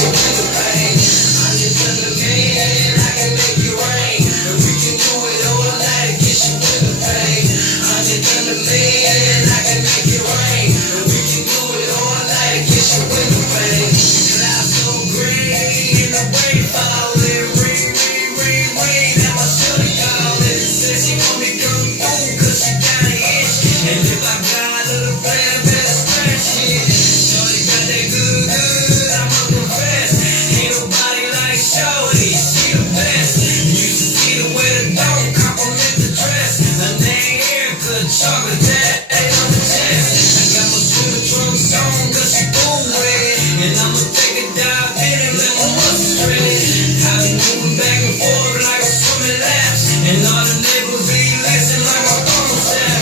you with the pain. I'm just under man, I can make you rain. And we can do it all night and get you with the pain. I'm just under man, I can make you rain. And we can do it all night and get you with the pain. Clouds so gray and the rain falling, rain, rain, rain, rain. Now I should have called it. Said she want me come through 'cause she got an itch. And if I got a little plan, better scratch it. Shorty got that good, good, I'ma confess. Ain't nobody like Shorty, she the best. Used to see the way the dome compliment the dress. Her name Erica, chocolate that ain't on the chest. I got my swimming trunks on 'cause she cool with it. And I'ma take a dive in and let my muscles shred. I be moving back and forth like a swimming laps. And all the neighbors be listen like my thermostat.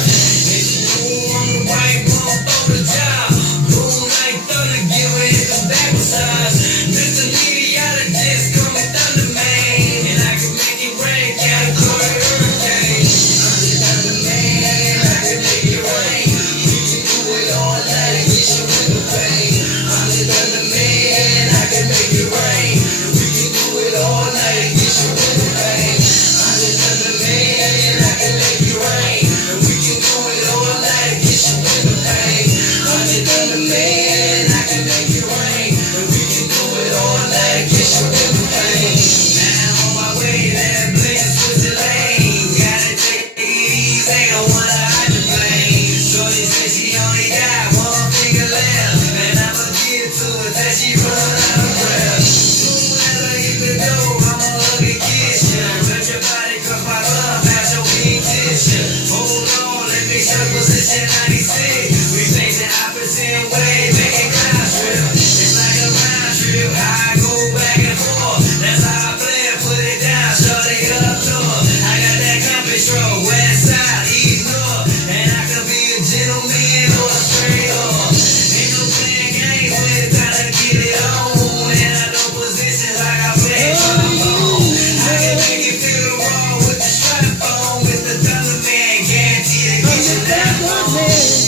If you move on the right, won't throw the job. Boom like thunder, give it the back massage. Mr. Meteorologist, call me Thunder Man. And I can make it rain, category hurricane. I'm the Thunder Man, I can make it rain. We can do it all night and get you in the pain. I'm the Thunder Man, I can make it rain. We can do it all night and get you in the pain. I'm the Thunder Man, I can make it rain. And we can do it all night and get you in the pain. I'm the Thunder Man, I can make it rain. And we can do it all night and get you in the pain. Now I'm on my way, that blaze switch the lane. Gotta take it easy, ain't no one to hide the blame. Shorty said she only got one finger left. And I'ma get to it till she run out of breath. Soon as I hit the door, I'ma hug and kiss ya. Touch your body 'cause my love has your pink tissue. Hold on, let me show position 96. We facing opposite way, making cloud trip. It's like a round trip, I go back and forth. That's how I play it, put it down, shorty up north. I got that compass stroke, west side, east north. And I could be a gentleman or a straight up. Ain't no playing games when it's time to get it on. And I know positions like I play trombone. I can make it feel raw with the strap on. With the Thunder Man, guaranteed to get you down home.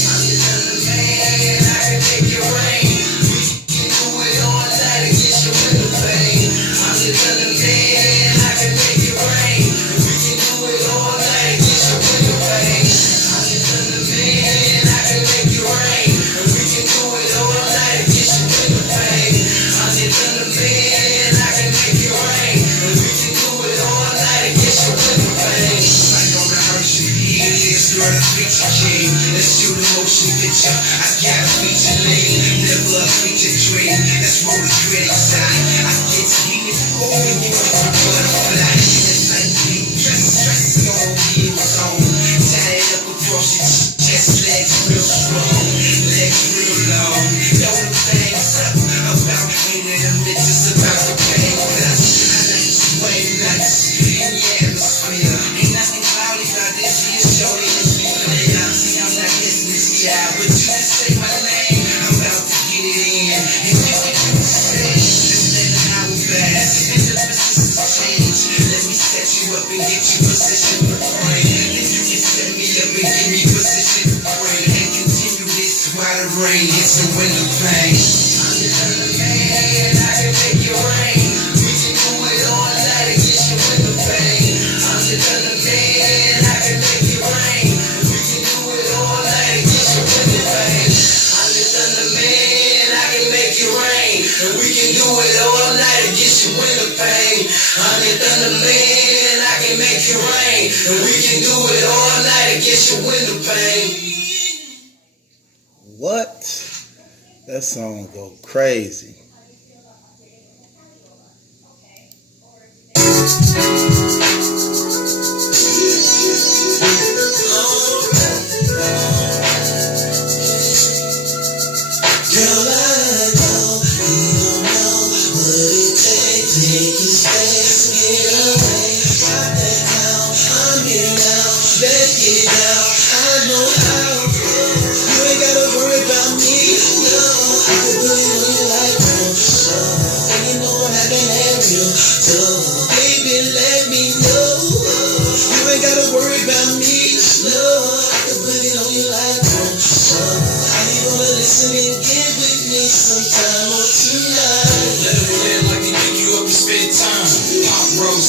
I'm the Thunder Man, I can make it rain. We can do it all night and get you in the pain. I'm the Thunder Man, I can make it rain. We can do it all night and get you in the pain. I'm the Thunder Man, I can make it rain. And we can do it all night and get you in the pain. I'm the Thunder Man, I can make it rain. And we can do it all night and get you in the pain. Like on the Hershey, it is murder feature king. Let's shoot a motion picture. I got a feature lane, never a feature dream. Let's roll the critic side. I get heated, when you get the butterfly. It's like big dress on, heels on. Tie it up across your chest, legs real strong, legs real long. Know the things up about ain't in the midst, it's about the pain. Plus, I like to sway nuts in the atmosphere. Ain't nothing cloudy about this here, shorty. Let's be clear. See, I'm not listening to y'all, but you just say my name. I'm about to get it in. And you can do the same. Let's let it how we fast. And the positions change. Let me set you up and get you position for brain. Then you can set me up and give me position for brain. And continue this while the rain hits the window pane. I'm the Thunder Man, I can make it rain. We can do it all night and get you in the pain. I'm the Thunder Man, I can make it rain. We can do it all night and get you in the pain. I'm the Thunder Man, I can make it rain. And we can do it all night and get you in the pain. I'm the Thunder Man, I can make it rain. And we can do it all night and get you in the pain. What? That song go crazy. Girl, I know you don't know what it takes to make you stay. Get away, drop that down. I'm here now, let's get down. I know how. You ain't gotta worry about me, no. I can put it on you like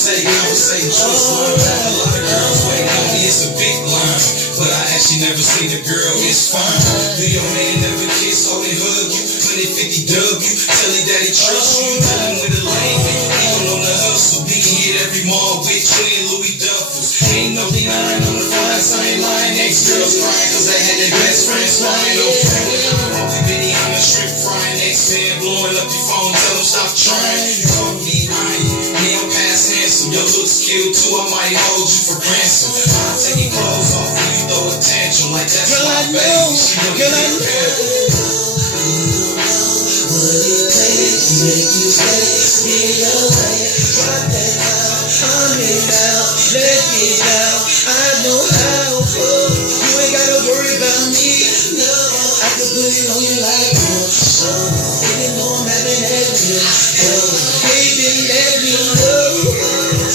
say, conversate, choice one. A lot of girls waiting on me, it's a big line. But I actually never seen a girl, it's fine. Do your man never kiss, hold and hug you? 150 W, tell he that he trusts you. Dealing with a lame, even on the hustle. Being hit every mall with twin Louis Duffels. Ain't no denying on the front, I ain't lying. Ex-girls crying cause they had their best friends flying. No multi-video on the shrimp frying. Ex-man blowing up your phone, tell him stop trying. You call me iron, me I'm past handsome. Your looks kill too, I might hold you for ransom. I'll take your clothes off when you throw a tantrum like that's Girl, my I baby. know, She don't girl, I need a What it takes to make you stay, get away, drop that down, I'm in now, let me down, I know how, you ain't gotta worry about me, no, I can put it on you like this, even though I'm having that real, baby, let me know,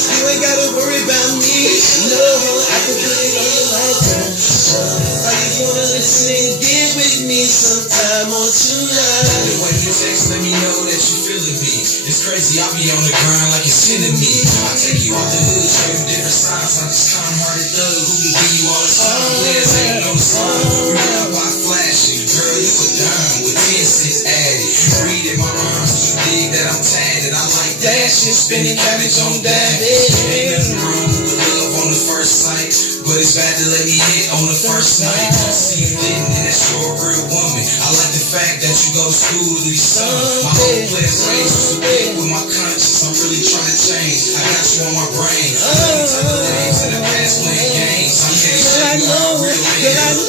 you ain't gotta worry about me, no, I can put it on you like this, are you gonna listen and get with me sometime or tonight? The way you text, let me know that you feeling me. It's crazy, I be on the grind like it's sending me. I take you off the hood, show you different sides. Like this kind-hearted thug who can give you all the time. Players ain't no slime. You know by flashing, girl, you a dime with 10 cents added. Breathe in my arms, you dig that I'm tatted. I like that shit, spinning cabbage on that. Ain't nothing wrong with love on the first sight, but it's bad to let me hit on the first night. See you lit and that's your real woman. I like the fact that you go to school with your son. My whole players range was a bit with my conscience. I'm really trying to change. I got you on my brain. I'm type of names in the past playing games. I'm here to show you how real it is.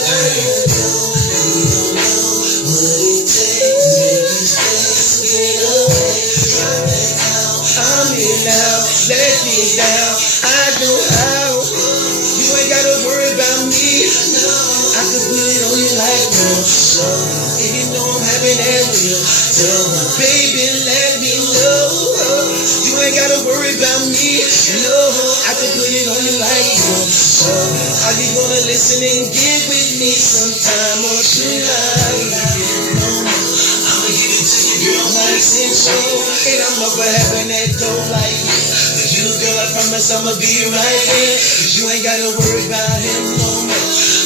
I'm here now, let me down, I know how, you ain't gotta worry about me, I can put it on you like this, even though I'm having that real, baby let me know, you ain't gotta worry about me, no, I can put it on you like this, are you gonna listen and get with me sometime or tonight? I'ma give it to you girl, nice and slow, and I'm up for having that dough like you. But you girl, I promise I'ma be right here, cause you ain't gotta worry about him no more.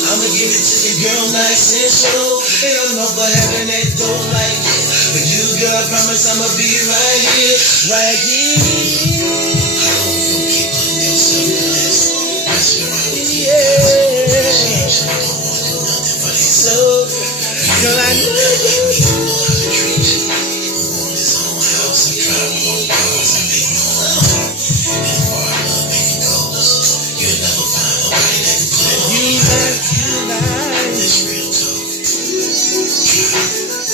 I'ma give it to you girl, nice and slow, and I'm up for having that dough like you. But you girl, I promise I'ma be right here, right here. Yeah. So, girl, I know you.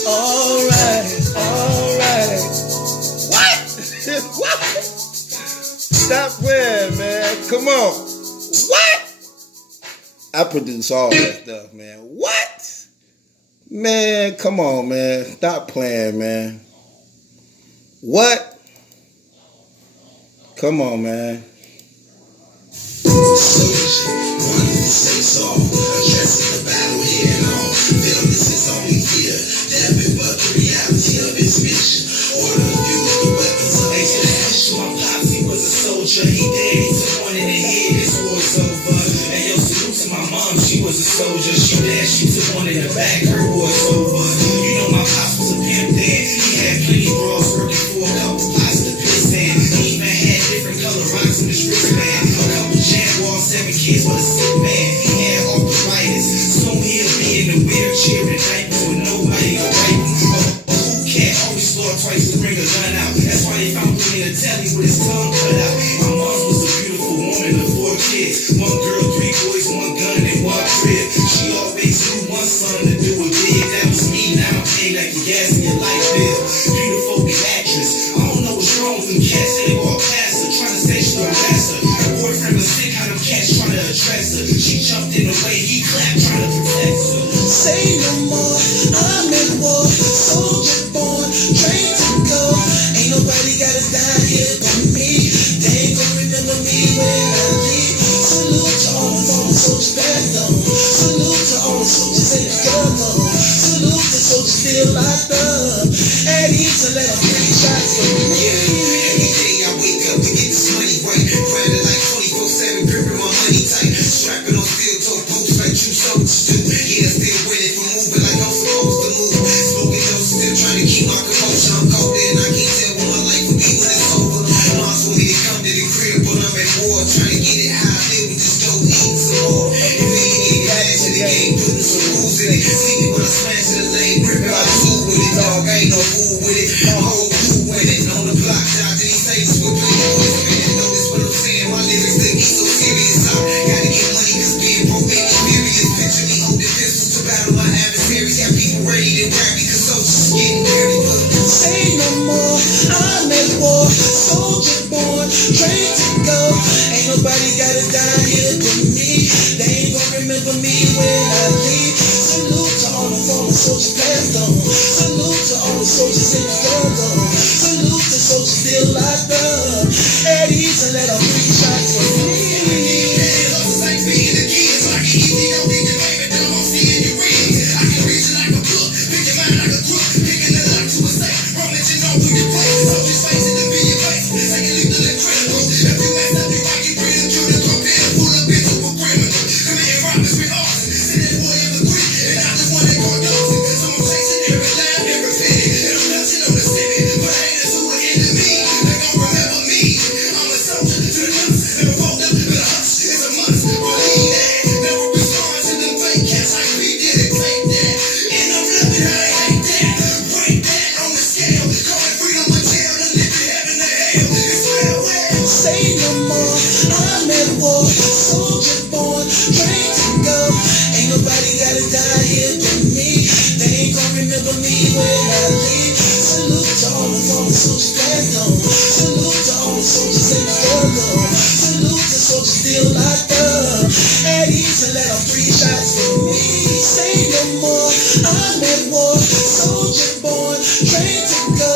Alright. What? Stop playing, man. Come on. What? I produce all that stuff, man. What? Man, come on, man. Stop playing, man. What? Come on, man. He dead, he took one in the head, this war's over. And yo, salute to my mom, she was a soldier. She dead, she took one in the back, her war's over. You know my pops was a pimp then, he had plenty bras working for a couple pots to piss in. He even had different color rocks in his wristband. A couple Jaguars, 7 kids, what a sick man. He had arthritis, soon he'll be in the wheelchair and diapers with nobody to wipe him. A who cat always scored twice to bring a gun out. That's why they found him in the telly with his tongue cut out. One girl, 3 boys, 1 gun, and 1 crib. She always knew one son to do it big. That was me, now I'm paid like the gas in your light bill. Beautiful actress. I don't know what's wrong with them cats. They walk past her, trying to say she a master. Her boyfriend was sick, how them cats trying to address her. She jumped in the way, he clapped, trying to protect her. Say no more, I'm at war, soldier born, trained to go. Ain't nobody gotta die here but me. They ain't gonna remember me when I leave. Salute to all the fallen soldiers back home. Salute to all the soldiers in the struggle. Salute the soldiers still locked up. At ease to let them free shots from me. Every day I wake up to get this money right. train to go. Ain't nobody gotta die here but me. They ain't gonna remember me when I leave. Salute to all the fallen soldiers passed on. Salute to all the soldiers in the struggle. Salute to soldiers still locked up. At ease and let them free shots for me. Say no more, I'm at war, soldier born, train to go. Ain't nobody gotta die here but me. They ain't gonna remember me when I leave. Salute to all the fallen soldiers passed on. Salute to all the soldiers in the struggle. Salute to soldiers still locked up. At ease and let them free shots for me. Say no more, I'm at war, soldier born, train to go.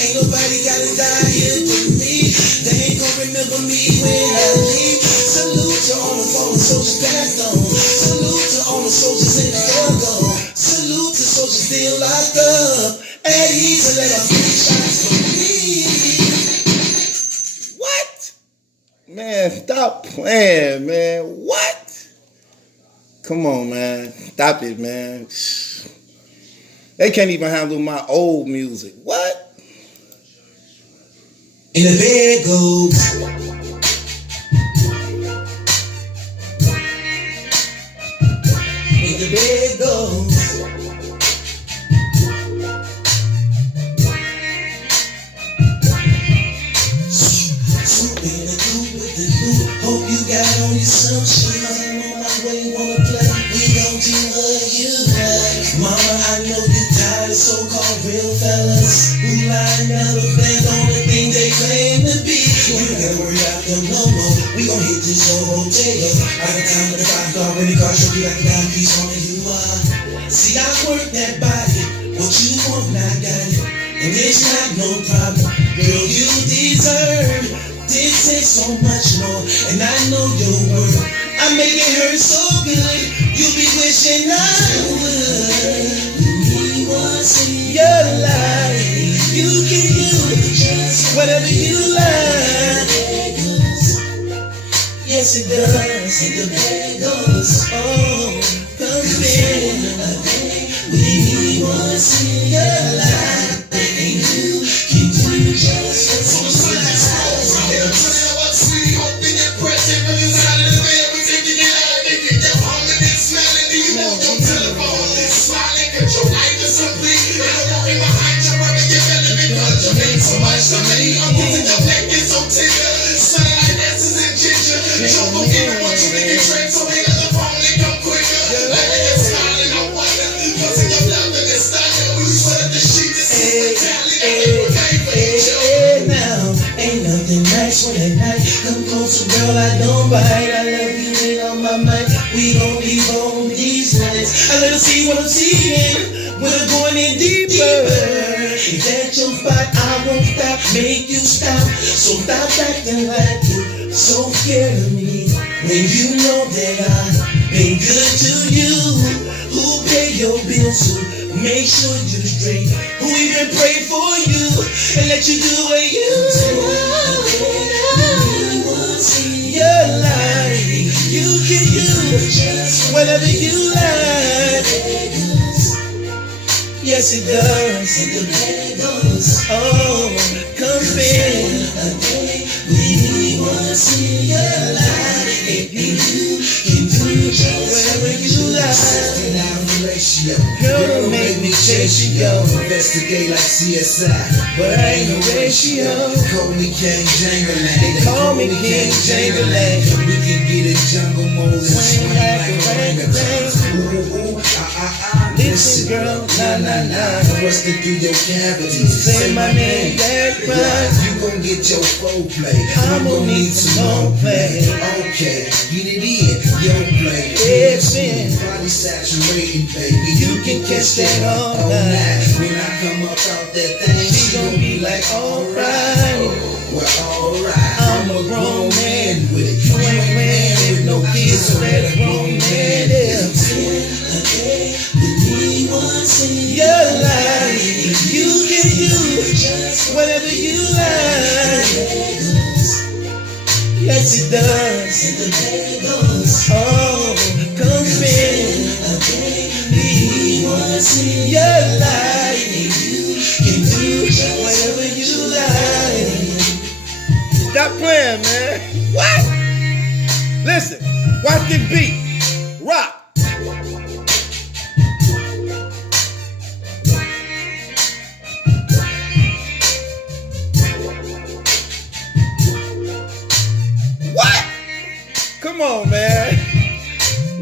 Ain't nobody gotta die here but me. They ain't gonna remember me when I leave. Salute to all the fallen soldiers passed on. Salute to all the soldiers in the struggle. Salute to soldiers still locked up. At ease and let them free shots for me. What? Man, stop playing, man. What? Come on, man. Stop it, man. They can't even handle my old music. What? In the bed goes. In the bed goes. Swoop in the coop with the loot. Hope you got on your sunshine. I'm on my way, wanna play. We gon' do what you like. Mama, I know you're tired of so-called real fellas who lie never been on the thing they claim to be. You ain't gotta worry about them no more. We gon' hit this whole hotel. By the time of the 5-star rental car, show you like a dime piece on it. You are. See, I work that body. What you want, I got it. And it's not no problem. Girl, you deserve this and so much more. And I know your worth. I make it hurt so good. You be wishing I would. Me once in your life. You can use just whatever you like. Yes, it does. And the bed goes. Oh, come in. We once in your life. And you can do just what you like. So much to me, I'm moving your neck, it's so tender. Sunlight, essence, and ginger. Don't forget what you make it trend, so hang up the phone and come quicker. Like you're smiling, I wonder. Cause in your love and it's thunder. We sweat the sheet to see Hey, now, ain't nothing nice when at night. Come closer, girl, I don't bite. I love you, ain't on my mind. We gon' be on these nights. I let her see what I'm seeing. We're going in deeper. If that's your spot, I won't stop, make you stop. So stop acting like you're so scared of me. When you know that I've been good to you. Who pay your bills, who make sure you're straight. Who even pray for you and let you do what you want in your life. You can use whatever you like. Yes, it does. And the bed goes. Oh, come in. We want to see your life. If you can do just whatever you like. Girl, make me chase you, yo. Investigate like CSI, But I ain't no ratio. Call me King Jangling. They call me King Jangling. We can get in jungle mode and swing like a orangutan. Ooh, ooh, ah, ah, ah. Listen, girl, nah, nah, nah. Thrusting through your cavity. Say my name, that's right. You gon' get your foreplay. I'm gon' need some long play. Okay, get it in, your play. It's in. Body saturating, baby. You can catch that all night. When I come up out that thing, She gon' be like, alright. Well, alright. I'm a grown man with it. You ain't playing with no kids, so let a grown man is. Your life, you can do whatever you like. Yes, it does. Oh, come in. Your life, you can do whatever you like. Stop playing, man. What? Listen, watch this beat. Rock. What? Come on, man.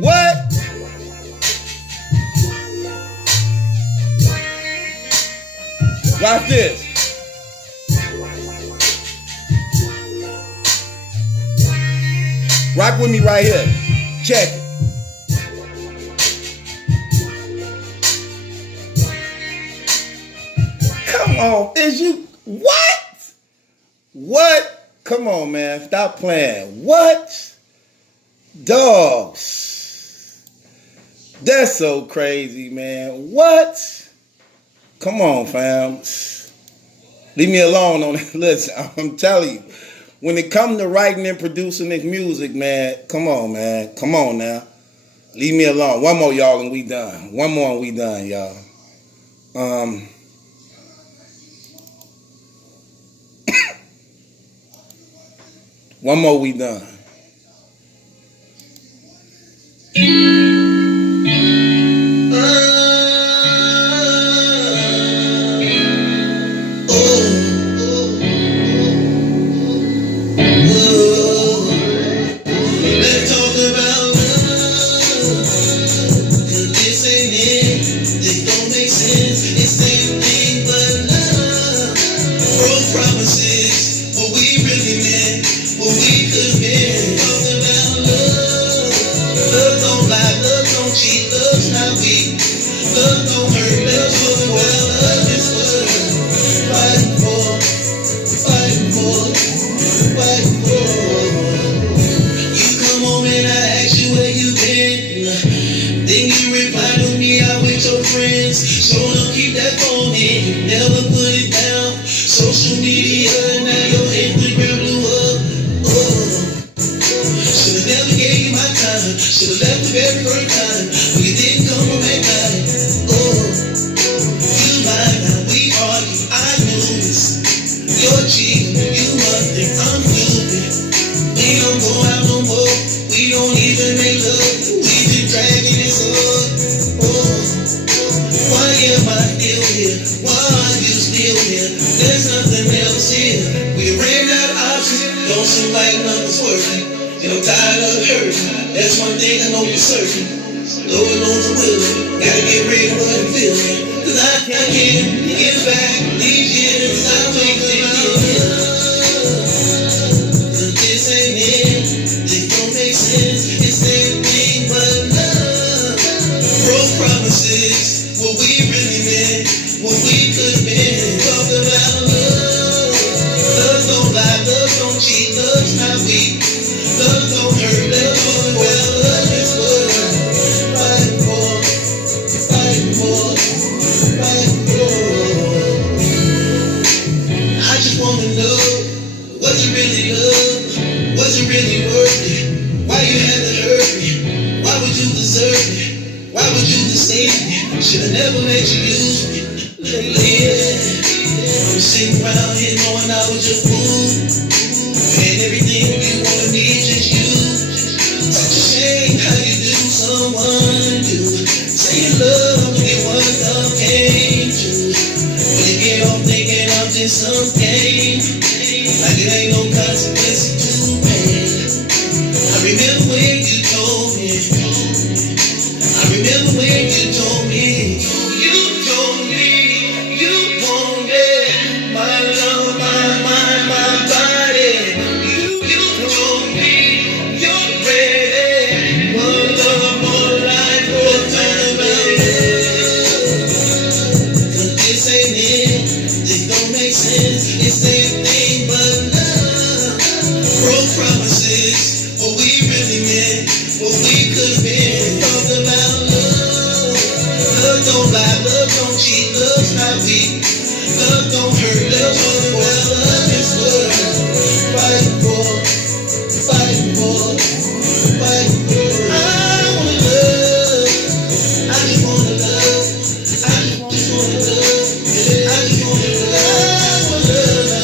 What? Watch this. Rock with me right here. Check it. Come on, is you what? What? Come on, man. Stop playing. What? Dogs. That's so crazy, man. What? Come on, fam. Leave me alone on that. Listen, I'm telling you. When it comes to writing and producing this music, man, come on, man. Come on now. Leave me alone. One more, y'all, and we done. One more and we done, y'all. One more, we done. So don't keep that phone in, you never put it down. Social media, now your Instagram blew up. Should've never gave you my time. Should've left the very first time when you didn't come home at night. You lied, now we argue. I knew this. You're cheating, you must think I'm stupid. We don't go out no more. We don't even make love. We been dragging this up. Why am I still here? Why are you still here? There's nothing else here. We ran out of options. Don't seem like nothing's working. And I'm tired of hurting. That's one thing I know for certain. Lord knows I'm willing. Gotta get ready for what I'm feeling. Cause I can't get back these years I'm wasting here. Cause this ain't it. This don't make sense. It's anything but love. Broke promises. What we really meant, what we could have been. Talk about love. Love don't lie, love don't cheat, love's not weak. Love don't hurt, love don't well, love is what I'm fighting for, fighting for, fighting for. I just wanna know, was it really love? Was it really worth it? Why you had to hurt me? Why would you deserve me? Why would you deceive me? Should've never let you use me. I'm sitting around here knowing I was your fool. And everything you wanted me is just you. Such a shame how you do someone do. Say you love me what love came to. When you get off thinking I'm just some game. Like it ain't no consequence to pain. I remember when you told me. I remember when you told me. anything but love. Broke promises, what we really meant, what we could have been. Talk about love. Love don't lie, love don't cheat, love's not weak. Love don't hurt, love don't well, love is good. Fight for, fight for, fight for. I wanna love, I just wanna love, I just wanna love, I just wanna love, I wanna love,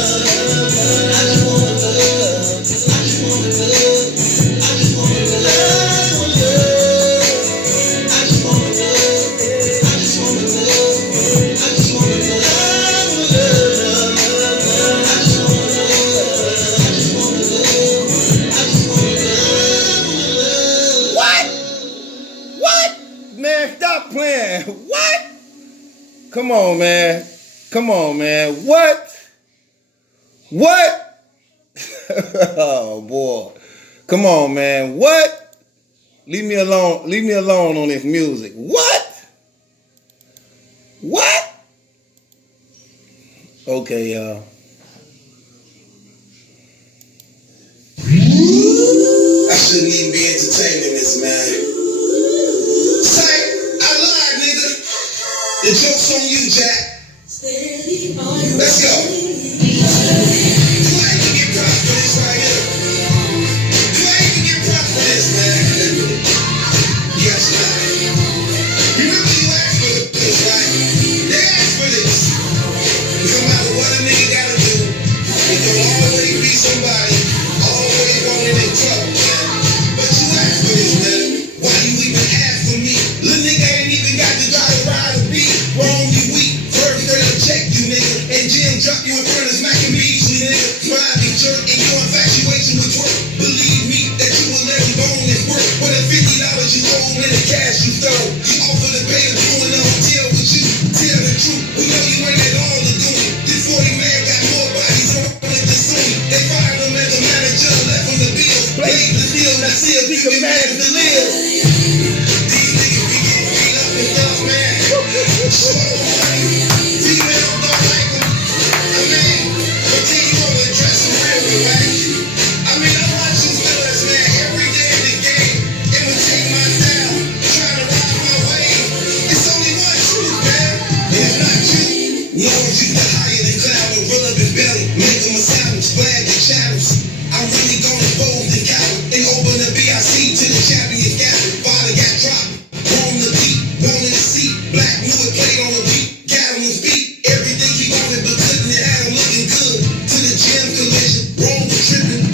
I just wanna love, I just wanna love, I just wanna love, I just wanna love, I just wanna love, I just wanna love. What? Man, stop playing. What? Come on, man. Come on, man. What? What? Oh, boy. Come on, man. What? Leave me alone. Leave me alone on this music. What? What? Okay, y'all. I shouldn't even be entertaining this, man. Say, I lied, nigga. The joke's on you, Jack. Let's go. Do I even get props for this right here? Do I even get props for this, man? Yes, not. Remember you asked for this, right? They asked for this. No matter what a nigga gotta do, there's gonna always be somebody always wanting in trouble, man. But you asked for this, man. Why you even ask for me? Little nigga ain't even got to try to ride a beat. Wrong, you weak. First they'll check you, nigga. And Jim drop you in front of smacking beats, you nigga. Smile, you jerk, and your infatuation with work. Believe me that you will let him bone this work. For the $50 you owe and the cash you throw. You offer to pay a crew in the hotel with you. Tell the truth. We know you ain't at all the doing. This 40 man got more bodies on it than Sony. They fired him as a manager, left him the bill. Played the deal, now see if he can manage to live. These niggas be getting beat up and stuff, man. So money. Females don't like them. I mean, but then you wanna dress them real, right? I mean, I watch you fellas, man, every day in the game. Imitate my style, trying to ride my wave. It's only one truth, man. It's not you. Lord, you the higher than cloud and roll up his belly. Make him a sandwich, flag the channels. I'm really gonna expose the cattle and open the BIC to the champions gathering. Father got dropped, on the beat, wanted a seat. Black wood played on the beat, Gatlin beat. Everything he wanted but couldn't, it had him looking good. To the gym collision, wrong was tripping.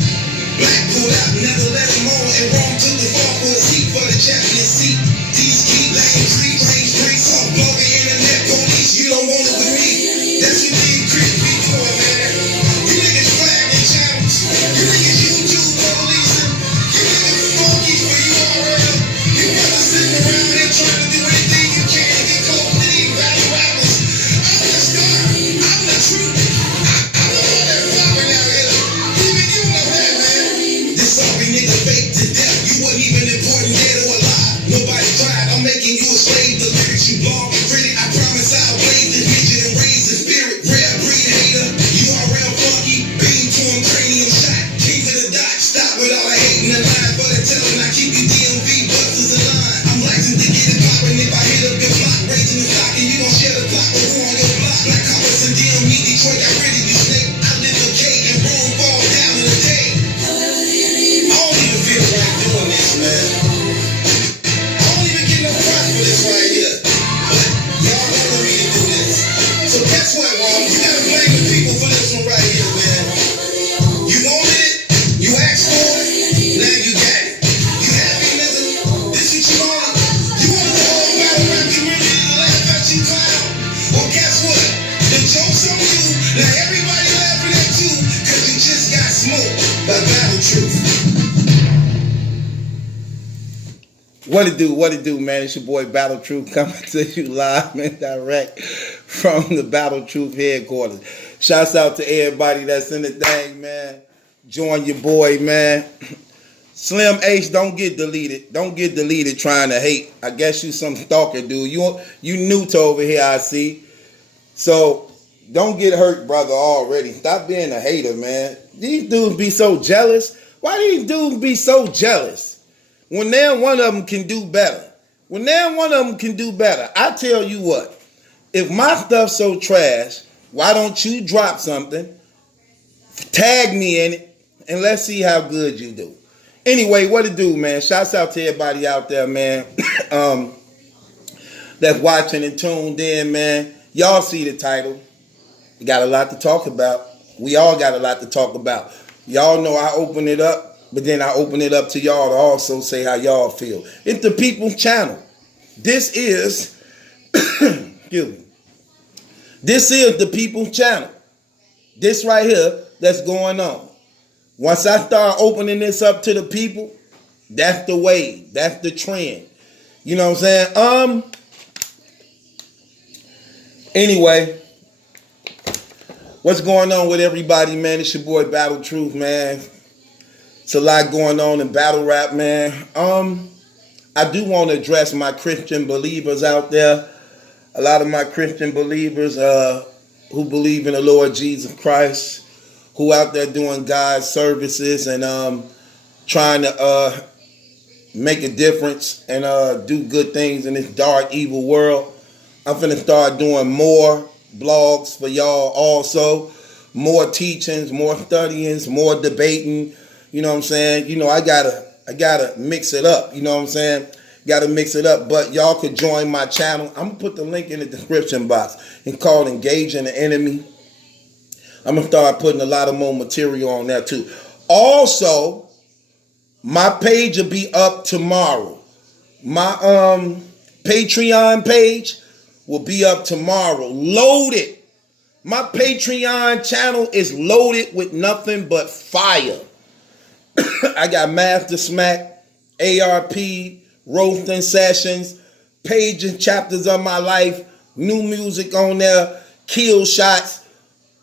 Black pulled out, never let him on, and wrong took the fall for a seat for the champion seat. These key lane street, range street, soft blogger, internet police. You don't want it with me. That's what these creeps be doing, man. You niggas flagging channels. You niggas YouTube policing. You niggas funkies for URL. You brothers sitting around here trying to do anything you can to get close to these battle rappers. I'm the star. I'm the truth. I'm the one that's popping out here. Even you know that, man. This sorry nigga fake to death. You wasn't even important, dead or alive. Nobody cried. I'm making you a slave. The lyrics you blog and critic. I promise I'll blaze this midget and raise the spirit. Rare breed hater. URL funky. Beam to him, cranium shot. King to the dot. Stop with all the hating and lies. But I tell him I keep you DMV busters in line. I'm licensed to get it poppin'. If I hit up your block, raising the stock, and you gon' share the clock with who on your block. Black Compass and DM me, Detroit got rid of you, snake. I live for K and Rome fall down in a day. I don't even feel right doing this, man. I don't even get no props for this right here. But y'all wanted me to do this. So guess what, Ron? You gotta blame the people for this one right here, man. You wanted it, you asked for it, now you got it. You happy, nigga? This what you wanted? You wanted the whole battle rap community to laugh at you, clown? Well, guess what? The joke's on you. Now everybody laughing at you because you just got smoked by Battle Truth. What it do? What it do, man? It's your boy Battle Truth coming to you live and direct from the Battle Truth headquarters. Shouts out to everybody that's in the thing, man. Join your boy, man. Slim H, don't get deleted. Don't get deleted trying to hate. I guess you some stalker dude. You new to over here, I see. So Don't get hurt, brother, already. Stop being a hater, man. These dudes be so jealous. Why these dudes be so jealous? When now one of them can do better. When now one of them can do better. I tell you what, if my stuff's so trash, why don't you drop something, tag me in it, and let's see how good you do. Anyway, what it do, man? Shouts out to everybody out there, man, that's watching and tuned in, man. Y'all see the title. You got a lot to talk about. We all got a lot to talk about. Y'all know I open it up, but then I open it up to y'all to also say how y'all feel. It's the People's Channel. This is, excuse me. This is the People's Channel. This right here that's going on. Once I start opening this up to the people, that's the wave. That's the trend. You know what I'm saying? Anyway, what's going on with everybody, man? It's your boy Battle Truth, man. It's a lot going on in battle rap, man. I do want to address my Christian believers out there. A lot of my Christian believers who believe in the Lord Jesus Christ, who out there doing God's services and trying to make a difference and do good things in this dark, evil world. I'm finna start doing more blogs for y'all also. More teachings, more studyings, more debating. You know what I'm saying? You know, I gotta mix it up. You know what I'm saying? Gotta mix it up. But y'all could join my channel. I'm gonna put the link in the description box. It's called Engaging the Enemy. I'm gonna start putting a lot of more material on there too. Also, my page will be up tomorrow. My Patreon page will be up tomorrow. Loaded. My Patreon channel is loaded with nothing but fire. I got Master Smack, ARP, roasting sessions, pages, chapters of my life, new music on there, kill shots.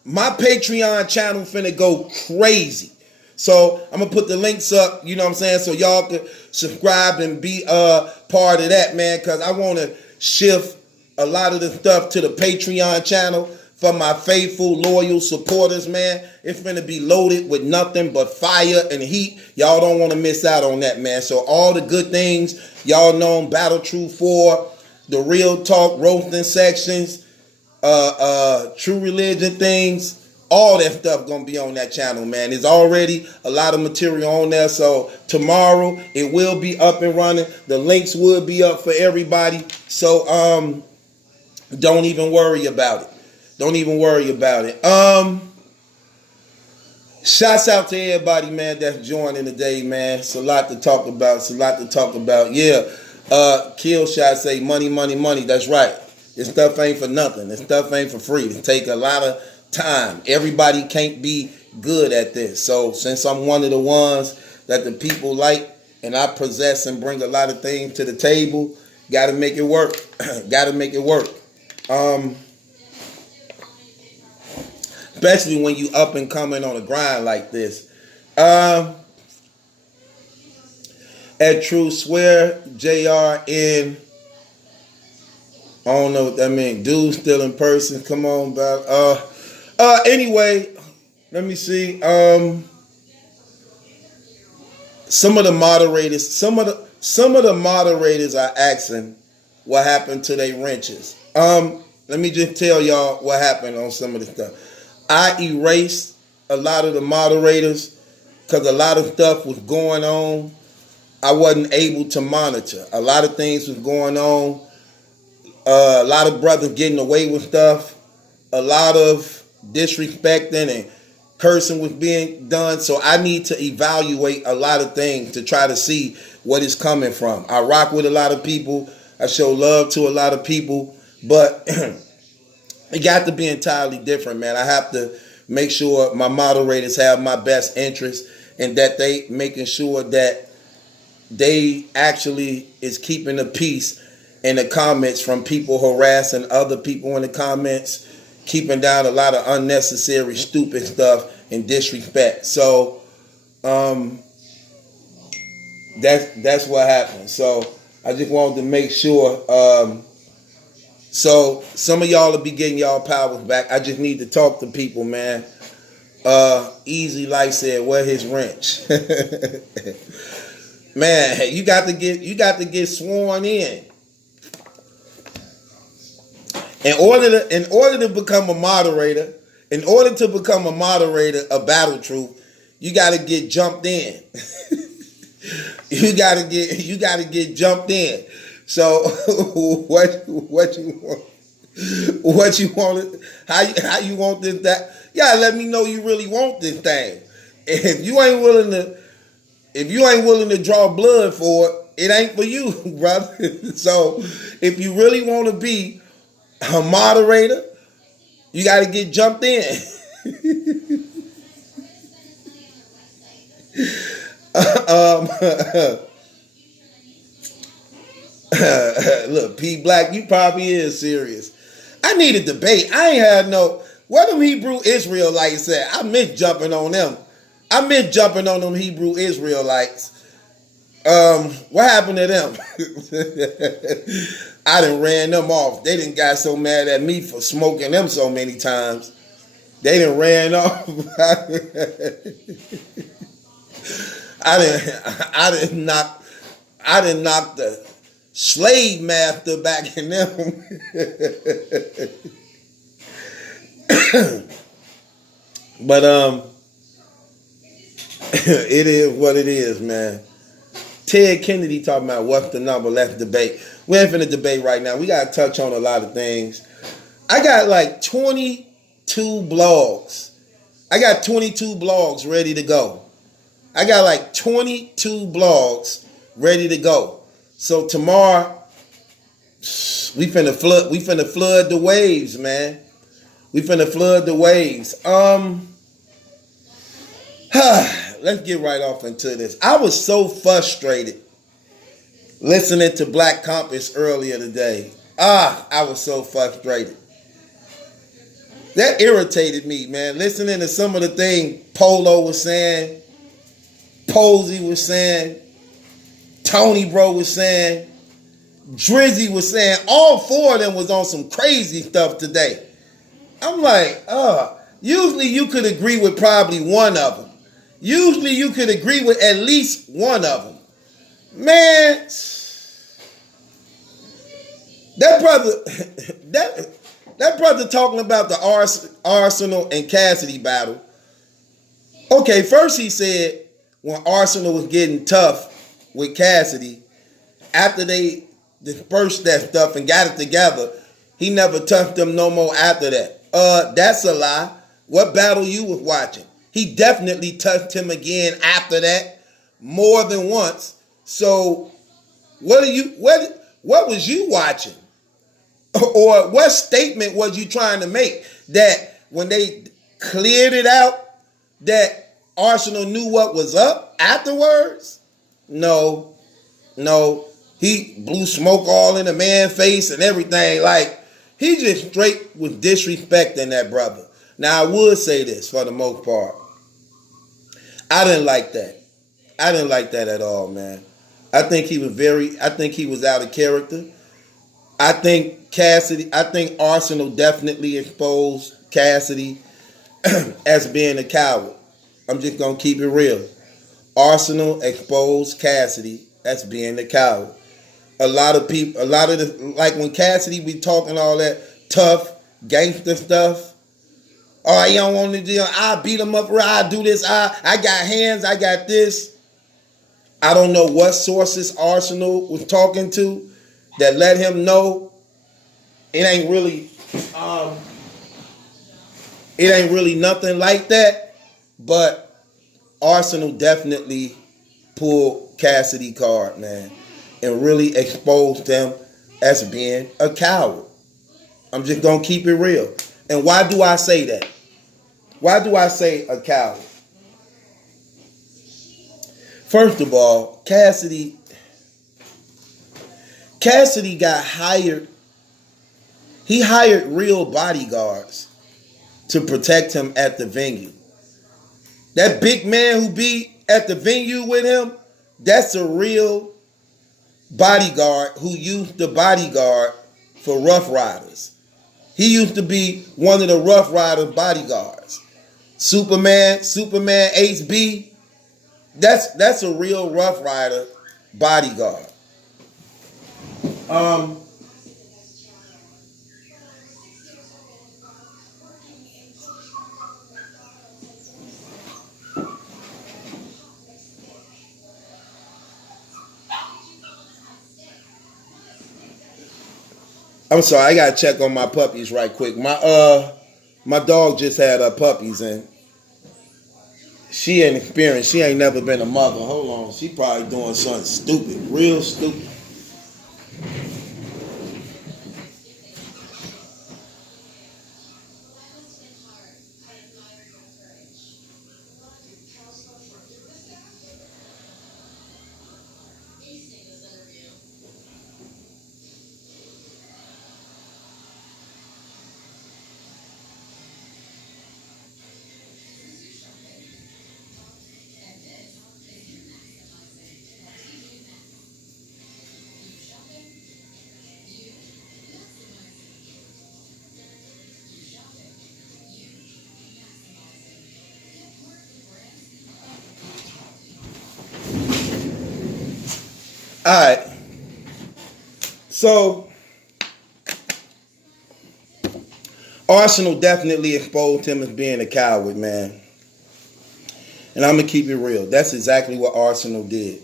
My Patreon channel finna go crazy. So I'm gonna put the links up, you know what I'm saying, so y'all can subscribe and be part of that, man, because I want to shift a lot of the stuff to the Patreon channel for my faithful, loyal supporters, man. It's finna be loaded with nothing but fire and heat. Y'all don't want to miss out on that, man. So all the good things, y'all know, Battle Truth 4, the Real Talk, roasting sections, True Religion things, all that stuff gonna be on that channel, man. There's already a lot of material on there. So tomorrow it will be up and running. The links will be up for everybody. So don't even worry about it. Don't even worry about it. Shouts out to everybody, man, that's joining today, man. It's a lot to talk about. It's a lot to talk about. Yeah. Kill Shot say money, money, money. That's right. This stuff ain't for nothing. This stuff ain't for free. It take a lot of time. Everybody can't be good at this. So since I'm one of the ones that the people like and I possess and bring a lot of things to the table, gotta make it work. Gotta make it work. Especially when you up and coming on a grind like this. At True Swear, JR in, I don't know what that means. Dude still in person. Come on, about anyway, let me see. Some of the moderators are asking what happened to their wrenches. Let me just tell y'all what happened on some of the stuff. I erased a lot of the moderators because a lot of stuff was going on. I wasn't able to monitor. A lot of things was going on. A lot of brothers getting away with stuff. A lot of disrespecting and cursing was being done. So I need to evaluate a lot of things to try to see what is coming from. I rock with a lot of people. I show love to a lot of people. But it got to be entirely different, man. I have to make sure my moderators have my best interest and that they making sure that they actually is keeping the peace in the comments from people harassing other people in the comments, keeping down a lot of unnecessary stupid stuff and disrespect. So that's what happened. So I just wanted to make sure So some of y'all will be getting y'all powers back. I just need to talk to people, man. Easy Life said, where his wrench? Man, you got to get sworn in. In order to become a moderator, of Battle Truth, you got to get jumped in. you got to get jumped in. So what you want? What you want? How you want this? That? Yeah, let me know you really want this thing. If you ain't willing to draw blood for it, it ain't for you, brother. So if you really want to be a moderator, you got to get jumped in. Look, P Black, you probably is serious. I need a debate. I ain't had no. What them Hebrew Israelites said. I miss jumping on them. Hebrew Israelites. What happened to them? I done ran them off. They done got so mad at me for smoking them so many times. They done ran off. I didn't knock the slave master back in them. But it is what it is, man. Ted Kennedy talking about what's the number, let's debate. We ain't finna debate right now. We gotta touch on a lot of things. I got like 22 blogs. I got 22 blogs ready to go. So tomorrow, we finna flood the waves, man. Let's get right off into this. I was so frustrated listening to Black Compass earlier today. I was so frustrated. That irritated me, man. Listening to some of the things Polo was saying, Posey was saying, Tony Bro was saying, Drizzy was saying, all four of them was on some crazy stuff today. I'm like, usually you could agree with probably one of them. Usually you could agree with at least one of them. Man, that brother talking about the Arsenal and Cassidy battle. Okay, first he said when Arsenal was getting tough with Cassidy, after they dispersed that stuff and got it together, he never touched them no more after that. That's a lie. What battle you was watching? He definitely touched him again after that, more than once. So what was you watching? Or what statement was you trying to make? That when they cleared it out, that Arsenal knew what was up afterwards? No. He blew smoke all in the man's face and everything. Like, he just straight was disrespecting that brother. Now, I would say this for the most part. I didn't like that. At all, man. I think he was out of character. I think Arsenal definitely exposed Cassidy as being a coward. I'm just going to keep it real. Arsenal exposed Cassidy as being a coward. Like when Cassidy be talking all that tough gangster stuff. Oh, you don't want to do, I beat him up, I do this, I got hands, I got this. I don't know what sources Arsenal was talking to that let him know it ain't really nothing like that. But Arsenal definitely pulled Cassidy card, man, and really exposed him as being a coward. I'm just gonna keep it real. And why do I say that? Why do I say a coward? First of all, Cassidy got hired. He hired real bodyguards to protect him at the venue. That big man who be at the venue with him, that's a real bodyguard who used the bodyguard for Rough Riders. He used to be one of the Rough Riders bodyguards. Superman HB, that's a real Rough Rider bodyguard. I'm sorry, I gotta check on my puppies right quick. My dog just had her puppies and she ain't experienced. She ain't never been a mother. Hold on, she probably doing something stupid, real stupid. All right. So, Arsenal definitely exposed him as being a coward, man. And I'm going to keep it real. That's exactly what Arsenal did.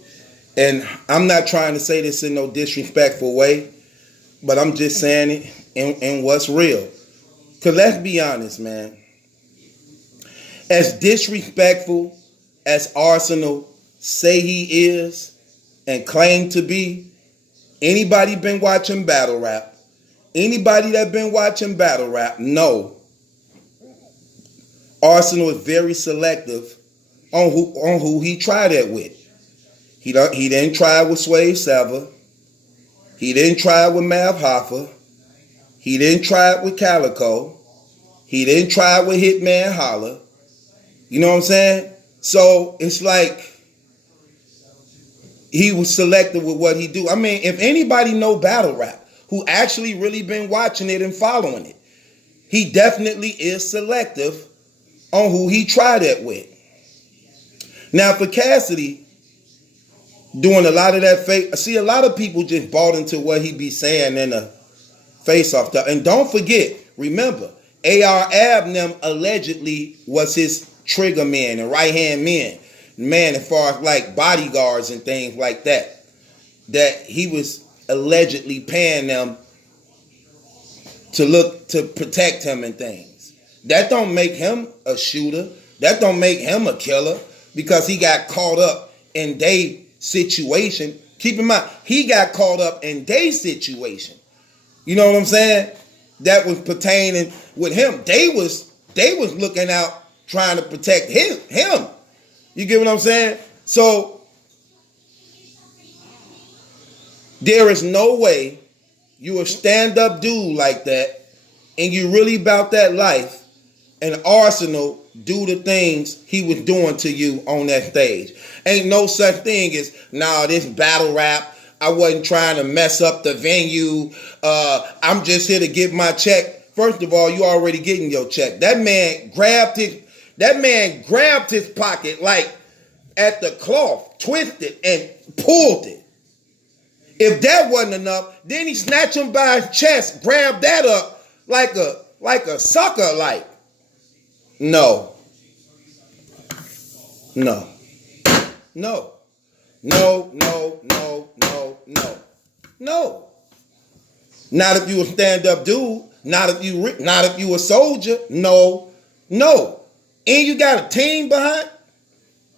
And I'm not trying to say this in no disrespectful way, but I'm just saying it in what's real. Because let's be honest, man. As disrespectful as Arsenal say he is and claim to be, anybody been watching battle rap? Anybody that been watching battle rap know Arsenal is very selective on who he tried it with. He didn't try with Swave Sever. He didn't try with Mav Hoffa. He didn't try it with Calico. He didn't try it with Hitman Holla. You know what I'm saying? So it's like he was selective with what he do. I mean, if anybody know battle rap, who actually really been watching it and following it, he definitely is selective on who he tried it with. Now for Cassidy, doing a lot of that fake, see, a lot of people just bought into what he be saying in the face-off stuff. And don't forget, remember, AR Abnem allegedly was his trigger man and right-hand man as far as like bodyguards and things like that he was allegedly paying them to look to protect him and things. That don't make him a shooter. That don't make him a killer because he got caught up in their situation. Keep in mind, he got caught up in their situation. You know what I'm saying? That was pertaining with him. They was looking out trying to protect him. You get what I'm saying? So there is no way you a stand-up dude like that and you really about that life and Arsenal do the things he was doing to you on that stage. Ain't no such thing as, nah, this battle rap, I wasn't trying to mess up the venue. I'm just here to get my check. First of all, you already getting your check. That man grabbed his pocket like at the cloth, twisted and pulled it. If that wasn't enough, then he snatched him by his chest, grabbed that up like a sucker, like. No. Not if you a stand-up dude. Not if you a soldier. No. And you got a team behind.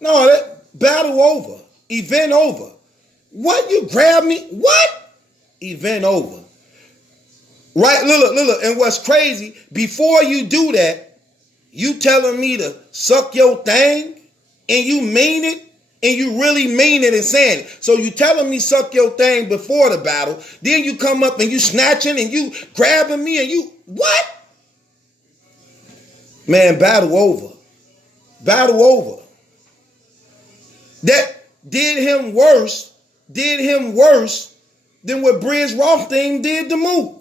No, that battle over. Event over. What? You grab me? What? Event over. Right? Look. And what's crazy, before you do that, you telling me to suck your thing, and you mean it, and you really mean it and saying it. So you telling me suck your thing before the battle, then you come up and you snatching and you grabbing me and you, what? Man, battle over. That did him worse than what Bridge Rothstein did to Mook.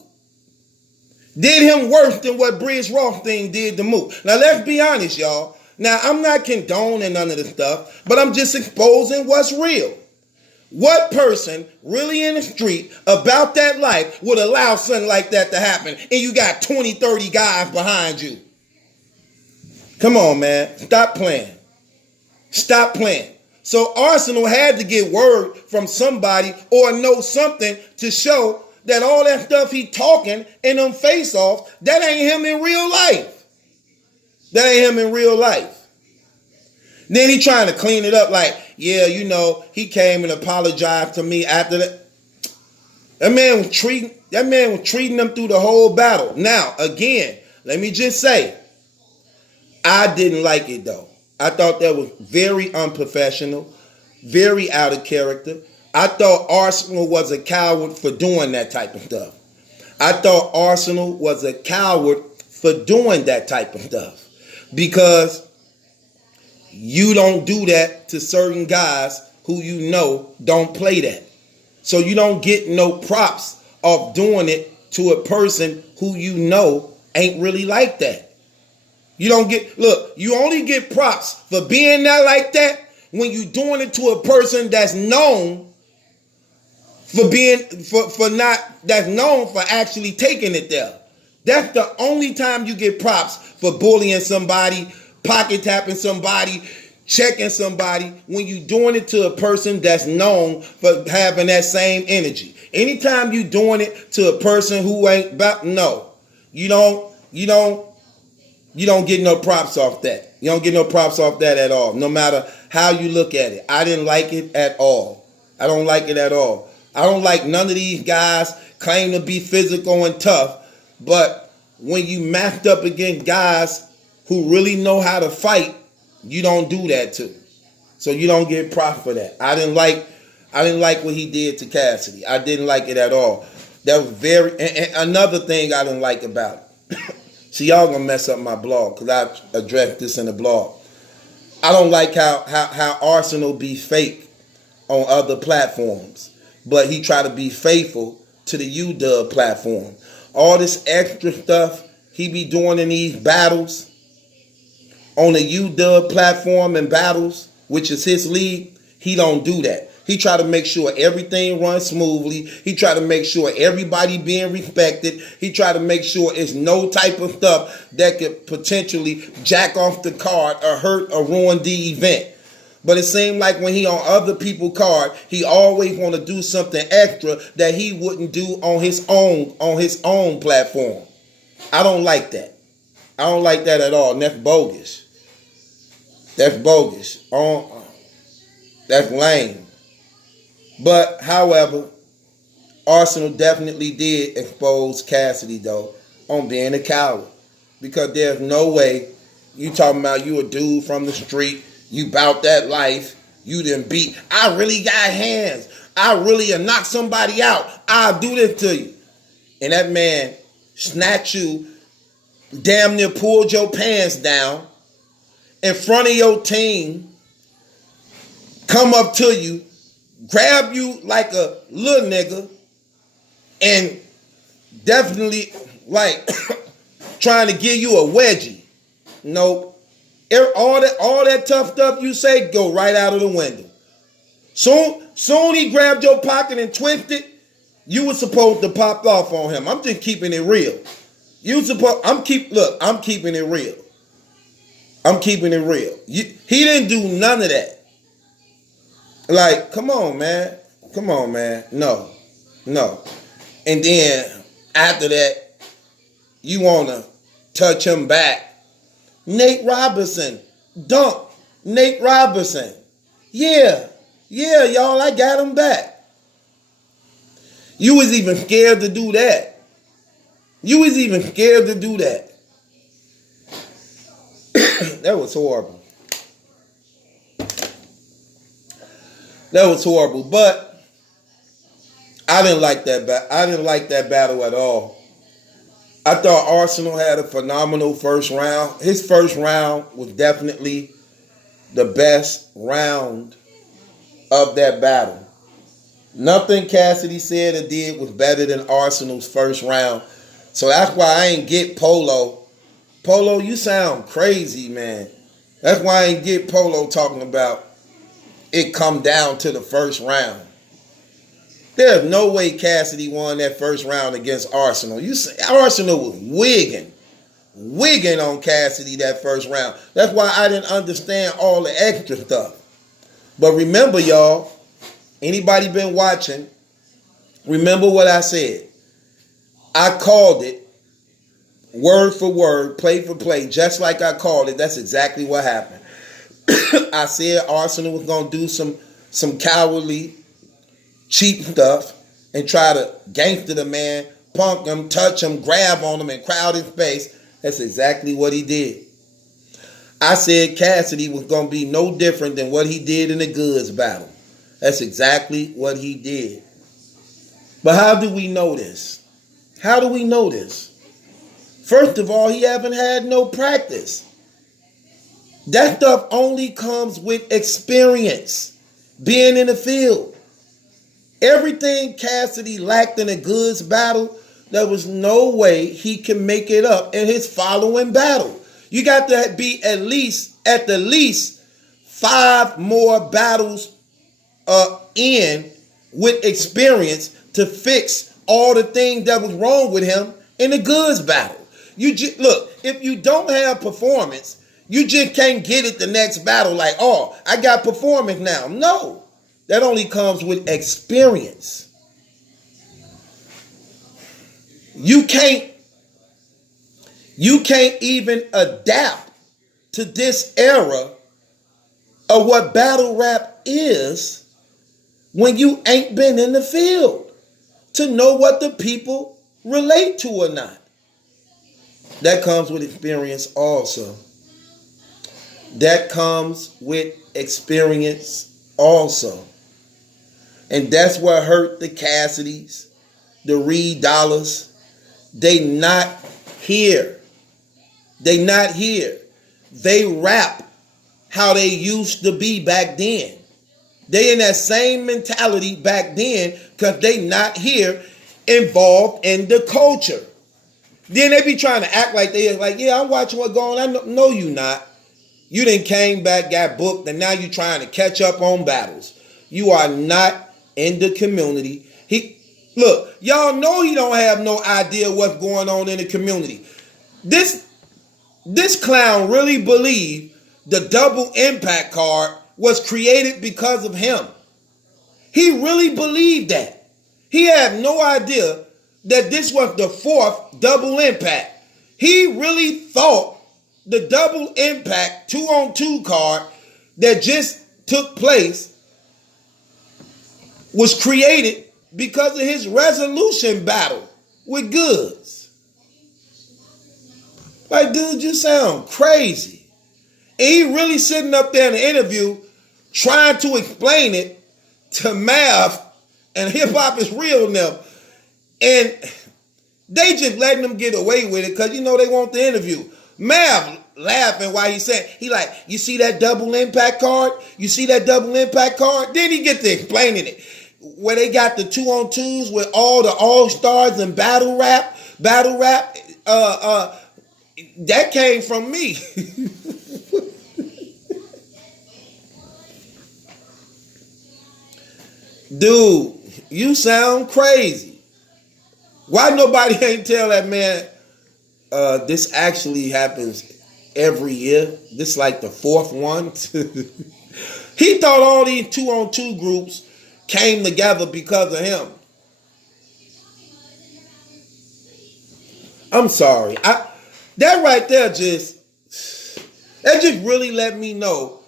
Did him worse than what Bridge Rothstein did to Mook. Now, let's be honest, y'all. Now, I'm not condoning none of this stuff, but I'm just exposing what's real. What person really in the street about that life would allow something like that to happen and you got 20, 30 guys behind you? Come on, man. Stop playing. Stop playing. So Arsenal had to get word from somebody or know something to show that all that stuff he talking in them face-offs, that ain't him in real life. That ain't him in real life. Then he trying to clean it up like, yeah, you know, he came and apologized to me after that. That man was treating them through the whole battle. Now, again, let me just say, I didn't like it though. I thought that was very unprofessional, very out of character. I thought Arsenal was a coward for doing that type of stuff. I thought Arsenal was a coward for doing that type of stuff because you don't do that to certain guys who you know don't play that. So you don't get no props of doing it to a person who you know ain't really like that. You don't get, look, you only get props for being that like that when you doing it to a person that's known that's known for actually taking it there. That's the only time you get props for bullying somebody, pocket tapping somebody, checking somebody, when you doing it to a person that's known for having that same energy. Anytime you doing it to a person who ain't about, no, you don't get no props off that. You don't get no props off that at all, no matter how you look at it. I didn't like it at all. I don't like it at all. I don't like none of these guys claim to be physical and tough, but when you matched up against guys who really know how to fight, you don't do that to. So you don't get props for that. I didn't like what he did to Cassidy. I didn't like it at all. That was and another thing I didn't like about it. See, y'all gonna mess up my blog because I addressed this in the blog. I don't like how Arsenal be fake on other platforms, but he try to be faithful to the UW platform. All this extra stuff he be doing in these battles on the UW platform and battles, which is his league, he don't do that. He try to make sure everything runs smoothly. He try to make sure everybody being respected. He try to make sure it's no type of stuff that could potentially jack off the card or hurt or ruin the event. But it seemed like when he on other people's card, he always want to do something extra that he wouldn't do on his own platform. I don't like that. I don't like that at all. And that's bogus. That's bogus. That's lame. But, however, Arsenal definitely did expose Cassidy, though, on being a coward. Because there's no way you talking about you a dude from the street, you bout that life, you done beat, I really got hands, I really knock somebody out, I'll do this to you. And that man snatched you, damn near pulled your pants down in front of your team, come up to you, grab you like a little nigga, and definitely like trying to give you a wedgie. Nope. All that tough stuff you say go right out of the window. Soon he grabbed your pocket and twisted. You were supposed to pop off on him. I'm just keeping it real. I'm keeping it real. I'm keeping it real. He didn't do none of that. Like, come on, man. No. And then after that, you want to touch him back. Nate Robinson. Dunk. Nate Robinson. Yeah, y'all, I got him back. You was even scared to do that. That was horrible. But I didn't like that battle at all. I thought Arsenal had a phenomenal first round. His first round was definitely the best round of that battle. Nothing Cassidy said or did was better than Arsenal's first round So that's why I ain't get Polo. Polo, you sound crazy, man. That's why I ain't get Polo talking about it come down to the first round. There's no way Cassidy won that first round against Arsenal. You say Arsenal was wigging on Cassidy that first round. That's why I didn't understand all the extra stuff. But remember, y'all, anybody been watching, remember what I said. I called it word for word, play for play, just like I called it. That's exactly what happened. I said Arsenal was going to do some cowardly, cheap stuff and try to gangster the man, punk him, touch him, grab on him, and crowd his face. That's exactly what he did. I said Cassidy was going to be no different than what he did in the goods battle. That's exactly what he did. But how do we know this? How do we know this? First of all, he haven't had no practice. That stuff only comes with experience, being in the field. Everything Cassidy lacked in a goods battle, there was no way he can make it up in his following battle. You got to be at the least 5 more battles in with experience to fix all the things that was wrong with him in the goods battle. Look, if you don't have performance, you just can't get it the next battle like, oh, I got performance now. No, that only comes with experience. You can't even adapt to this era of what battle rap is when you ain't been in the field to know what the people relate to or not. That comes with experience also. That comes with experience also. And that's what hurt the Cassidys, the Reed Dollars. They not here. They not here. They rap how they used to be back then. They in that same mentality back then because they not here involved in the culture. Then they be trying to act like they like, yeah, I'm watching what's going on. No, you not. You done came back, got booked, and now you trying to catch up on battles. You are not in the community. Look, y'all know he don't have no idea what's going on in the community. This clown really believed the double impact card was created because of him. He really believed that. He had no idea that this was the 4th double impact. He really thought the double impact 2-on-2 card that just took place was created because of his resolution battle with Goods. Like, dude, you sound crazy. And he really sitting up there in the interview trying to explain it to Mav and Hip Hop Is Real now. And they just letting them get away with it because, you know, they want the interview. Mav laughing while he said, he like, you see that double impact card? You see that double impact card? Then he get to explaining it. Where they got the 2-on-2s with all the all-stars and battle rap, that came from me. Dude, you sound crazy. Why nobody ain't tell that man this actually happens every year? This like the 4th one. He thought all these 2-on-2 groups came together because of him. I'm sorry. That right there just really let me know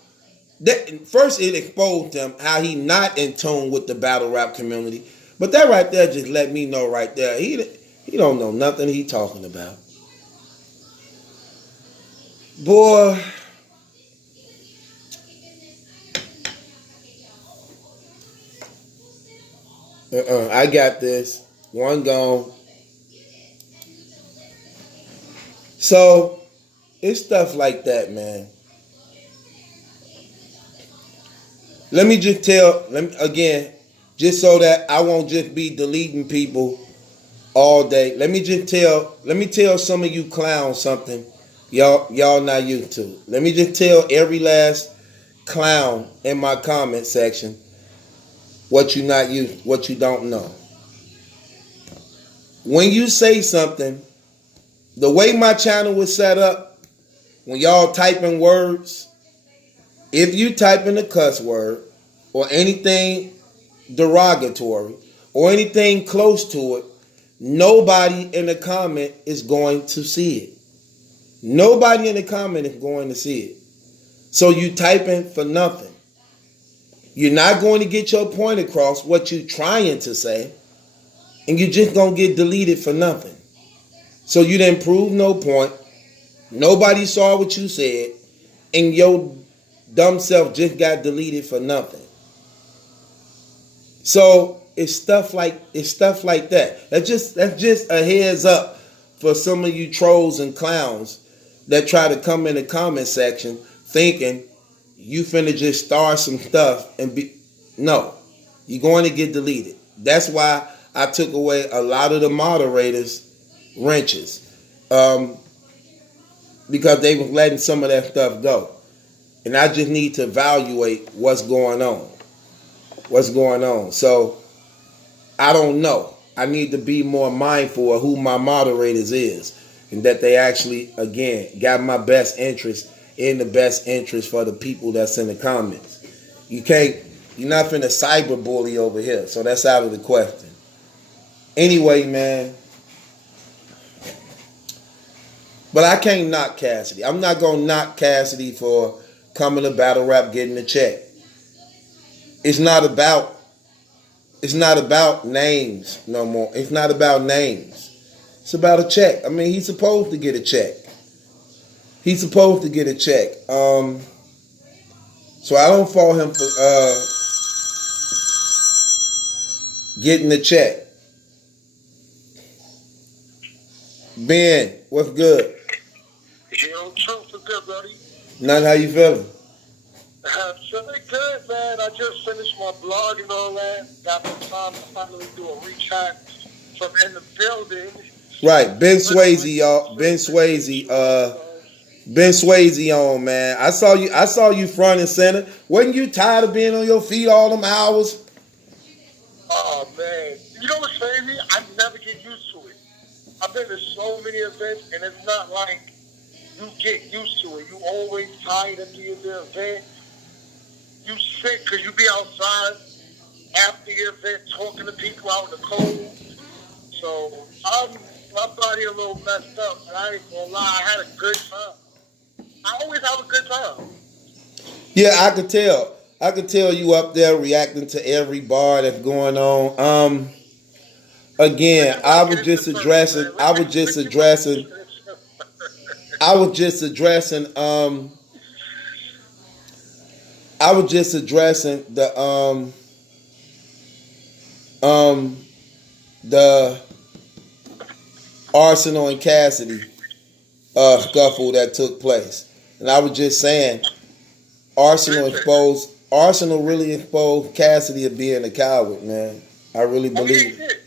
that first it exposed him how he not in tune with the battle rap community. But that right there just let me know right there he don't know nothing he talking about. Boy, I got this. One gone. So, it's stuff like that, man. Let me just again, just so that I won't just be deleting people all day. Let me tell some of you clowns something y'all not used to. Let me just tell every last clown in my comment section what you don't know. When you say something, the way my channel was set up, when y'all typing words, if you type in a cuss word or anything derogatory or anything close to it, nobody in the comment is going to see it. Nobody in the comment is going to see it. So you typing for nothing. You're not going to get your point across, what you're trying to say, and you're just going to get deleted for nothing. So you didn't prove no point. Nobody saw what you said, and your dumb self just got deleted for nothing. So it's stuff like that. That's just a heads up for some of you trolls and clowns that try to come in the comment section thinking you finna just start some stuff and be no. You're going to get deleted. That's why I took away a lot of the moderators' wrenches. Because they were letting some of that stuff go. And I just need to evaluate what's going on. So, I don't know. I need to be more mindful of who my moderators is. And that they actually, again, got my best interest in the best interest for the people that's in the comments. You're not finna cyberbully over here. So that's out of the question. Anyway, man. But I can't knock Cassidy. I'm not going to knock Cassidy for coming to battle rap, getting a check. It's not about names no more. It's not about names. It's about a check. I mean, he's supposed to get a check. So I don't fault him for getting the check. Ben, what's good? Yo, truth is good, buddy. Nothing, how you feeling? Feeling good, man. I just finished my blog and all that. Got some time to finally do a recap from in the building. Right, Ben Swayze, y'all. Ben Swayze on, man. I saw you front and center. Wasn't you tired of being on your feet all them hours? Oh, man. You know what's crazy? I never get used to it. I've been to so many events, and it's not like you get used to it. You always tired at the end of the event. You sick because you be outside after the event talking to people out in the cold. So my body a little messed up, and I ain't gonna lie, I had a good time. I always have a good time. Yeah, I could tell. I could tell you up there reacting to every bar that's going on. Again, I was just addressing the Arsenal and Cassidy scuffle that took place. And I was just saying Arsenal really exposed Cassidy of being a coward, man. I really believe it.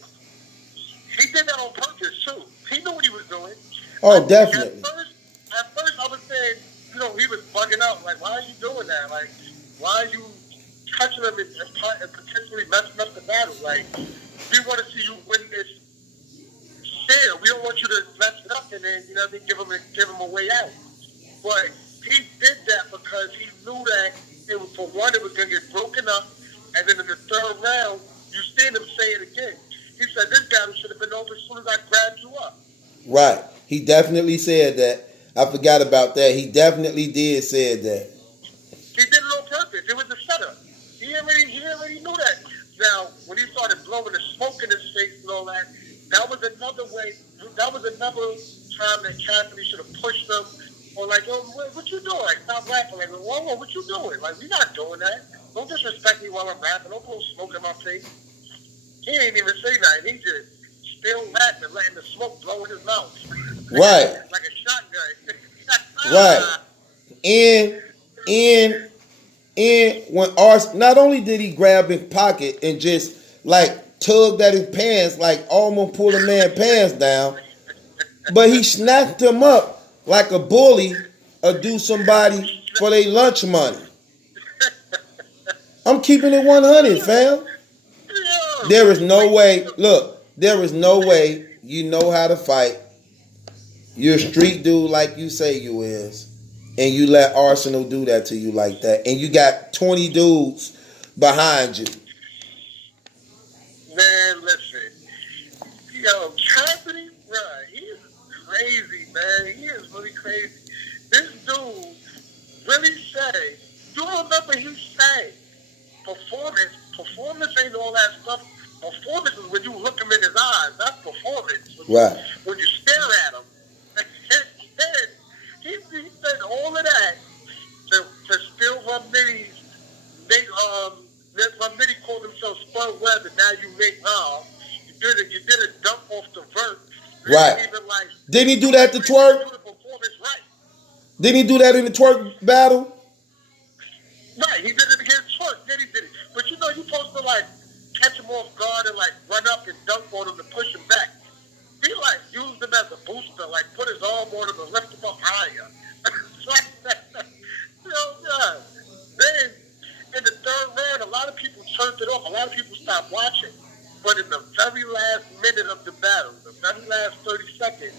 He did that on purpose too. He knew what he was doing. Oh, definitely. At first I was saying, he was bugging out. Like, why are you doing that? Like, why are you touching him and potentially messing up the battle? Like, we want to see you win this fair. We don't want you to mess it up and then, give him a way out. But he did that because he knew that it was, for one, it was going to get broken up, and then in the third round, you see him say it again. He said, this battle should have been over as soon as I grabbed you up. Right. He definitely said that. I forgot about that. He definitely did say that. He did it on purpose. It was a setup. He already knew that. Now, when he started blowing the smoke in his face and all that, that was another way. That was another time that Cassidy should have pushed him. Or like, what you doing? Like, stop rapping. Like, whoa, what you doing? Like, we not doing that. Don't disrespect me while I'm rapping. Don't blow smoke in my face. He ain't even say nothing. He just still rapping, letting the smoke blow in his mouth. Right. Like a shotgun. Right. And when not only did he grab his pocket and just like tugged at his pants, like almost pulled a man's pants down. But he snatched him up like a bully or do somebody for their lunch money. I'm keeping it 100, fam. There is no way, look, there is no way you know how to fight. You're a street dude like you say you is, and you let Arsenal do that to you like that, and you got 20 dudes behind you. Man, listen. Yo, Cassidy, bro, he is crazy, man. He is really crazy. This dude really say, you remember he say, performance ain't all that stuff. Performance is when you look him in his eyes. That's performance. Right. When you stare at him. He said all of that to still run middies. Run middy called himself Spud Webb, and now you make you did a dump off the vert. Right. Didn't he do that to Twerk? Right. Didn't he do that in the Twerk battle? Right, he did it against Twerk. Then he did it. But you know, you're supposed to like catch him off guard and like run up and dunk on him to push him back. He like used him as a booster, like put his arm on him and lift him up higher. God. Then in the third round, a lot of people turned it off. A lot of people stopped watching. But in the very last minute of the battle, the very last 30 seconds,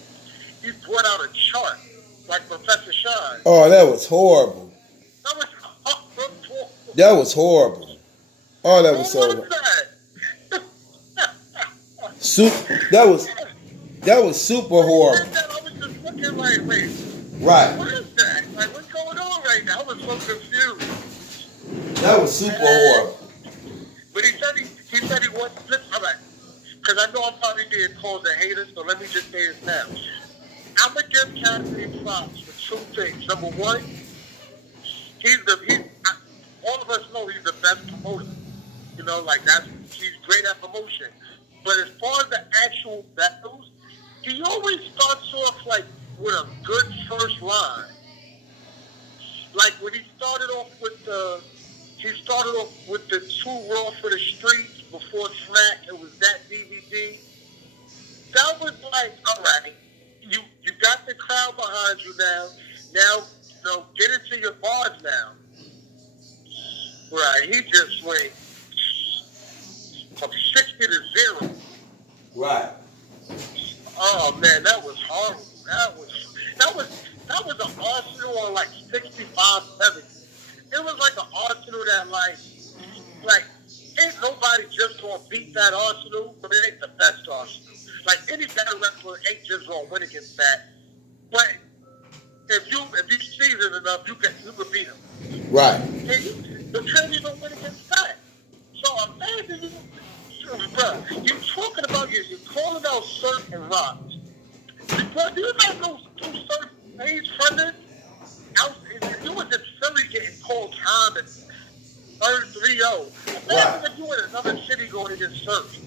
he brought out a chart like Professor Shine. Oh, that was horrible. That was horrible. That was horrible. Oh, that was so. That was super horrible. I was just looking like, wait, right. What is that? Like, what's going on right now? I was so confused. That was super horrible. But he said he wasn't. All right, because I know I'm probably being called a hater, so let me just say this now. I'm gonna give Cassidy props for two things. Number one, all of us know he's the best promoter. You know, like he's great at promotion. But as far as the actual battles, he always starts off like with a good first line. Like when he started off with the 2 Raw for the Streets before Smack, it was that DVD. That was like, all right, you got the crowd behind you now. Now, get into your bars now. Right, he just went from 60 to 0. Right. Oh man, that was horrible. That was an Arsenal on like 65, 70. It was like an Arsenal that like ain't nobody just gonna beat that Arsenal, but it ain't the best Arsenal. Like any battle wrestler ain't just gonna win against that. But if you seasoned enough, you can beat him. Right. And you can't win against that. So imagine you're talking about you're calling out Surf and Rock. Bro, do you not know two Surf made friendly? You was in Philly getting called time and 3-0. Imagine if you were in another city going against Surf.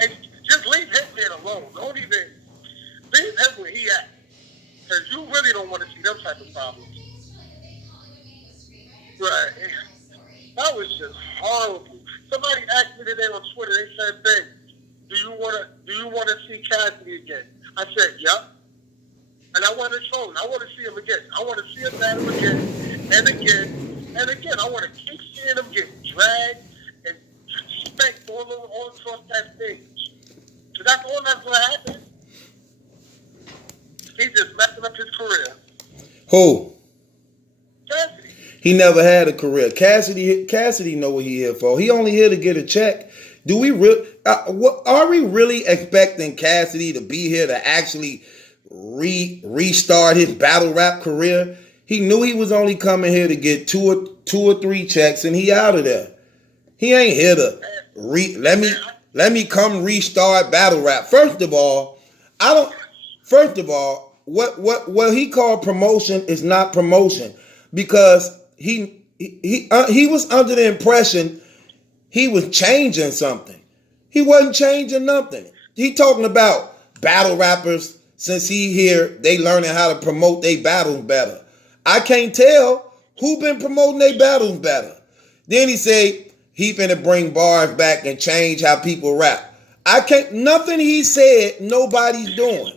And just leave him there alone. Don't even leave him where he at. Because you really don't want to see them type of problems. Right. That was just horrible. Somebody asked me today on Twitter, they said, "Ben, do you want to see Cassidy again?" I said, "Yup." And I want to show him. I want to see him again. I want to see him battle again and again and again. I want to keep seeing him get dragged and spanked all across that stage. Because that's all that's going to happen. He's just messing up his career. Who? Cassidy. He never had a career. Cassidy know what he here for. He only here to get a check. Do we are we really expecting Cassidy to be here to actually restart his battle rap career? He knew he was only coming here to get two or three checks, and he out of there. He ain't here to let me come restart battle rap. First of all, what he called promotion is not promotion, because he was under the impression he was changing something. He wasn't changing nothing. He talking about battle rappers. Since he here, they learning how to promote their battles better. I can't tell who been promoting their battles better. Then he he finna bring bars back and change how people rap. I can't, nothing he said, nobody's doing.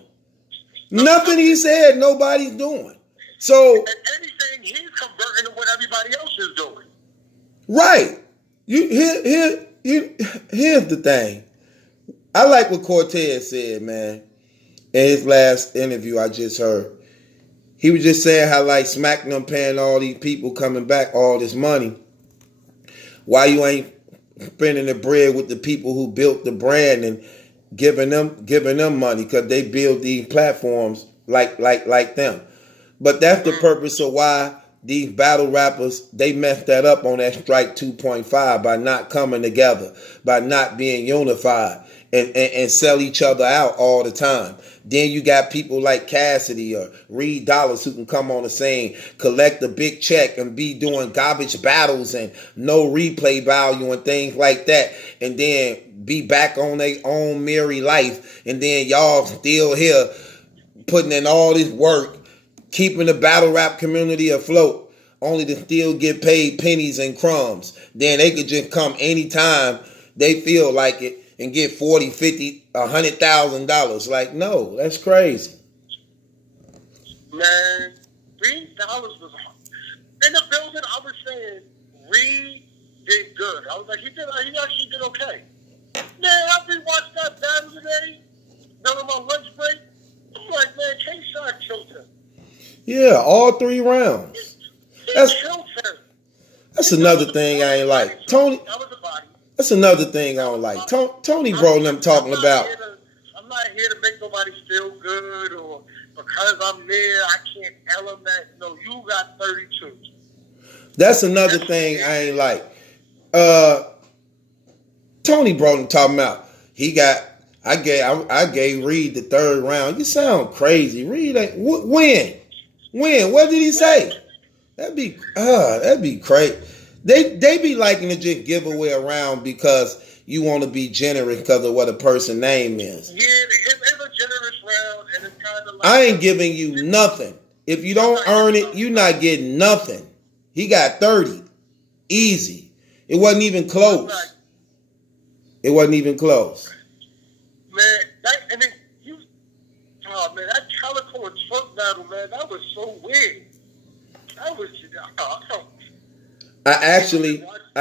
Nothing he said, nobody's doing. So, And anything, he's converting to what everybody else is doing. right. Here's the thing. I like what Cortez said, man, in his last interview I just heard. He was just saying how like Smack them paying all these people coming back all this money. Why you ain't spending the bread with the people who built the brand and giving them money because they build these platforms like them. But that's the purpose of why these battle rappers, they messed that up on that strike 2.5 by not coming together, by not being unified and sell each other out all the time. Then you got people like Cassidy or Reed Dollars who can come on the scene, collect a big check and be doing garbage battles and no replay value and things like that. And then be back on their own merry life. And then y'all still here putting in all this work, keeping the battle rap community afloat, only to still get paid pennies and crumbs. Then they could just come anytime they feel like it and get $40, $50, $100,000. Like, no, that's crazy. Man, $3 was in the building. I was saying Reed did good. I was like, he actually did okay. Man, I rewatched that battle today. Then on my lunch break, I'm like, man, K-Shot killed him. Yeah, all 3 rounds. He That's- killed him. That's another thing I ain't like. Tony, That was a body. that's another thing I don't like. Tony Bro and them talking about. I'm not here to make nobody feel good or because I'm there, I can't element. No, you got 32. That's another thing I ain't like. Tony Bro talking about he got. I gave Reed the 3rd round. You sound crazy. Reed ain't when? What did he say? That'd be crazy. They be liking to just give away a round because you want to be generous because of what a person's name is. Yeah, it's a generous round, and it's kind of like I ain't giving you nothing. If you don't earn it, you not getting nothing. He got 30. Easy. It wasn't even close. It wasn't even close. Man, that Calico and Twerk battle, man, that was so weird. That was, I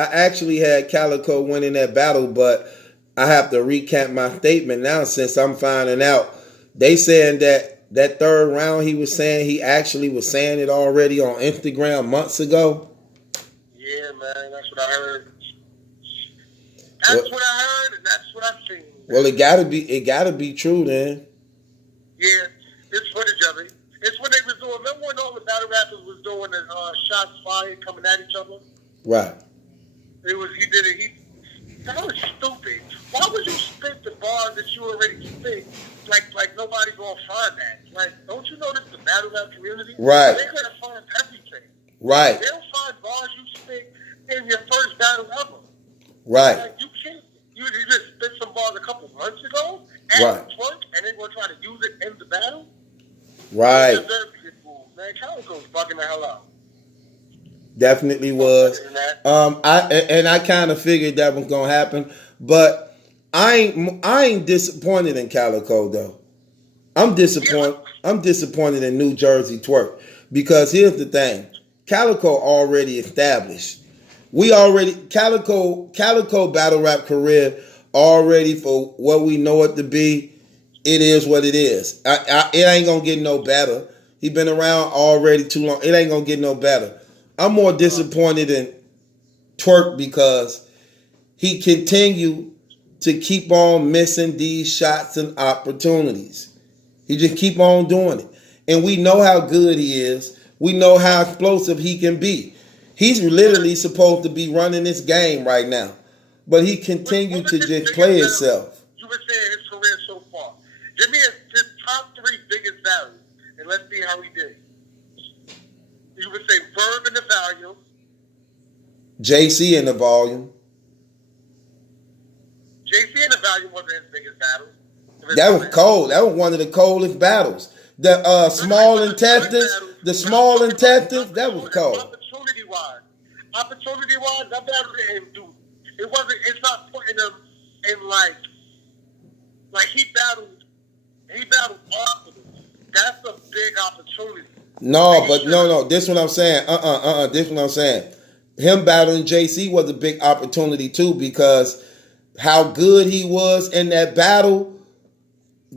actually had Calico winning that battle, but I have to recant my statement now since I'm finding out. They saying that 3rd round he was saying he actually was saying it already on Instagram months ago. Yeah, man, that's what I heard. That's what I heard, and that's what I've seen. Well, it gotta be true then. Yeah, it's footage of it. It's when they was doing. Remember when all the battle rappers was doing the shots fired coming at each other? Right. He did it. That was stupid. Why would you spit the bars that you already spit? Like nobody gonna find that. Like, don't you know this is the battle rap community? Right. They're gonna find everything. Right. They'll find bars you spit in your first battle ever. Right. Like, you can't. You just spit some bars a couple months ago at Right. Twerk, and they're gonna try to use it in the battle. Right. They deserve to get fooled. Man, Calico's bugging the hell out. Definitely was. I kind of figured that was gonna happen, but I ain't disappointed in Calico though. I'm disappointed in New Jersey Twerk because here's the thing: Calico already established. Calico battle rap career already for what we know it to be. It is what it is. It ain't gonna get no better. He been around already too long. It ain't gonna get no better. I'm more disappointed in Twerk because he continued to keep on missing these shots and opportunities. He just keep on doing it. And we know how good he is. We know how explosive he can be. He's literally supposed to be running this game right now. But he continued to just play himself. You were saying his career so far. Give me his top 3 biggest values, and let's see how he did. You would say Verb in the value. JC in the volume. JC in the value wasn't his biggest battle. That was cold. That was one of the coldest battles. The small intestines, that was cold. Opportunity-wise, that battle didn't do it wasn't. It's not putting him in like he battled Arsenal. That's a big opportunity. No, but no. This what I'm saying. This what I'm saying. Him battling JC was a big opportunity too, because how good he was in that battle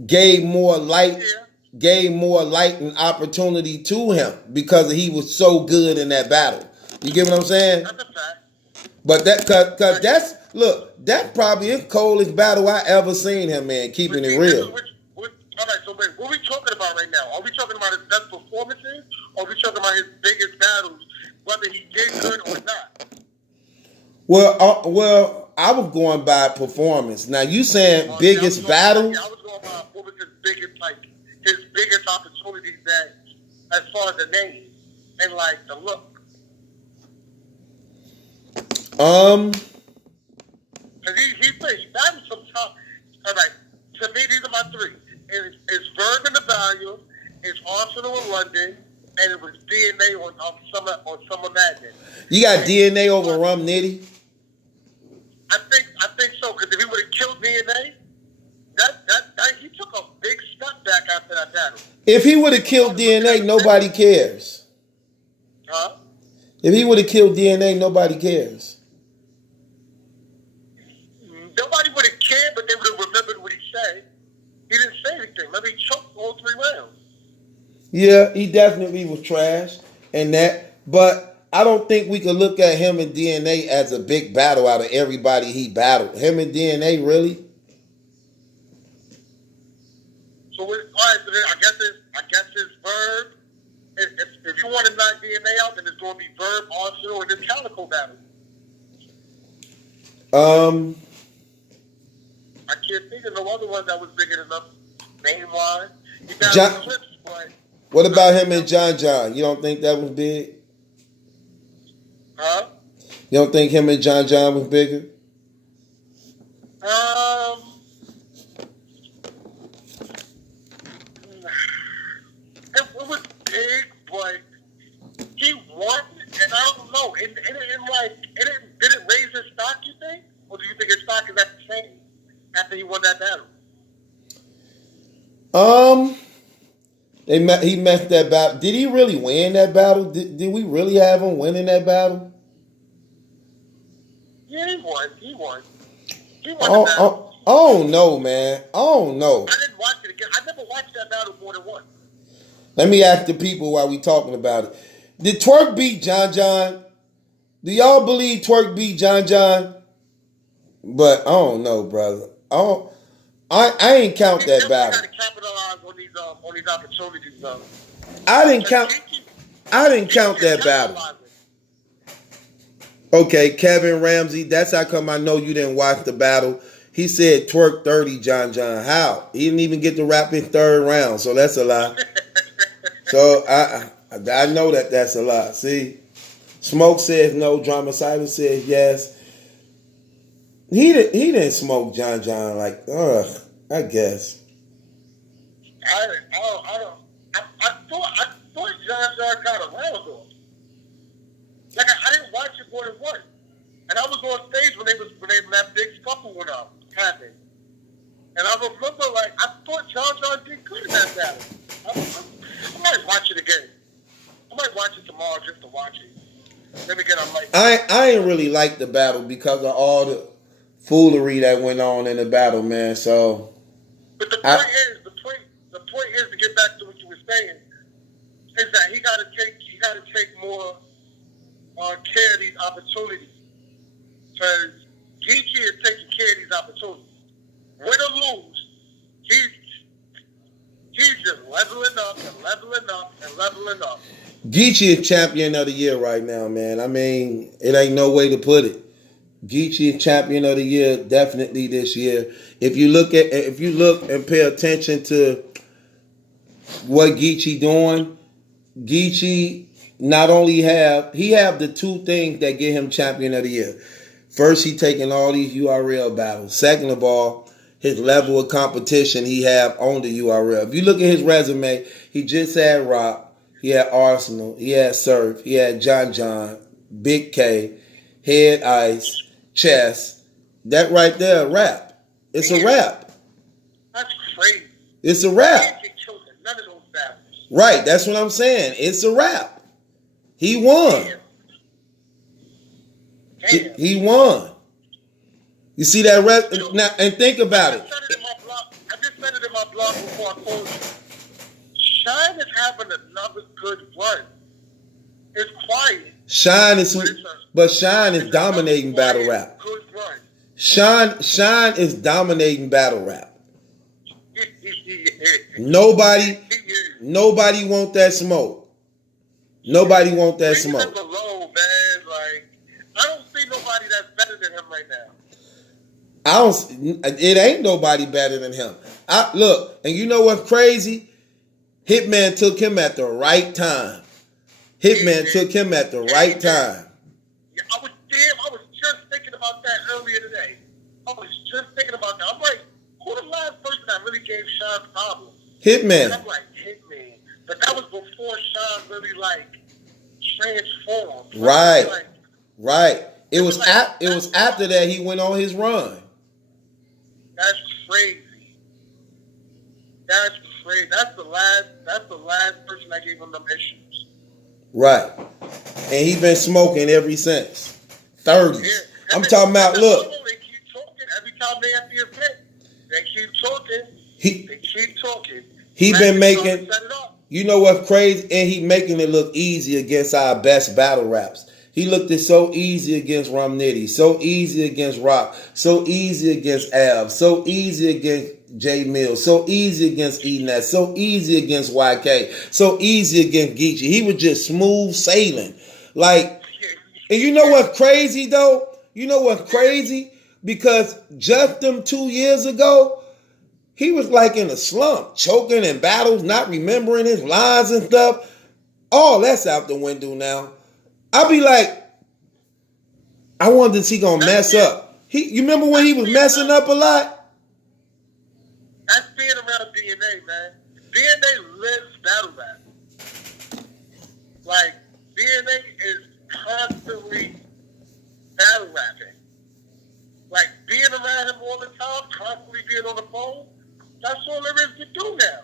gave more light and opportunity to him because he was so good in that battle. You get what I'm saying? That's a fact. But that cause that's probably the coldest battle I ever seen him, man, keeping it real. All right, so wait, what are we talking about right now? Are we talking about his best performances, or are we talking about his biggest battles, whether he did good or not? Well, I was going by performance. Now you saying biggest battles? I was going by what was his biggest opportunities that, as far as the name and like the look. Cause he battled some tough. All right, to me these are my three. It's Verb in the Value, it's Arsenal in London, and it was DNA on Summer Madness. You got DNA over Rum Nitty? I think so, because if he would have killed DNA, that he took a big step back after that battle. If he would have killed DNA, nobody cares. Huh? If he would have killed DNA, nobody cares. Nobody would have cared, but they would have remembered what he said. He didn't say anything. Maybe he choked all 3 rounds. Yeah, he definitely was trash and that. But I don't think we could look at him and DNA as a big battle out of everybody he battled. Him and DNA, really? So, all right, so then I guess it's Verb. If you want to knock DNA out, then it's going to be Verb, Arsenal, and then Calico battle. I can't think of no other one that was bigger enough name-wise. He battled Clips, but... What about him and John? You don't think that was big? Huh? You don't think him and John was bigger? It was big, but he won, and I don't know. It didn't raise his stock, you think? Or do you think his stock is at the same after he won that battle? He messed that battle. Did he really win that battle? Did we really have him winning that battle? Yeah, he won. He won the battle. Oh no, man. Oh no. I didn't watch it again. I never watched that battle more than once. Let me ask the people while we talking about it. Did Twerk beat John? Do y'all believe Twerk beat John? But I don't know, brother. I ain't count that battle. Got to capitalize on these opportunities, though. I didn't count that battle. Okay, Kevin Ramsey. That's how come I know you didn't watch the battle. He said Twerk 30, John. How? He didn't even get to rap his 3rd round, so that's a lie. So I know that's a lie. See, Smoke says no. Drama Cyber says yes. He didn't smoke John like, I guess. I thought John got around though. Like I didn't watch it more than once, and I was on stage when that big scuffle went up happened, and I remember I thought John did good in that battle. I might watch it again. I might watch it tomorrow just to watch it. Then again, I ain't really like the battle because of all the foolery that went on in the battle, man. So, but the point is to get back to what you were saying is that he got to take more care of these opportunities, because Geechee is taking care of these opportunities. Win or lose, he's just leveling up and leveling up and leveling up. Geechee is champion of the year right now, man. I mean, it ain't no way to put it. Geechee is champion of the year definitely this year. If you look and pay attention to what Geechee doing, Geechee not only have the 2 things that get him champion of the year. First, he taking all these URL battles. Second of all, his level of competition he have on the URL. If you look at his resume, he just had Rock, he had Arsenal, he had Surf, he had John, Big K, Head Ice, chest, that right there, a rap. It's a rap. That's crazy. It's a He rap. didn't get killed in none of those battles. Right, that's what I'm saying. It's a rap. He won. Damn. He won. You see that rep now, and think about it. I just said it in my blog before I called you. Shine is having another good run. It's quiet. Shine is dominating battle rap. Good run. Shine is dominating battle rap. Nobody want that smoke. Nobody want that Leave him smoke. alone, man. Like, I don't see nobody that's better than him right now. It ain't nobody better than him. Look, and you know what's crazy? Hitman took him at the right time. Took him at the right time. Yeah, I was just thinking about that earlier today. I'm like, who the last person that really gave Sean problems? Hitman. And I'm like, Hitman. But that was before Sean really, like, transformed. Right. Like, right. It was after that he went on his run. That's crazy. That's crazy. That's the last person that gave him them issues. Right. And he been smoking ever since. 30s. Yeah. I'm talking about, look. They keep talking every time they at the event. They keep talking. He been making, set it up. you know what's crazy? And he making it look easy against our best battle raps. He looked it so easy against Rum Nitty, so easy against Rock, so easy against Av, so easy against J Mills, so easy against E-Net, so easy against YK, so easy against Geechee. He was just smooth sailing. Like, and you know what's crazy though? You know what's crazy? Because just them 2 years ago, he was like in a slump, choking in battles, not remembering his lines and stuff. All that's out the window now. I'll be like, I wonder if he gonna mess up. You remember when he was messing up a lot? That's being around DNA, man. DNA lives battle rap. Like, DNA is constantly battle rapping. Like, being around him all the time, constantly being on the phone, that's all there is to do now.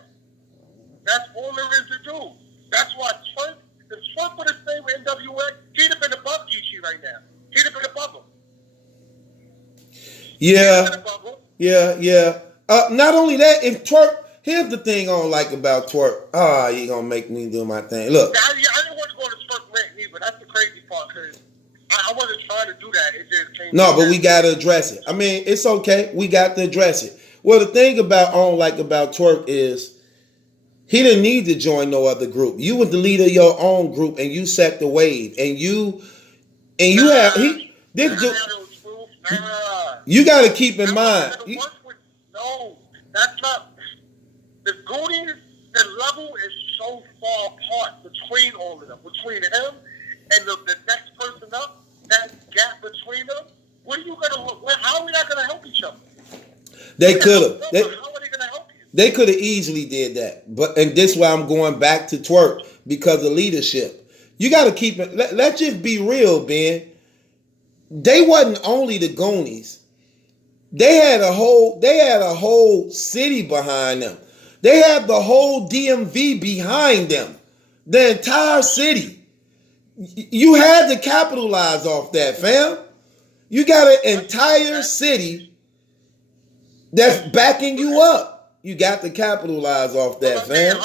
That's all there is to do. That's why if Twerk would have stayed with NWA, he'd have been above Geechee right now. He'd have been above him. Yeah. Not only that, if Twerk, here's the thing I don't like about Twerk. You gonna make me do my thing. Look. I didn't want to go to Twerk rant either, but that's the crazy part, because I wasn't trying to do that. It just came. No, but we gotta address it. I mean, it's okay. We got to address it. Well, the thing I don't like about Twerk is he didn't need to join no other group. You was the leader of your own group, and you set the wave. You got to keep in mind. No, that's not. The Goonies, the level is so far apart between all of them, between him and the next person up. That gap between them. What are you gonna look? How are we not gonna help each other? They could have. How are they gonna help you? They could have easily did that, and this is why I'm going back to Twerk, because of leadership. You got to keep it. Let's just be real, Ben. They wasn't only the Goonies. They had a whole city behind them. They had the whole DMV behind them. The entire city. You had to capitalize off that, fam. You got an entire city that's backing you up. You got to capitalize off that, fam.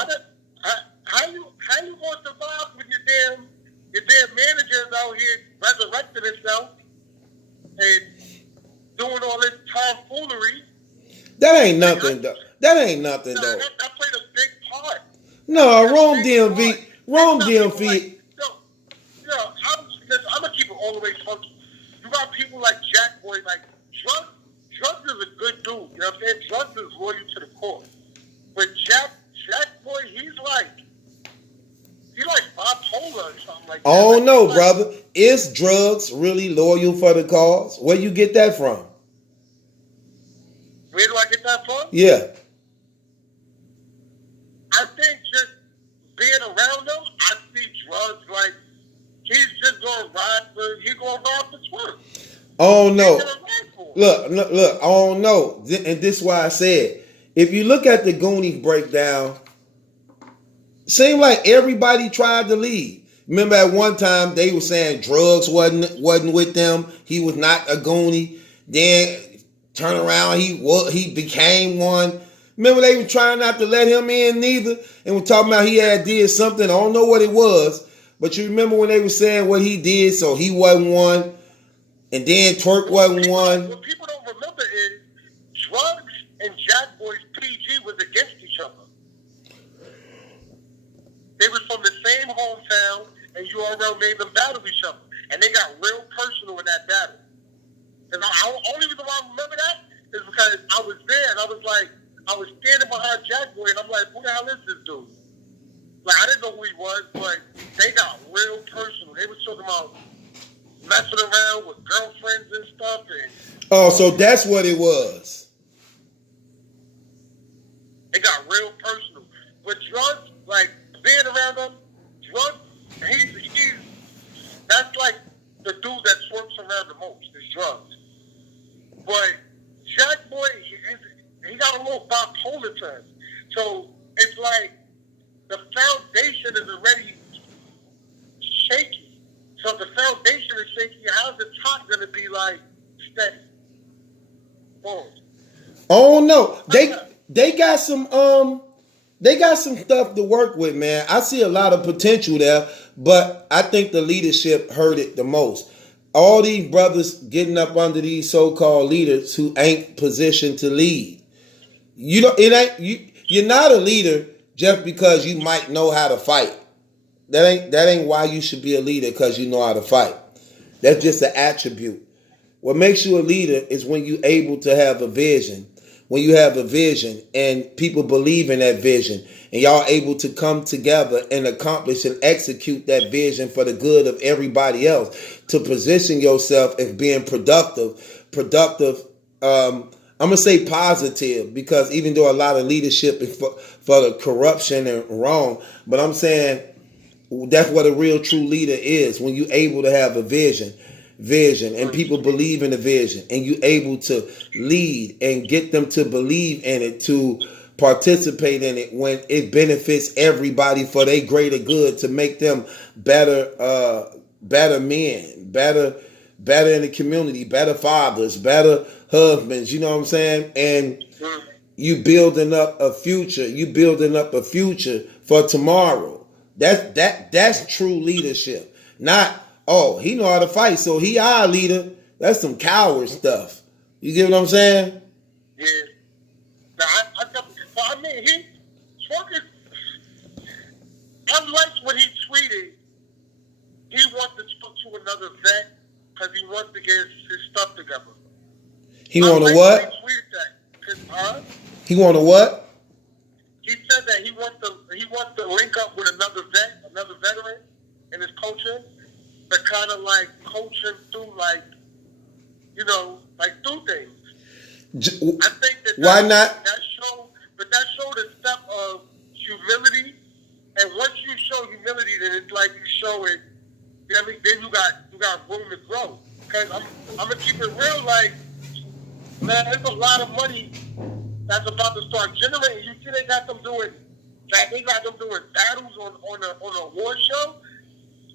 How you going to survive when your damn manager is out here resurrecting himself and doing all this tomfoolery? That ain't nothing, though. That ain't nothing, though. That played a big part. No, Rome DMV. I'm gonna keep it all the way funky. You got people like Jack Boy, like Drugs is a good dude. You know what I'm saying? Drugs is loyal to the core. But Jack Boy, he's like bipolar or something like that. Oh no, brother. Is Drugs really loyal for the cause? Where you get that from? Where do I get that from? Yeah. I think just being around him, I see Drugs like he's just gonna ride for Twerk. Oh They no. never ran for him. Look, I don't know. And this is why I said, if you look at the Goonies breakdown, seemed like everybody tried to leave. Remember at one time they were saying drugs wasn't with them. He was not a Goonie. Then turn around, he became one. Remember they were trying not to let him in neither, and were talking about he had did something. I don't know what it was, but you remember when they were saying what he did, so he wasn't one, and then Twerk wasn't one. What people don't remember is drugs and Jack Boy's PG was against each other. They was from the same hometown, and URL made them battle each other, and they got real personal in that battle. And the only reason why I remember that is because I was there, and I was standing behind Jack Boy, and I'm like, who the hell is this dude? Like, I didn't know who he was, but they got real personal. They was talking about messing around with girlfriends and stuff, and Oh, so that's what it was. it got real personal. With drugs, like, being around them, drugs, that's like the dude that swerves around the most, is drugs. But Jack Boy, he got a little bipolar to him. So it's like the foundation is already shaky. So if the foundation is shaky, how's the top going to be like steady? Boom. Oh no, they got some stuff to work with, man. I see a lot of potential there, but I think the leadership hurt it the most. All these brothers getting up under these so-called leaders who ain't positioned to lead. You're not a leader just because you might know how to fight. That ain't why you should be a leader, because you know how to fight. That's just an attribute. What makes you a leader is when you're able to have a vision. When you have a vision and people believe in that vision, and y'all able to come together and accomplish and execute that vision for the good of everybody else, to position yourself as being productive. I'm gonna say positive, because even though a lot of leadership is for the corruption and wrong, but I'm saying that's what a real true leader is, when you're able to have a vision, and people believe in the vision, and you're able to lead and get them to believe in it, to participate in it when it benefits everybody for their greater good, to make them better men, better in the community, better fathers, better husbands, you know what I'm saying? And you building up a future for tomorrow. That's true leadership. Not, oh, he know how to fight, so he our leader. That's some coward stuff. You get what I'm saying? Yeah. Now, I mean, I liked when he tweeted he wants to talk to another vet because he wants to get his stuff together. He want to what? He tweeted that. He want to what? He said that he wants to link up with another veteran in his culture, to kind of like coach him through, like, do things. I think why not? That showed a step of humility, and once you show humility, then it's like you show it. You know what I mean? Then you got room to grow. Because I'm gonna keep it real, like, man, there's a lot of money that's about to start generating. You see, they got them doing battles on a award show.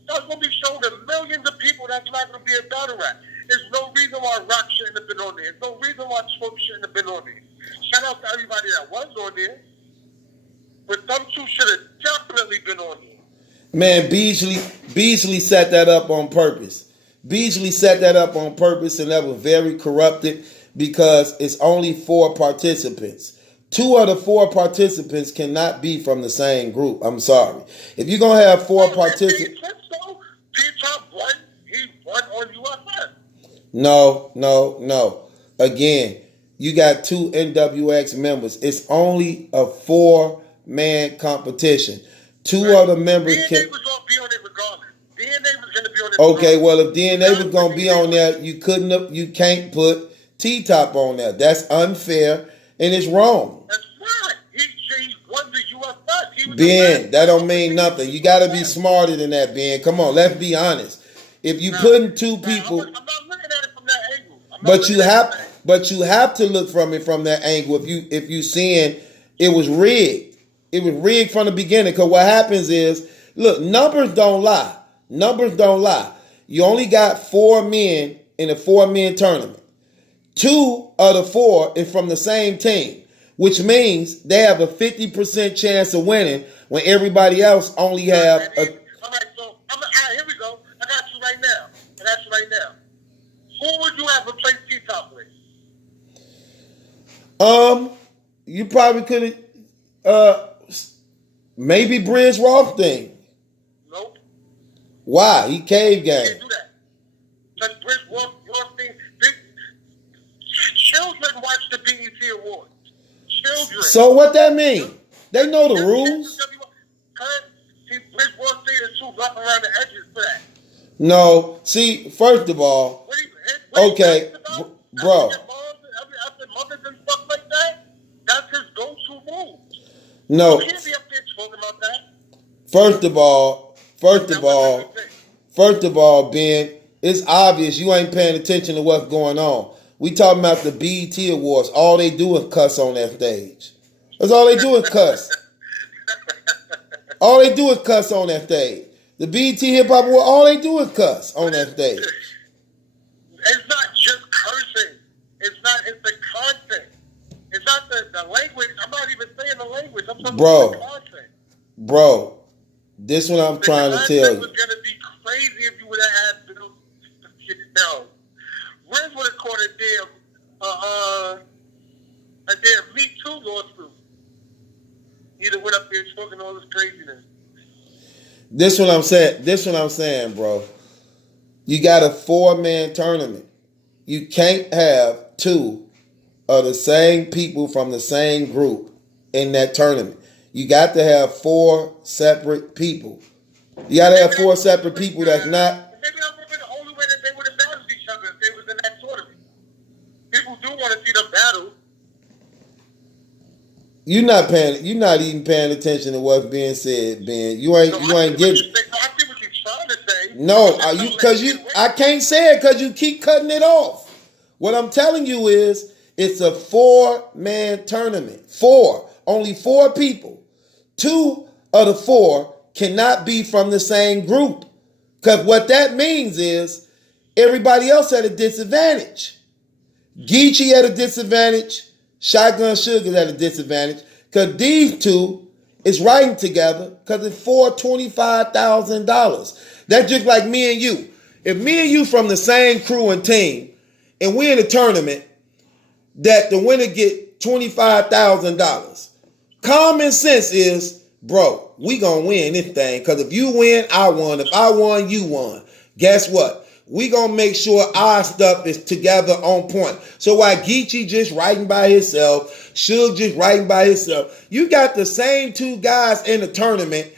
That's gonna be shown to millions of people. That's not gonna be a battle rap. There's no reason why Rock shouldn't have been on there. There's no reason why Smoke shouldn't have been on there. Shout out to everybody that was on there, but them two should have definitely been on there. Man, Beasley set that up on purpose. And that was very corrupted, because it's only 4 participants. 2 of the 4 participants cannot be from the same group. I'm sorry. If you're going to have 4 participants... P-Top won. He won on UFS. No. Again, you got 2 NWX members. It's only a 4-man competition. 2 other members can... DNA was going to be on it regardless. DNA was going to be on it. Okay, well, if DNA was going to be on there, you can't put T-Top on there. That's unfair, and it's wrong. That's right. He won the UFS. Ben, that don't mean nothing. You got to be smarter than that, Ben. Come on, let's be honest. If you putting 2 people... I'm not looking at it from that But you have to look from it from that angle. If you seeing it was rigged, it was rigged from the beginning. Because what happens is, look, numbers don't lie. Numbers don't lie. You only got 4 men in a 4-man tournament. 2 of the 4 is from the same team, which means they have a 50% chance of winning when everybody else only have a. All right, so here we go. I got you right now. Who would you have replaced T-Top with? You probably could maybe Bridge Rothstein. Nope. Why? He cave game. Can't do that. Because Bridge Rothstein, children watch the BET Awards. Children. So what that mean? They know the rules. Bridge Rothstein is too rough around the edges for that. No. See, first of all, okay, bro. After mothers and stuff like that, that's his go-to move. No. You can't be up there talking about that. First of all, Ben, it's obvious you ain't paying attention to what's going on. We talking about the BET Awards. All they do is cuss on that stage. That's all they do is cuss. All they do is cuss on that stage. The BET Hip Hop Award, all they do is cuss on that stage. It's not just cursing. It's the content. It's not the language. I'm not even saying the language. I'm talking about the content. Bro, this is what I'm trying to tell you. The content was going to be crazy if you would have had Bill. No. Riz would have caught a damn Me Too lawsuit. He'd have went up there talking all this craziness. This what I'm saying, bro. You got a 4-man tournament. You can't have 2 of the same people from the same group in that tournament. You got to have 4 separate people. You got to have 4 separate people that's not. Maybe that would have been the only way that they would have battled each other if they was in that tournament. People do want to see them battle. You're not even paying attention to what's being said, Ben. You ain't getting. I see what you're trying to say. No, I can't say it because you keep cutting it off. What I'm telling you is it's a 4-man tournament. 4, only 4 people. 2 of the 4 cannot be from the same group. Because what that means is everybody else at a disadvantage. Geechee at a disadvantage. Shotgun Sugar's at a disadvantage. Because these 2 is writing together because it's for $25,000. That's just like me and you. If me and you from the same crew and team and we in a tournament that the winner get $25,000, common sense is, bro, we gonna win this thing. Because if you win, I won. If I won, you won. Guess what? We gonna make sure our stuff is together on point. So while Geechee just writing by himself, Suge just writing by himself, you got the same 2 guys in the tournament.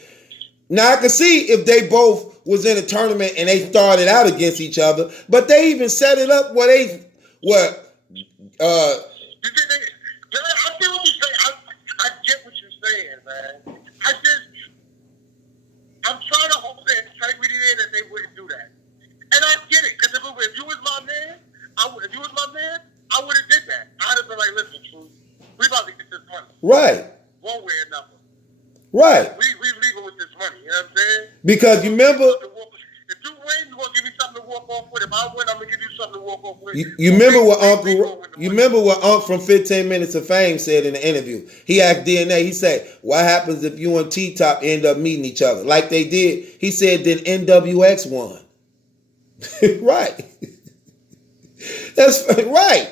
Now I can see if they both was in a tournament and they started out against each other, but they even set it up where they were. I feel what you're saying. I get what you're saying, man. I'm trying to hold the integrity there that they wouldn't do that. And I get it, because if you was my man, I would have did that. I'd have been like, listen, True, we about to get this money. Right. One way or another. Right. We leaving with this money, you know what I'm saying? Because you remember, if you win, you're gonna give me something to walk off with. If I win, I'm gonna give you something to walk off with. you remember what Unc from 15 Minutes of Fame said in the interview. He asked DNA, he said, what happens if you and T-Top end up meeting each other? Like they did. He said, then NWX won. Right. That's right.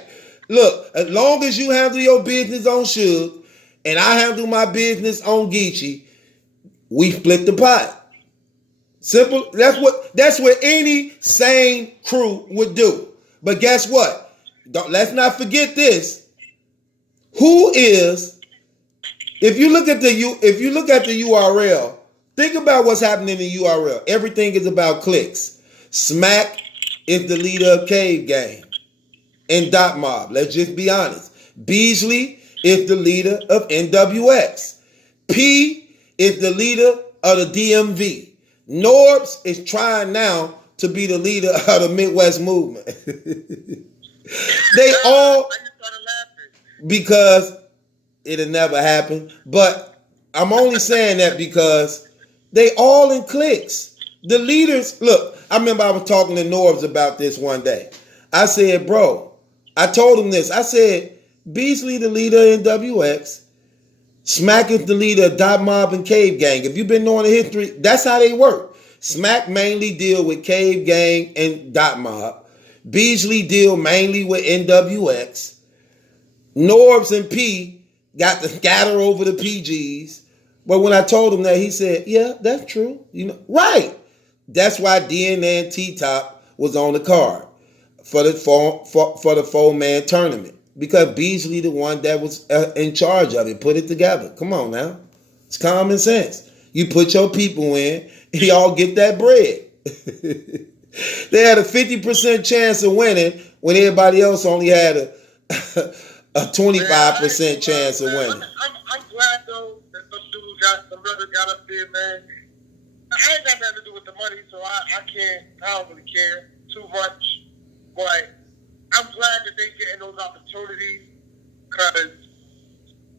Look, as long as you handle your business on Suge and I handle my business on Geechee, we split the pot. Simple. That's what any sane crew would do. But guess what? Let's not forget this. Who is? If you look at the URL, think about what's happening in the URL. Everything is about clicks. Smack is the leader of Cave Gang and Dot Mob. Let's just be honest. Beasley is the leader of NWX. P is the leader of the DMV. Norbs is trying now to be the leader of the Midwest movement. They all, Why you started laughing? because it'll never happen. But I'm only saying that because they all in cliques. The leaders, look, I remember I was talking to Norbs about this one day. I said, bro, I told him this. I said, Beasley, the leader in WX, Smack is the leader of Dot Mob and Cave Gang. If you've been knowing the history, that's how they work. Smack mainly deal with Cave Gang and Dot Mob. Beasley deal mainly with NWX. Norbs and P got to scatter over the PGs. But when I told him that, he said, yeah, that's true. You know, right. That's why DNA and T-Top was on the card for the four-man tournament. Because Beasley the one that was in charge of it, put it together. Come on now. It's common sense. You put your people in, y'all get that bread. They had a 50% chance of winning when everybody else only had a 25% chance of winning. I'm glad though that some brothers got up there, man. I ain't got nothing to do with the money, so I don't really care too much. But I'm glad that they getting those opportunities, because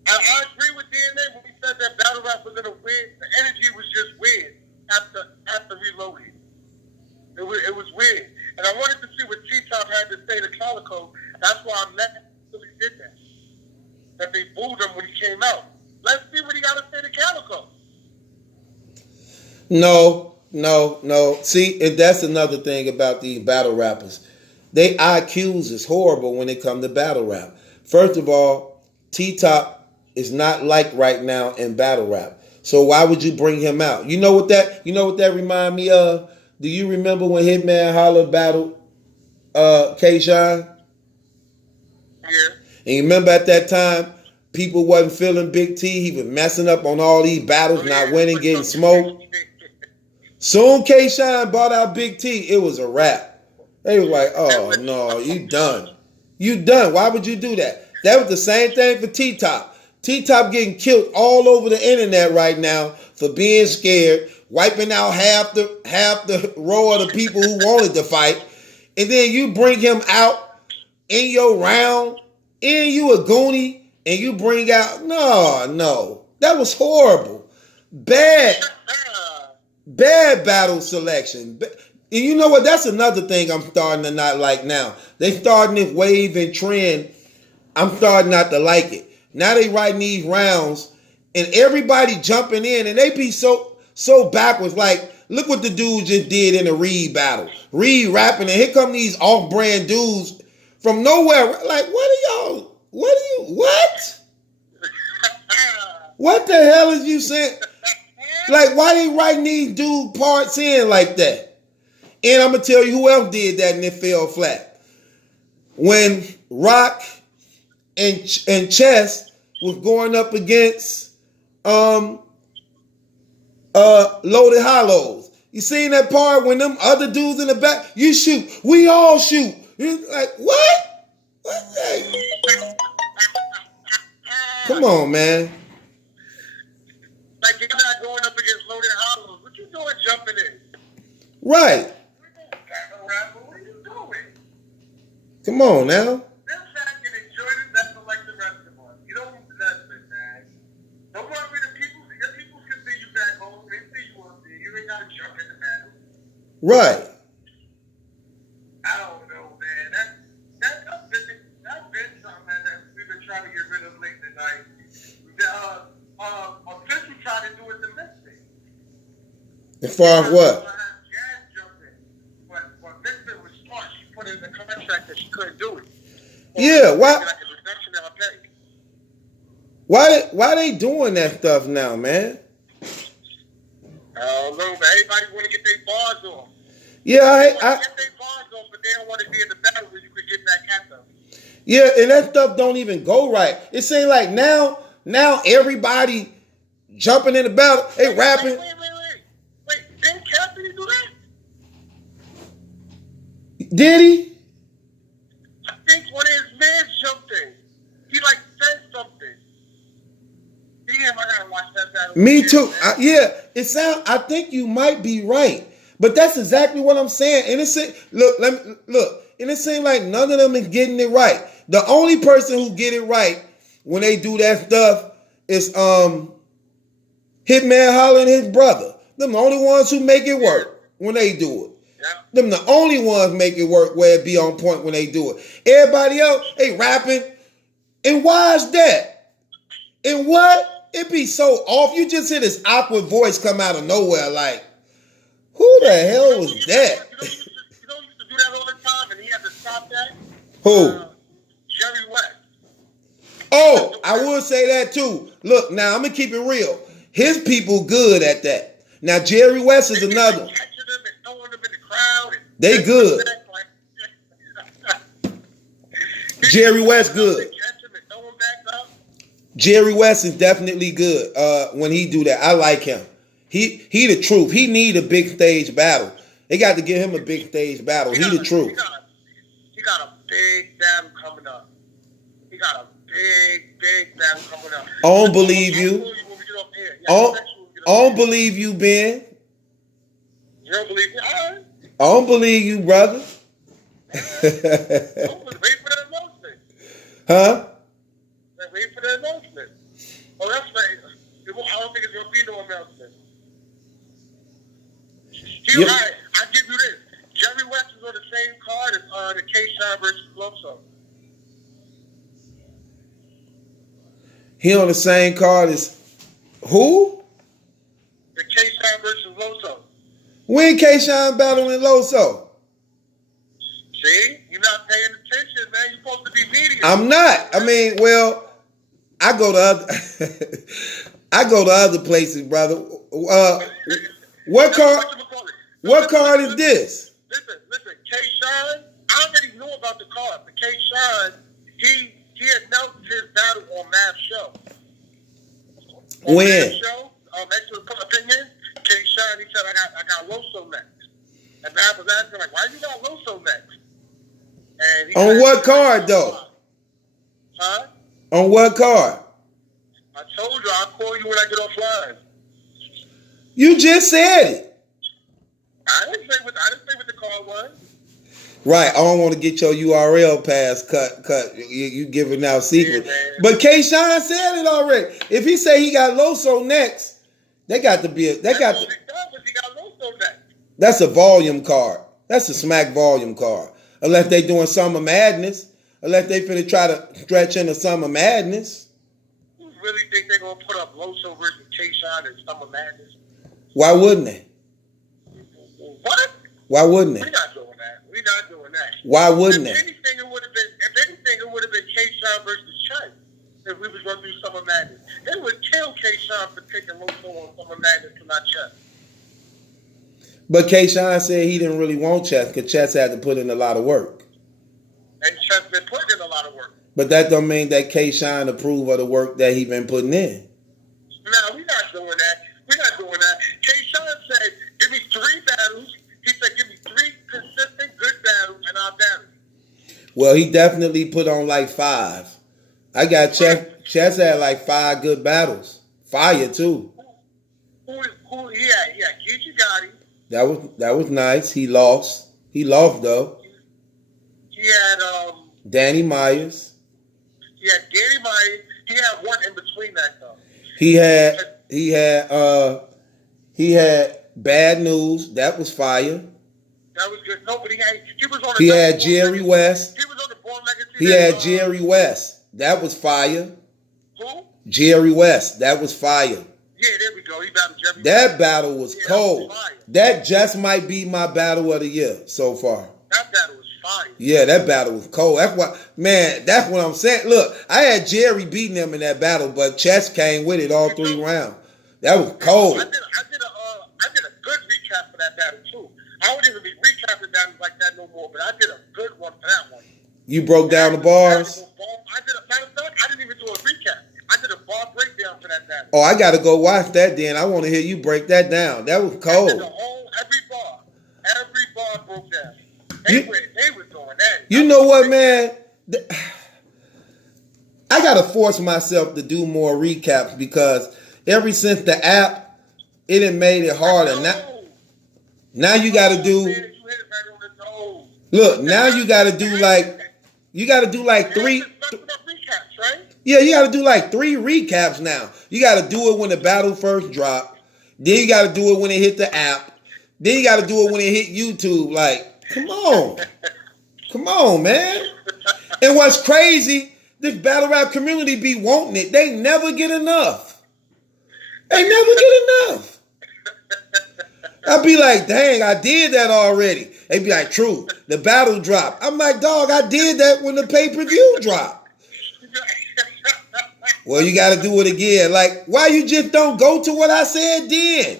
I agree with DNA when he said that battle rap was gonna win. The energy was just weird after reloading. It was weird, and I wanted to see what T-Top had to say to Calico. That's why I'm glad he did that. That they booed him when he came out. Let's see what he got to say to Calico. No. See, and that's another thing about these battle rappers. They IQs is horrible when it comes to battle rap. First of all, T-Top is not liked right now in battle rap. So why would you bring him out? You know what that remind me of? Do you remember when Hitman Holla battled K-Shine? Yeah. And you remember at that time, people wasn't feeling Big T. He was messing up on all these battles, not winning, getting smoked. Soon K-Shine bought out Big T, it was a wrap. They was like, oh no, you done. You done. Why would you do that? That was the same thing for T-Top. T-Top getting killed all over the internet right now for being scared, wiping out half the row of the people who wanted to fight. And then you bring him out in your round, and you a goonie, and you bring out, no. That was horrible. Bad battle selection. And you know what? That's another thing I'm starting to not like now. They starting this wave and trend. I'm starting not to like it. Now they writing these rounds, and everybody jumping in, and they be so backwards. Like, look what the dude just did in the Reed battle. Reed rapping, and here come these off-brand dudes from nowhere. Like, what? What the hell is you saying? Like, why they writing these dude parts in like that? And I'm going to tell you who else did that and it fell flat. When Rock and Chess was going up against Loaded Hollows. You seen that part when them other dudes in the back, you shoot, we all shoot. You're like, what? Come on, man. Like, you're not going up against Loaded Hollows. What you doing jumping in? Right. What are you doing? Come on now. Them guys can enjoy the vessel like the rest of us. You don't possess it, man. Don't worry, the people, your people can see you back home. They see you up there. You ain't got to jump in the battle. Right. I don't know, man. That's been something that we've been trying to get rid of late tonight. Official tried to do it domestic. As far as what? But Victor was smart. She put in the contract that she couldn't do it. Yeah, why? Like a reduction in her pay. Why they doing that stuff now, man? I don't know, but everybody want to get their bars on. Yeah, They want to get their bars on, but they don't want to be in the battle where you could get back at them. Yeah, and that stuff don't even go right. It seems like now everybody jumping in the battle, they rapping. Wait, didn't Cassidy do that? Did he? I think one of his men jumped in. He like said something. Damn, I gotta watch that battle. Me too. I think you might be right. But that's exactly what I'm saying. And it's look, and it seems like none of them is getting it right. The only person who get it right when they do that stuff is Hitman Holler and his brother. Them the only ones who make it work when they do it. Yeah. Them the only ones make it work where it be on point when they do it. Everybody else, they rapping. And why is that? And what? It be so off. You just hear this awkward voice come out of nowhere like, who the hell was that? You know, used to do that all the time, and he had to stop that. Who? Jerry West. Oh, I would say that too. Look, now I'm gonna keep it real. His people good at that. Now Jerry West is another one. Catching them and throwing them in the crowd. And They good. Jerry West good. Catch them and throw them back up. Jerry West is definitely good when he do that. I like him. He the truth. He need a big stage battle. They got to give him a big stage battle. He the truth. He got a big battle coming up. He got a big battle coming up. I don't believe you. I don't believe you, Ben. You don't believe me? All right. I don't believe you, brother. Wait for the announcement. Huh? Wait for the announcement. Oh, that's right. I don't think it's going to be no announcement. You're right. I give you this. Jerry West is on the same card as the K-Shine versus Loso. He on the same card as who? The K-Shine versus Loso. When K-Shine battling Loso? See? You're not paying attention, man. You're supposed to be media. I'm not. I mean, well, I go to other places, brother. What card? What card is this? Listen. K-Shine, I already knew about the card. But K-Shine, he announced his battle on Mav's show. When? Mav's show, Expert Opinion, K-Shine, he said, I got Loso next. And Mav was asking, like, why you got Loso next? And he On said, what card, though? Huh? On what card? I told you I'll call you when I get offline. You just said it. I didn't say what the card was. Right. I don't want to get your URL pass cut. You giving out secrets. Yeah, but K-Shine said it already. If he say he got Loso next, they got to be a, He got Loso next. that's a volume card. That's a smack volume card. Unless they doing Summer Madness. Unless they finna try to stretch into Summer Madness. You really think they're gonna put up Loso versus K-Shine in Summer Madness? Why wouldn't they? What? Why wouldn't they? We're not doing that. Why wouldn't they? If anything, it would have been K-Shine versus Chud. If we was gonna do Summer Madness, they would kill K-Shine for taking Loso on Summer Madness to not Chud. But K-Shine said he didn't really want Chess because Chess had to put in a lot of work. And Chud's been putting in a lot of work. But that don't mean that K-Shine approve of the work that he been putting in. No, we're not doing that. K-Shine said, give me 3 battles. He said, give me 3 consistent good battles, and I'll battle. Well, he definitely put on like 5. I got Chess had like 5 good battles. Fire too. Who he had? He had Geechee Gotti. That was nice. He lost. He lost though. He had Danny Myers. He had Danny Myers. He had one in between that though. He had Bad News. That was fire. That was good. No, but he was on. He had Jerry West. He was on the Born Legacy. He had Jerry West. That was fire. Who? Jerry West. That was fire. Yeah, there we go. He battled Jerry That West. battle was cold. That just might be my battle of the year so far. That battle was fire. Yeah, that battle was cold. That's what I'm saying. Look, I had Jerry beating him in that battle, but Chess came with it all 3 rounds. That was cold. I did a good recap for that battle too. I wouldn't even be recapping battles like that no more, but I did a good one for that one. You broke down the bars? I didn't even do a recap. I did a bar breakdown for that battle. Oh, I got to go watch that then. I want to hear you break that down. That was cold. I did every bar broke down. They were doing that. You know what, man? I got to force myself to do more recaps because ever since the app, it done made it harder. Now you got to do. Man, you hit it right on the nose. Look, now you gotta do like three. Just messing up recaps, right? Yeah, you gotta do like 3 recaps now. You gotta do it when the battle first dropped. Then you gotta do it when it hit the app. Then you gotta do it when it hit YouTube. Like, come on. Come on, man. And what's crazy, this battle rap community be wanting it. They never get enough. They never get enough. I'd be like, dang, I did that already. They'd be like, true, the battle dropped. I'm like, dog, I did that when the pay-per-view dropped. Well, you got to do it again. Like, why you just don't go to what I said then?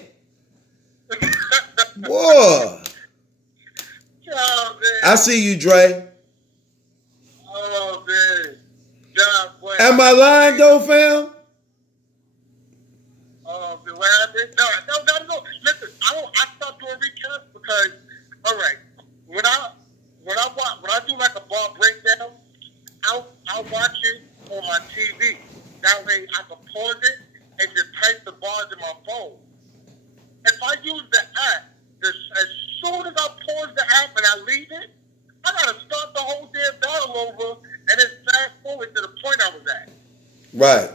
Boy. Oh, man. I see you, Dre. Oh, man. God, boy. Am I lying, though, fam? Oh, man, what happened? No. Listen, I stopped doing recaps because, all right, when I do like a ball breakdown, I'll watch it on my TV. That way I can pause it and just type the bars in my phone. If I use the app, as soon as I pause the app and I leave it, I gotta start the whole damn battle over and then fast forward to the point I was at. Right.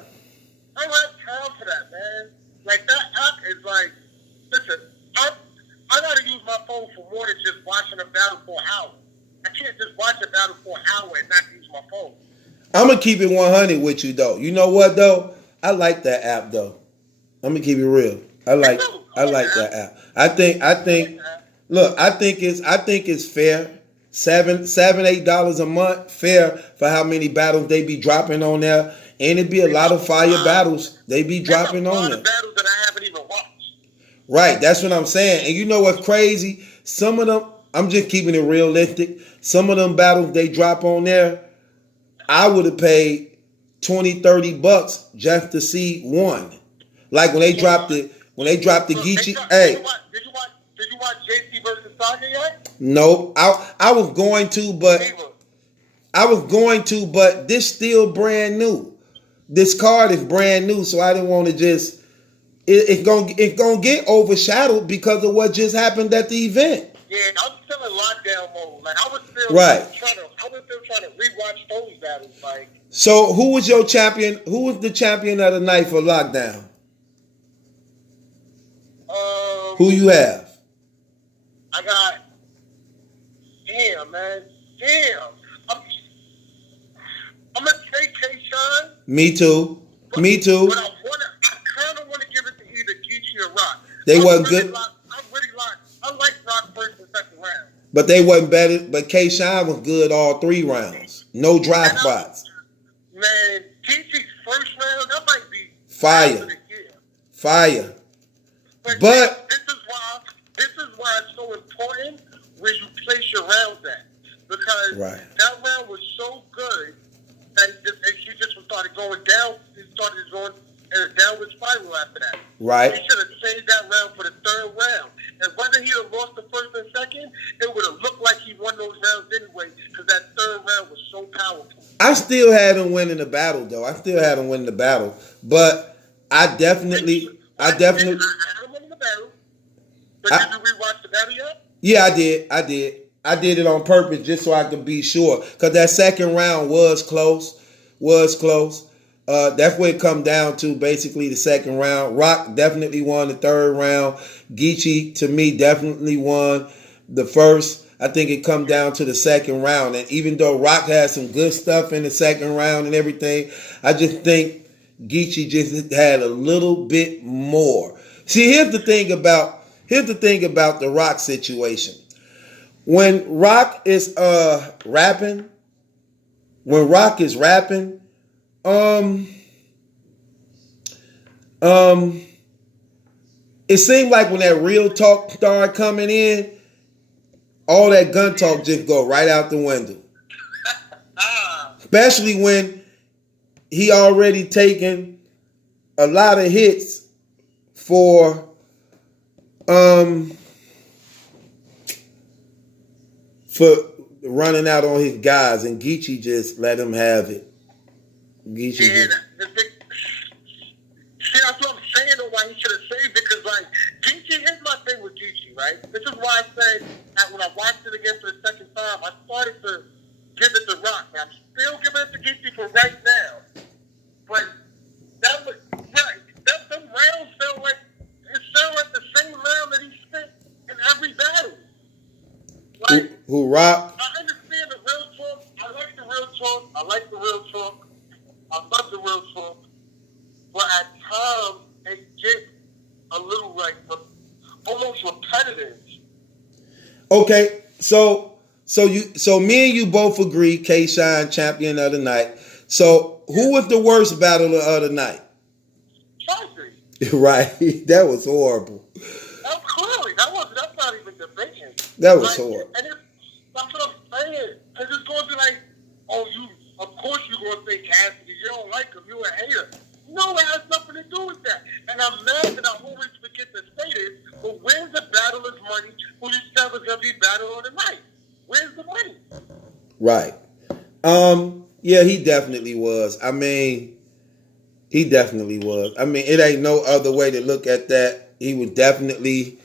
I don't have time for that, man. Like, that app is like, listen, I gotta use my phone for more than just watching a battle for an hour. I can't just watch a battle for an hour and not use my phone. I'm going to keep it 100 with you, though. You know what, though? I like that app, though. I'm going to keep it real. I like that app. I think look, I think it's fair. $7-8 a month, fair for how many battles they be dropping on there. And it be a lot of fire battles they be dropping on there. A lot of battles that I haven't even watched. Right, that's what I'm saying. And you know what's crazy? Some of them, I'm just keeping it realistic. Some of them battles they drop on there, I would have paid $20-30 just to see one. Like when they dropped the Geechee. Hey, Did you watch JC versus Saga yet? Nope. I was going to, but this still brand new. This card is brand new, so I didn't want to just. It's gonna get overshadowed because of what just happened at the event. Yeah, I was still in lockdown mode. Like I was still trying to rewatch those battles. Like, so who was your champion? Who was the champion of the night for lockdown? Who you have? I got. Damn, man. Damn. I'm gonna take K-Shine. Me too. But I kind of want to give it to either Geechee or Rock. They wasn't good. I like Rock first and second round. But they wasn't better. But K-Shine was good all 3 rounds. No dry spots. Man, Geechee's first round, that might be fire. Fire. But this is why it's so important where you place your rounds at. Because that round was so good that she just started going down. He started going in a downward spiral after that. Right. He should have saved that round for the third round. And whether he had lost the first and second, it would have looked like he won those rounds anyway because that third round was so powerful. I still had him winning the battle, though. But I definitely. I had him winning the battle. But did you rewatch the battle yet? Yeah, I did. I did it on purpose just so I could be sure. Because that second round was close. That's what it come down to, basically, the second round. Rock definitely won the third round. Geechee, to me, definitely won the first. I think it come down to the second round. And even though Rock had some good stuff in the second round and everything, I just think Geechee just had a little bit more. See, here's the thing about the Rock situation. When Rock is rapping, it seemed like when that real talk started coming in, all that gun talk just go right out the window. Especially when he already taken a lot of hits for running out on his guys, and Geechee just let him have it. See, that's what I'm saying, though, why he should have saved it, because, like, Geechee, here's my thing with with Geechee, right? This is why I said that when I watched it again for the second time, I started to give it to Rock. Now, I'm still giving it to Geechee for right now. But that was right. Them rounds felt like the same round that he spent in every battle. Like, Who Rock? I understand the real talk. I like the real talk. I like the real talk. I love the real talk. But at times, it gets a little like almost repetitive. Okay, so me and you both agree, K-Shine champion of the night. So who was the worst battle of the night? Tracy. Right, that was horrible. Clearly, that's not even debating. That was horrible. And that's what I'm saying. Because it's going to be like, oh, of course you're going to say Cassidy. You don't like him. You're a hater. No, it has nothing to do with that. And I'm mad that I always forget to say this, but where's the battle is money? Who you said was going to be battle of the night? Where's the money? Right. Yeah, he definitely was. I mean, he definitely was. I mean, it ain't no other way to look at that. He was definitely,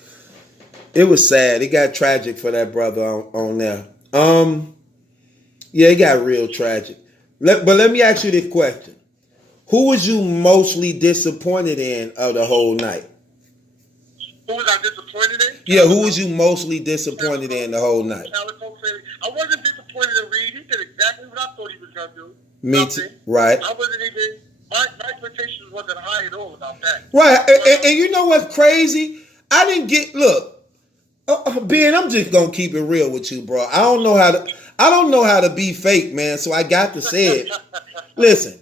it was sad. It got tragic for that brother on there. Yeah, it got real tragic. But let me ask you this question. Who was you mostly disappointed in of the whole night? Who was I disappointed in? Yeah, who was you mostly disappointed in the whole night? I wasn't disappointed in Reed. He did exactly what I thought he was going to do. Me too. Right. I wasn't even, my expectations wasn't high at all about that. Right. And you know what's crazy? I didn't get, look, Ben, I'm just going to keep it real with you, bro. I don't know how to be fake, man, so I got to say it. Listen.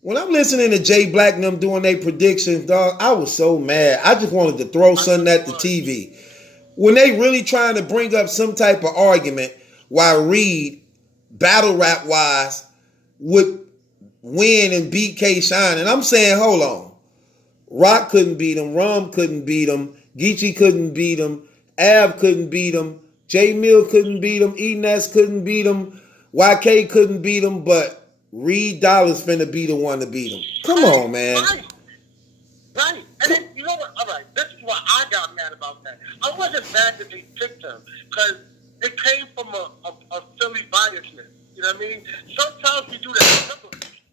When I'm listening to Jay Black and them doing their predictions, dog, I was so mad. I just wanted to throw something at the TV. When they really trying to bring up some type of argument why Reed, battle rap wise, would win and beat K-Shine, and I'm saying, hold on. Rock couldn't beat him. Rum couldn't beat him. Geechee couldn't beat him. Av couldn't beat him. J Mill couldn't beat him. E-Ness couldn't beat him. YK couldn't beat him, but Reed Dollar's finna be the one to beat him. Come on, man. Right. And then, you know what? All right. This is why I got mad about that. I wasn't mad that they picked him because it came from a Philly biasness. You know what I mean? Sometimes we do that.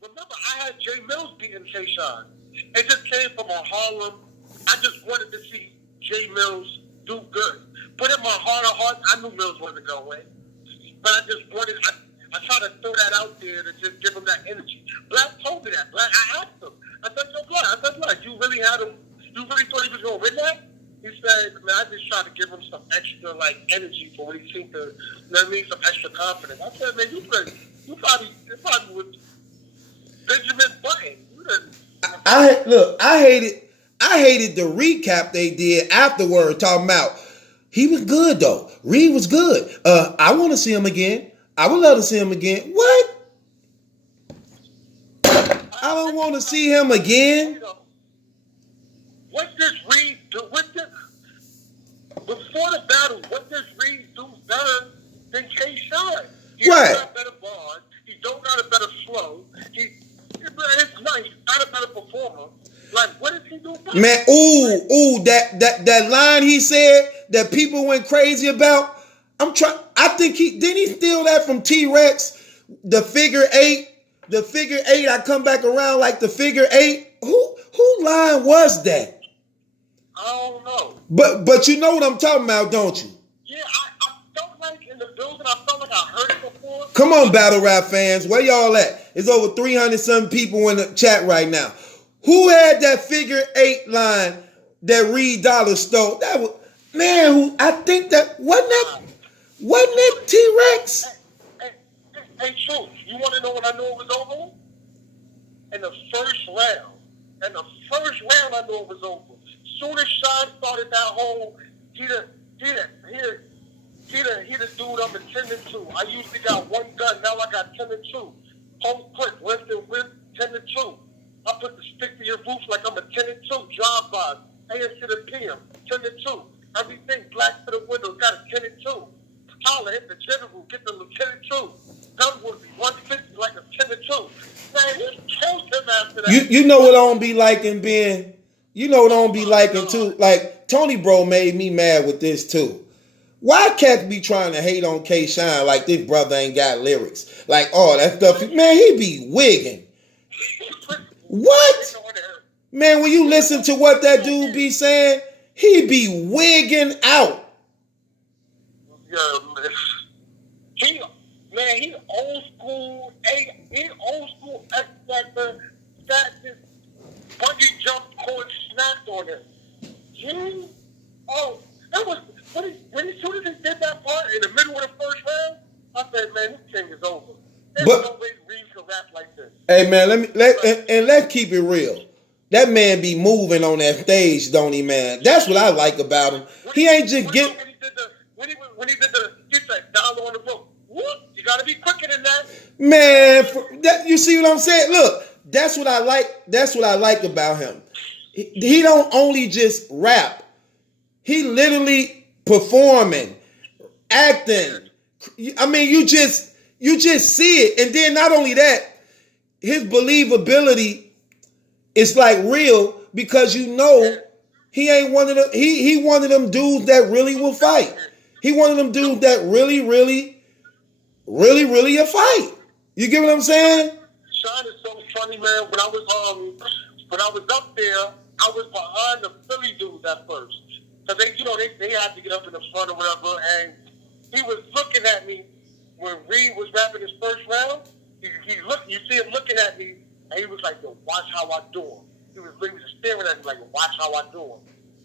Remember I had J Mills beating K-Shine. It just came from a Harlem. I just wanted to see J Mills do good. But in my heart of hearts, I knew Mills wasn't going to win. But I just wanted... I tried to throw that out there to just give him that energy. Black told me that. Black, I asked him. I said, yo, Black, you really had him, you really thought he was going to win that? He said, man, I just tried to give him some extra, like, energy for what he seemed to, you know what I mean, some extra confidence. I said, man, you probably would Benjamin Button. I hated the recap they did afterward, talking about, he was good, though. Reed was good. I want to see him again. I would love to see him again. What? I don't want to see him again. What does Reed do? Before the battle, what does Reed do better than K-Shine? He right. Got a better bond. He don't got a better flow. He's not a better performer. Like, what does he do better? Man, that line he said that people went crazy about. I think didn't he steal that from T-Rex? The figure eight, I come back around like the figure eight. Who line was that? I don't know. But you know what I'm talking about, don't you? Yeah, I felt like in the building, I felt like I heard it before. Come on, battle rap fans, where y'all at? It's over 300-something people in the chat right now. Who had that figure eight line that Reed Dollar stole? That was, man, I think that, wasn't it T-Rex? Hey, Truth, you want to know when I knew it was over? In the first round. I knew it was over. Soon as Sean started that whole, he the dude I'm intending to. I usually got one gun, now I got 10 and 2. Home quick, lift and whip, 10 and 2. I put the stick to your roof like I'm a 10 and 2. Drive by, AM to the PM, 10 and 2. Everything black to the window, got a 10 and 2. Holler, hit the general, get the lieutenant 2. Gun would be 150 like a 10 and 2. Man, he killed him after that. You know what I don't be liking, Ben? You know what I don't be liking too? Like, like Tony Bro made me mad with this too. Why cats be trying to hate on K Shine like this brother ain't got lyrics? Like, oh, that stuff, man, he be wigging. What? Man, when you listen to what that dude be saying, he be wigging out. Yeah, he old school, he old school X Factor, status, bungee jump court snapped on him. That was, when as soon as he did that part in the middle of the first round, I said, man, this thing is over. There's no way Reed can rap like this. Hey, man, let's keep it real. That man be moving on that stage, don't he, man? That's what I like about him. He ain't just get. When he did the, he said, down on the rope. What? You gotta be quicker than that. Man, you see what I'm saying? Look, that's what I like. That's what I like about him. He don't only just rap. He literally performing, acting. I mean, you just see it, and then not only that, his believability is like real because you know he ain't one of them. He one of them dudes that really will fight. He one of them dudes that really a fight. You get what I'm saying? Sean is so funny, man. When I was up there, I was behind the Philly dudes at first. Cause they had to get up in the front or whatever, and he was looking at me when Reed was rapping his first round. You see him looking at me, and he was like, "Yo, watch how I do him." He was just staring at me like, "Watch how I do him."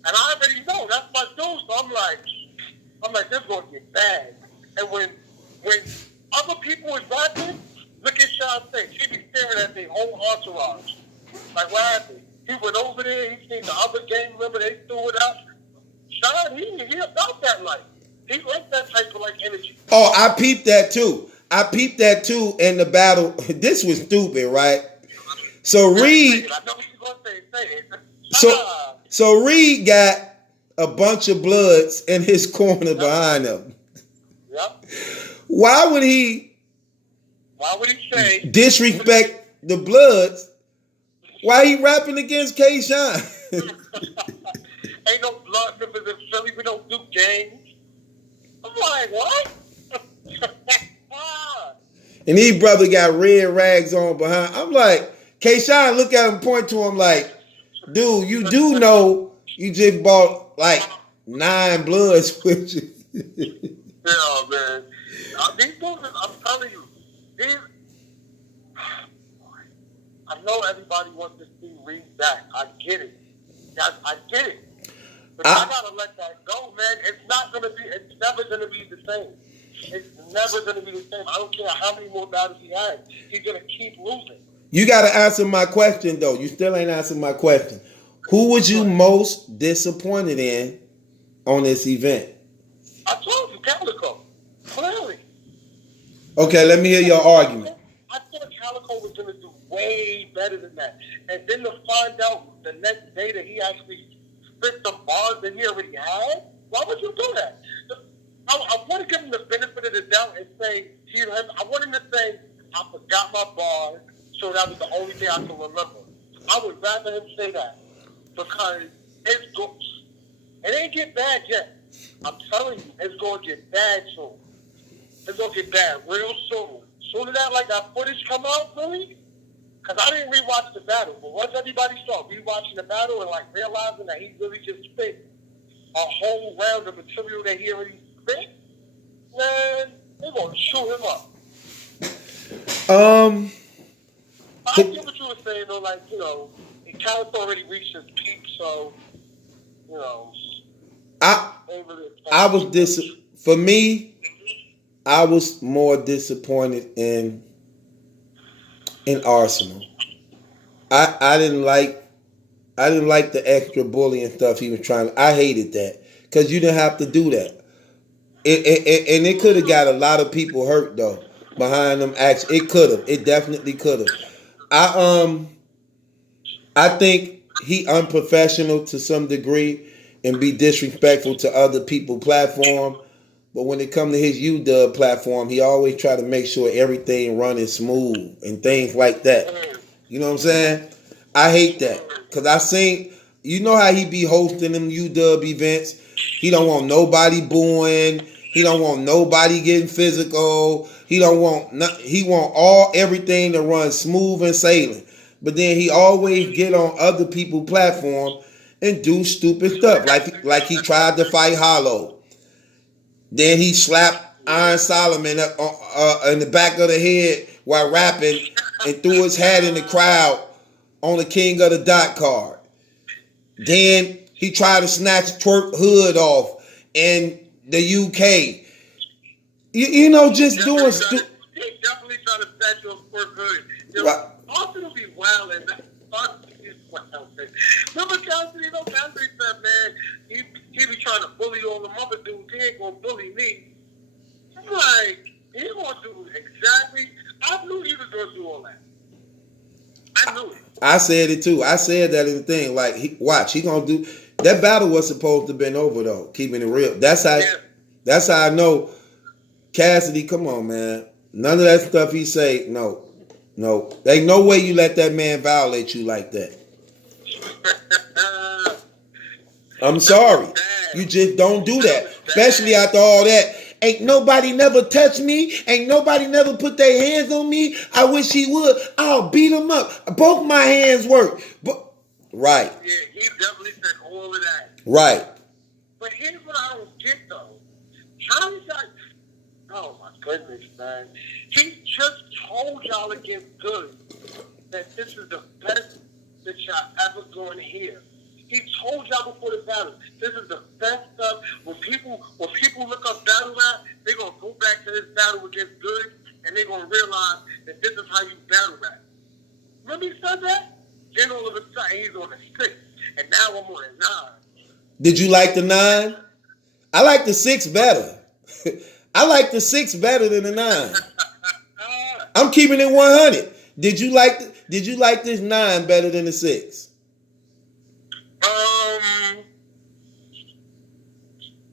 And I already know that's my dude, so I'm like, this is gonna get bad. And when other people was rapping, look at Sean's face. He be staring at the whole entourage. Like, what happened? He went over there. He seen the other gang member. They threw it out. Sean, he about that life. He like that type of energy. Oh, I peeped that too in the battle. This was stupid, right? So Reed. I know what you're gonna say it. So Reed got a bunch of bloods in his corner behind him. Yep. Why would he say disrespect the bloods? Why he rapping against K Shine? Ain't no blood members in Philly. We don't do games. I'm like, what? And these brother got red rags on behind. I'm like, K Shine look at him, point to him like, dude, you do know you just bought like 9 bloods with you. Yeah, man. These dudes, I'm telling you, I know everybody wants to see Reed back. I get it. I get it. But I gotta let that go, man. It's never gonna be the same. It's never gonna be the same. I don't care how many more battles he has. He's gonna keep losing. You gotta answer my question though. You still ain't answered my question. Who was you most disappointed in on this event? I told you, Calico. Clearly. Okay, let me hear your argument. I thought Calico was gonna do way better than that. And then to find out the next day that he actually spit some bars that he already had? Why would you do that? I want to give him the benefit of the doubt and say, I want him to say, I forgot my bars, so that was the only thing I can remember. I would rather him say that because it ain't get bad yet. I'm telling you, it's going to get bad soon. It's going to get bad real soon. Soon as that footage come out, really, because I didn't rewatch the battle, but once everybody saw rewatching the battle and realizing that he really just spit a whole round of material that he already spit, man, they're gonna chew him up. I get what you were saying though, Calico already reached his peak, so for me, I was more disappointed in Arsenal. I didn't like the extra bullying stuff he was trying. I hated that because you didn't have to do that. And it could have got a lot of people hurt though behind them. Actually, it could have. It definitely could have. I think he unprofessional to some degree and be disrespectful to other people's platform. But when it comes to his UW platform, he always try to make sure everything running smooth and things like that. You know what I'm saying? I hate that because You know how he be hosting them UW events. He don't want nobody booing. He don't want nobody getting physical. He don't want he want everything to run smooth and sailing. But then he always get on other people's platform and do stupid stuff. Like he tried to fight Hollow. Then he slapped Iron Solomon in the back of the head while rapping and threw his hat in the crowd on the King of the Dot card. Then he tried to snatch Twerk Hood off in the UK. You know, just doing stupid. He definitely tried to snatch your Twerk Hood. Right. Austin will be wild and remember Cassidy? You know, Cassidy said, man, he be trying to bully all the other dudes. He ain't gonna bully me. I'm like, he gonna do exactly. I knew he was gonna do all that. I knew it. I said it too. I said that in the thing. Like, he gonna do that. Battle was supposed to have been over though. Keeping it real. That's how I know. Cassidy, come on, man. None of that stuff he say. No. Ain't no way you let that man violate you like that. I'm sorry. You just don't do that. Especially after all that. Ain't nobody never touched me. Ain't nobody never put their hands on me. I wish he would. I'll beat him up. Both my hands work. Right. Yeah, he definitely said all of that. Right. But here's what I don't get though. How is that? Oh my goodness, man. He just told y'all against Good that this is the best that y'all ever going to hear. He told y'all before the battle, this is the best stuff. When people look up battle rap, they're going to go back to this battle against Good, and they're going to realize that this is how you battle rap. Remember he said that? Then all of a sudden, he's on a 6, and now I'm on a 9. Did you like the 9? I like the 6 better. I like the 6 better than the 9. I'm keeping it 100. Did you like this 9 better than the 6?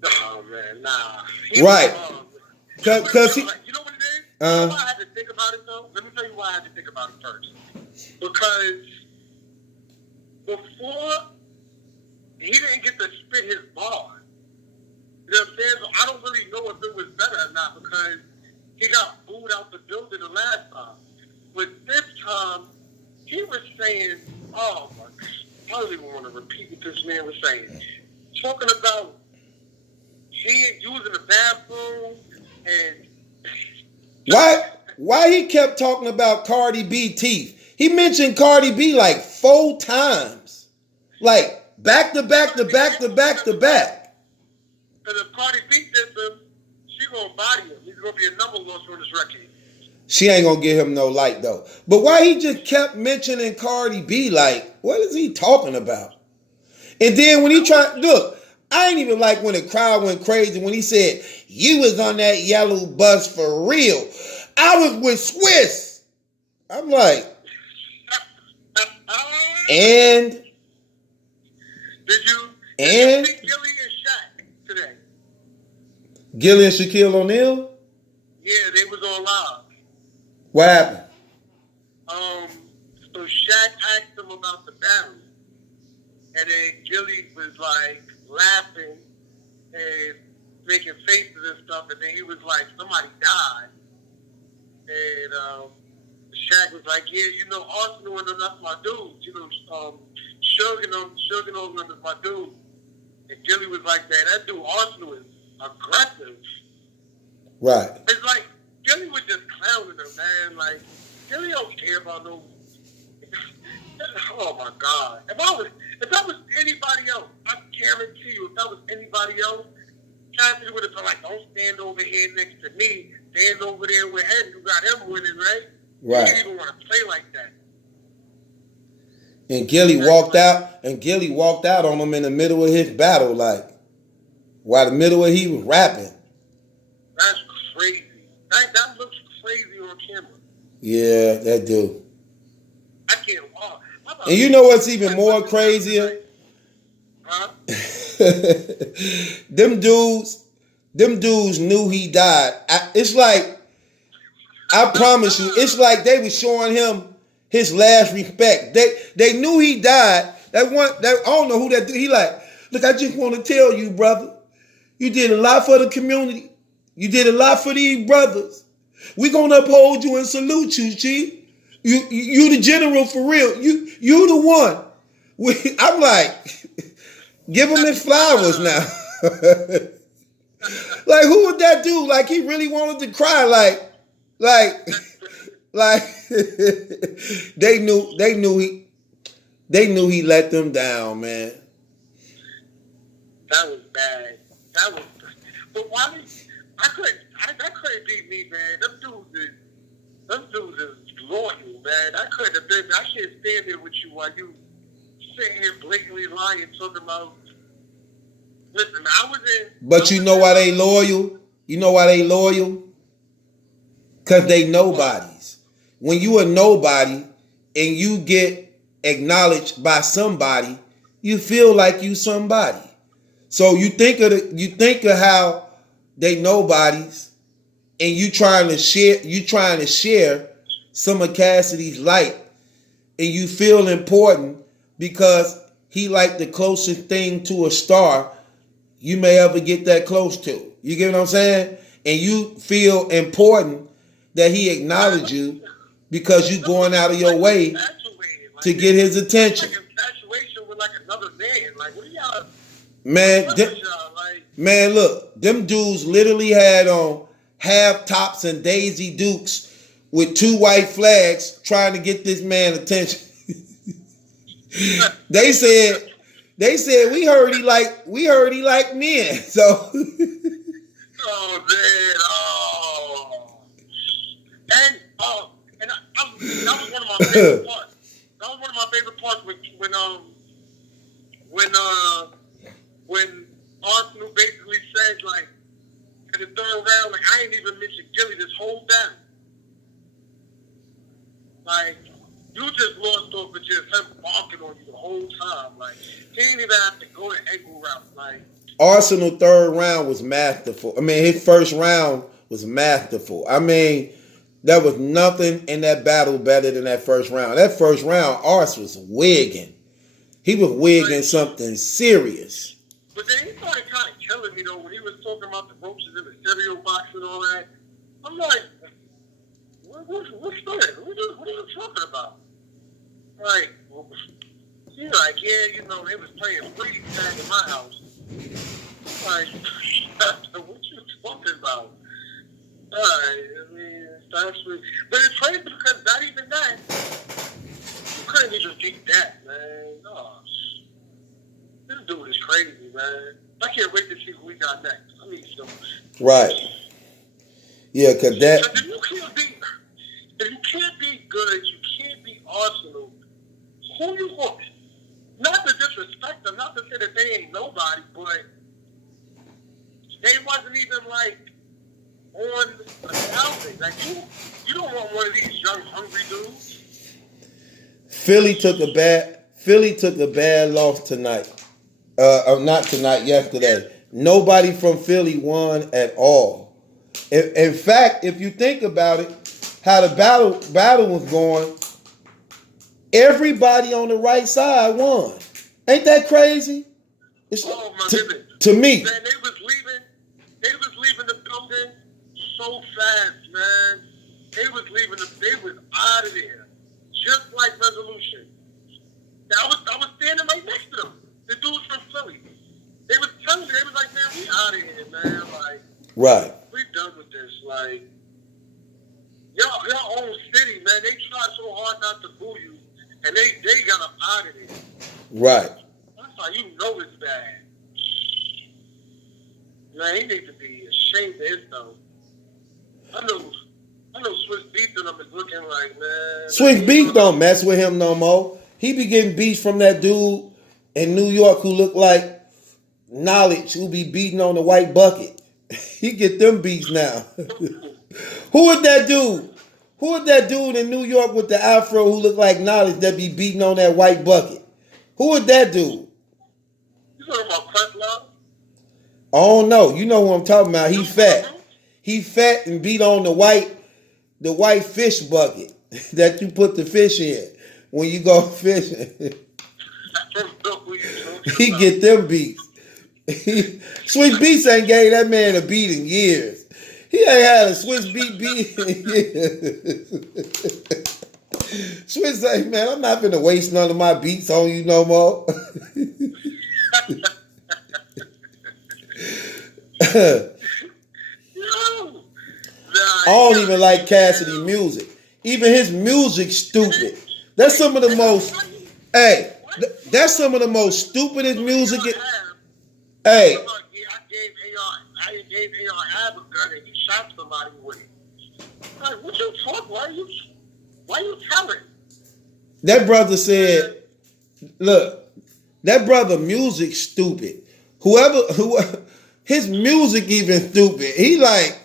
Oh man, nah. Right. Cause he, you know what it is? You know why I had to think about it though? Let me tell you why I had to think about it first. Because before he didn't get to spit his bar. You know what I'm saying? So I don't really know if it was better or not because he got booed out the building the last time. But this time, he was saying, oh my God, I don't even want to repeat what this man was saying. Talking about he using the bathroom and why he kept talking about Cardi B teeth? He mentioned Cardi B like 4 times. Like back to back to back to back to back. Because if Cardi B did them, she gonna body him. He's gonna be a number loss on this record. She ain't gonna give him no light though. But why he just kept mentioning Cardi B? Like, what is he talking about? And then when he tried, look, I ain't even like when the crowd went crazy when he said, you was on that yellow bus for real. I was with Swiss. I'm like, and? Did you see Gilly and Shaq today? Gilly and Shaquille O'Neal? Yeah, they was on live. What happened? So Shaq asked him about the battle. And then Gilly was like laughing and making faces and stuff. And then he was like, somebody died. And Shaq was like, yeah, you know, Arsenal and them, that's my dudes. You know, Suge and them is my dude. And Gilly was like, man, that dude Arsenal is aggressive. Right. It's like, Gilly was just clowning him, man. Like, Gilly don't care about no... Oh, my God. If that was anybody else, I guarantee you, if that was anybody else, Cassidy would have been like, don't stand over here next to me. Stand over there with him. You got him winning, right? Right. He didn't even want to play like that. And Gilly walked out on him in the middle of his battle, like, while the middle of he was rapping. That's crazy. That looks crazy on camera. Yeah, that do. I can't walk. And you know what's even more crazier? Huh? Them dudes knew he died. It's like, I promise you, it's like they were showing him his last respect. They knew he died, I don't know who that dude. He like, look, I just want to tell you, brother, you did a lot for the community. You did a lot for these brothers. We gonna uphold you and salute you, Chief. You the general for real. You the one. I'm like, give him his flowers now. Like, who would that do? Like, he really wanted to cry. Like they knew he let them down, man. That was bad. That was. But why did that couldn't be me, man. Them dudes is loyal, man. I couldn't have been. I can't stand there with you while you sitting here blatantly lying, talking about. Listen, I was in. But you know why they loyal? You know why they loyal? Because they nobodies. When you a nobody and you get acknowledged by somebody, you feel like you somebody. So you think of how they nobodies, and you trying to share some of Cassidy's light, and you feel important because he like the closest thing to a star you may ever get that close to. You get what I'm saying? And you feel important that he acknowledged you because you going out of your way to get his attention. Like infatuation with like another man. Like, what are y'all? Man, look, them dudes literally had on half tops and Daisy Dukes with 2 white flags trying to get this man attention. They said we heard he like men. So oh man, oh. And that was one of my favorite parts. That was one of my favorite parts when Arsenal basically said, like, in the third round, like, I ain't even mentioned Gilly this whole time. Like, you just lost over just him barking on you the whole time. Like, he didn't even have to go the angle route. Like, Arsenal third round was masterful. I mean, his first round was masterful. I mean, there was nothing in that battle better than that first round. That first round, Ars was wigging. He was wigging something serious. But then he started kind of killing me, though, when he was talking about the roaches in the cereal box and all that. I'm like, what's that? What are you talking about? Like, he's like, yeah, you know, they was playing freeze tag in my house. Like, what you talking about? Alright, I mean, that's sweet. But it's crazy because not even that. You couldn't even beat that, man. Oh, this dude is crazy, man. I can't wait to see who we got next. I mean, so. Right. Yeah, because that. If you can't be good, you can't be Arsenal, who you want? Not to disrespect them, not to say that they ain't nobody, but they wasn't even like on a thousand. Like you don't want one of these young hungry dudes. Philly took a bad loss tonight. Not tonight, yesterday. Nobody from Philly won at all. In fact, if you think about it, how the battle was going, everybody on the right side won. Ain't that crazy? Oh my goodness. To me. Man, they was leaving the building so fast, man. They was out of there. Just like Resolution. I was standing right next to them. The dudes from Philly. They was telling me, they was like, man, we out of here, man. Like, right. We done with this. Like, your own city, man. They tried so hard not to boo you, and they got up out of there. Right. That's how you know it's bad. Man, he needs to be ashamed of himself. I know Swiss Beats and them is looking like, man. Swiss Beats don't mess with him no more. He be getting beats from that dude in New York who look like Knowledge, who be beating on the white bucket. He get them beats now. Who would that dude? Who would that dude in New York with the afro who look like Knowledge that be beating on that white bucket? Who would that dude? You talking about Questlove? I don't know. You know who I'm talking about. He fat. He fat and beat on the white fish bucket that you put the fish in when you go fishing. He get them beats. Switch Beats ain't gave that man a beat in years. He ain't had a Switch beat in years. Switch say, man, I'm not finna waste none of my beats on you no more. I don't even like Cassidy music. Even his music stupid. That's some of the most. Hey, that's some of the most stupidest music. Hey. I gave AR Ab a gun and he shot somebody with it. Like, what you talking? Why you telling? That brother said, look, that brother music stupid. Who his music even stupid. He like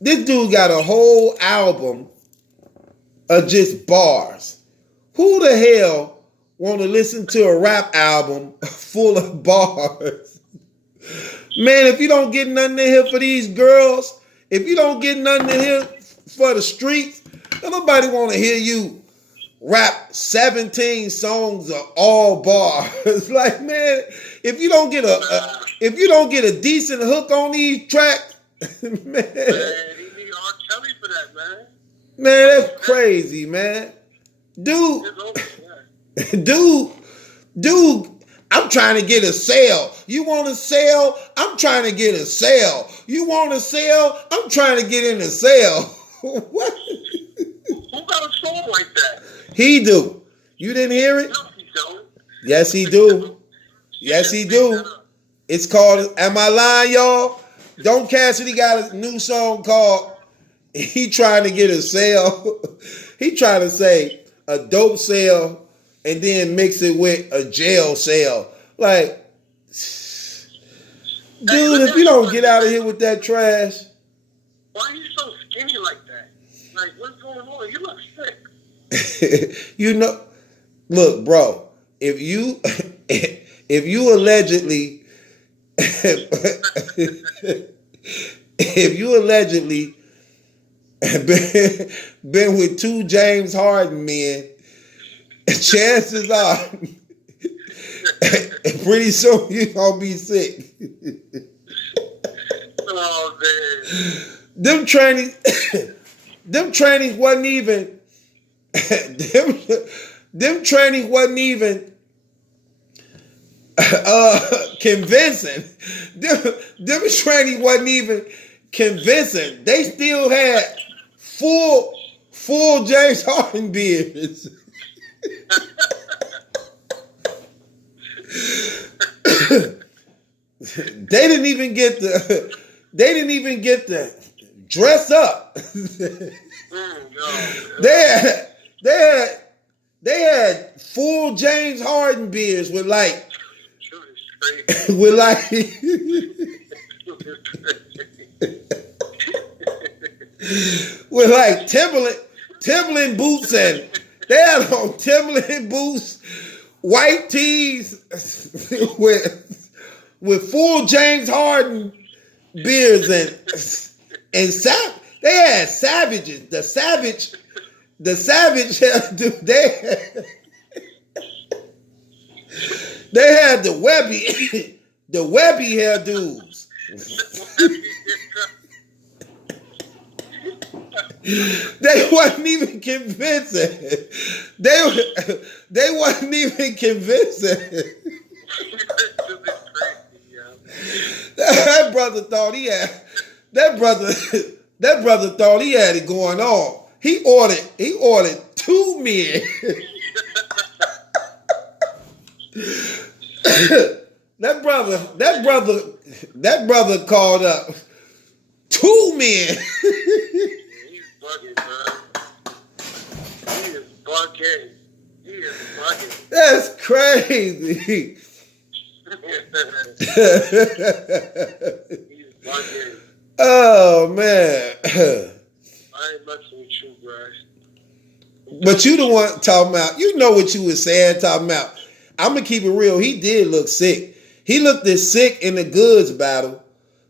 this dude got a whole album of just bars. Who the hell want to listen to a rap album full of bars? Man, if you don't get nothing in here for these girls, if you don't get nothing in here for the streets, nobody want to hear you rap 17 songs of all bars. Like, man, if you don't get a decent hook on these tracks, man, he need R. Kelly for that, man. Man, that's crazy, man. Dude, I'm trying to get a sale. You want a sale? I'm trying to get a sale. You want a sale? I'm trying to get in a sale. What? Who got a song like that? He do. You didn't hear it? No, he don't. Yes, he do. Yes, he do. It's called, am I lying, y'all? Don't Cassidy got a new song called He Trying to Get a Sale. He trying to say a dope sale and then mix it with a jail sale. Like, dude, if you don't get out of here with that trash. Why are you so skinny like that? Like, what's going on? You look sick. You know, look, bro, if you allegedly been with two James Harden men, chances are pretty soon you're gonna be sick. Oh man. Them trainings wasn't even them trainings wasn't even convincing. Them training wasn't even convincing. They still had full James Harden beards. They didn't even get the dress up. They had full James Harden beards with like with like Timberland boots, and they had on Timberland boots, white tees with full James Harden beards and they had savages. The savage dude, they had the webby hairdos. They wasn't even convincing. They wasn't even convincing. That brother thought he had it going on. He ordered two men. That brother called up two men. He's bugging, bro. He is bugging. That's crazy. He's bugging. Oh man. I ain't messing with you, bro. But you the one talking about, you know what you was saying, talking about. I'm gonna keep it real. He did look sick. He looked as sick in the goods battle,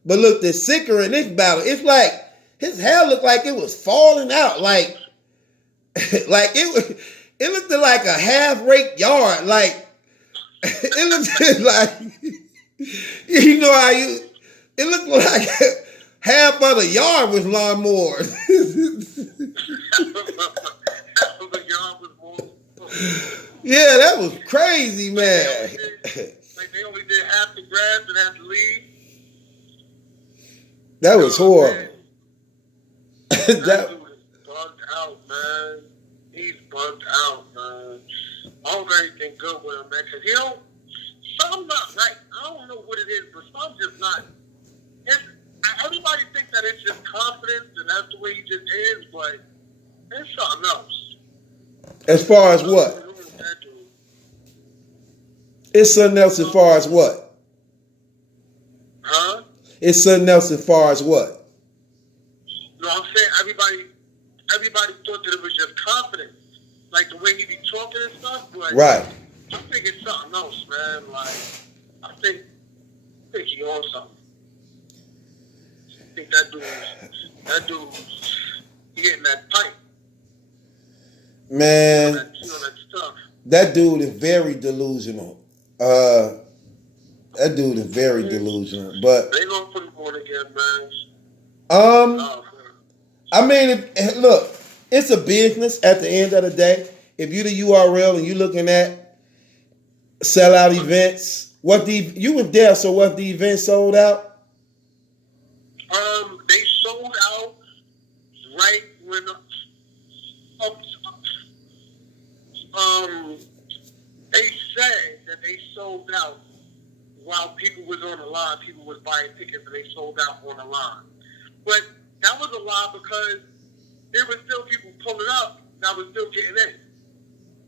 but looked as sicker in this battle. It's like his hair looked like it was falling out. Like it looked like a half-raked yard. Like it looked like you know how you. It looked like half of the yard was lawnmowers. Yeah, that was crazy, man. They only did half the grass and half the leaves. That was horrible. That dude is bugged out, man. He's bugged out, man. I don't got anything good with him, man, because he don't. Something not right. I don't know what it is, but something just not. Everybody thinks that it's just confidence and that's the way he just is, but it's something else. As far as what? It's something else as far as what? Huh? It's something else as far as what? No, I'm saying everybody thought that it was just confidence. Like the way he be talking and stuff, but right. I think it's something else, man. Like I think he on something. I think that dude's getting that pipe. Man, that stuff. That dude is very delusional. That dude is very delusional. But they gonna put him on again, man. I mean, look, it's a business at the end of the day. If you the URL and you looking at sellout events, you was there, so what the event sold out? They sold out right when they said that they sold out while people was on the line. People was buying tickets and they sold out on the line. But that was a lie because there was still people pulling up that was still getting in.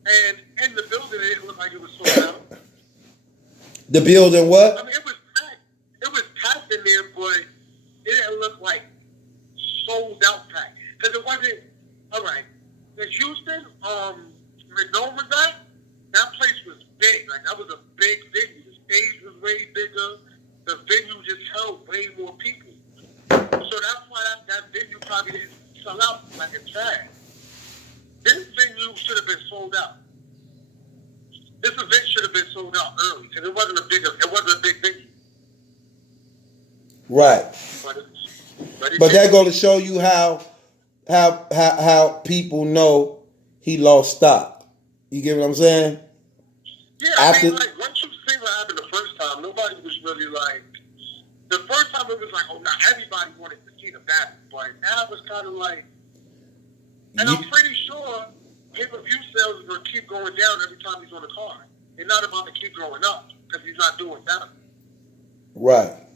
And in the building, it didn't look like it was sold out. The building what? I mean, it was packed. It was packed in there, but it didn't look like sold out packed. Because it wasn't, all right, in Houston, McDonald was at, that place was big. Like, that was a big venue. The stage was way bigger. The venue just held way more people. So that's why that venue probably didn't sell out like a trash. This venue should have been sold out. This event should have been sold out early because it wasn't a big venue. Right. But that go to show you how people know he lost stock. You get what I'm saying? Yeah, I mean, like, once you see what happened the first time, nobody was really like, the first time it was like, oh, now everybody wanted to see the battle. But now it was kind of like, and I'm pretty sure pay-per-view sales are going to keep going down every time he's on the card. They're not about to keep going up because he's not doing better. Right.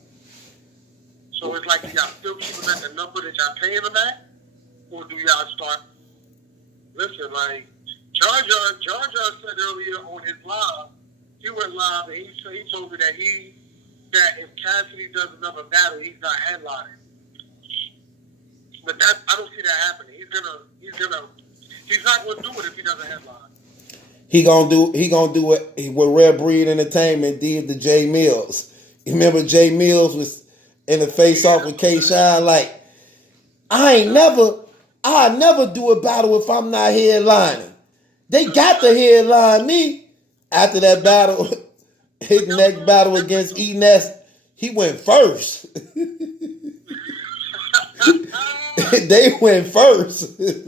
So it's like, do y'all still keep him at the number that y'all paying him at? Or do y'all start, listen, like, Jar Jar said earlier on his live, he went live and he told me that if Cassidy does another battle, he's not headlining. But I don't see that happening. He's not gonna do it if he doesn't headline. He gonna do it what Rare Breed Entertainment did to Jay Mills. You remember Jay Mills was in the face-off with K-Shine, like, I'll never do a battle if I'm not headlining. They got to headline me. After that battle, his next battle against E-Nest, he went first. They went first. But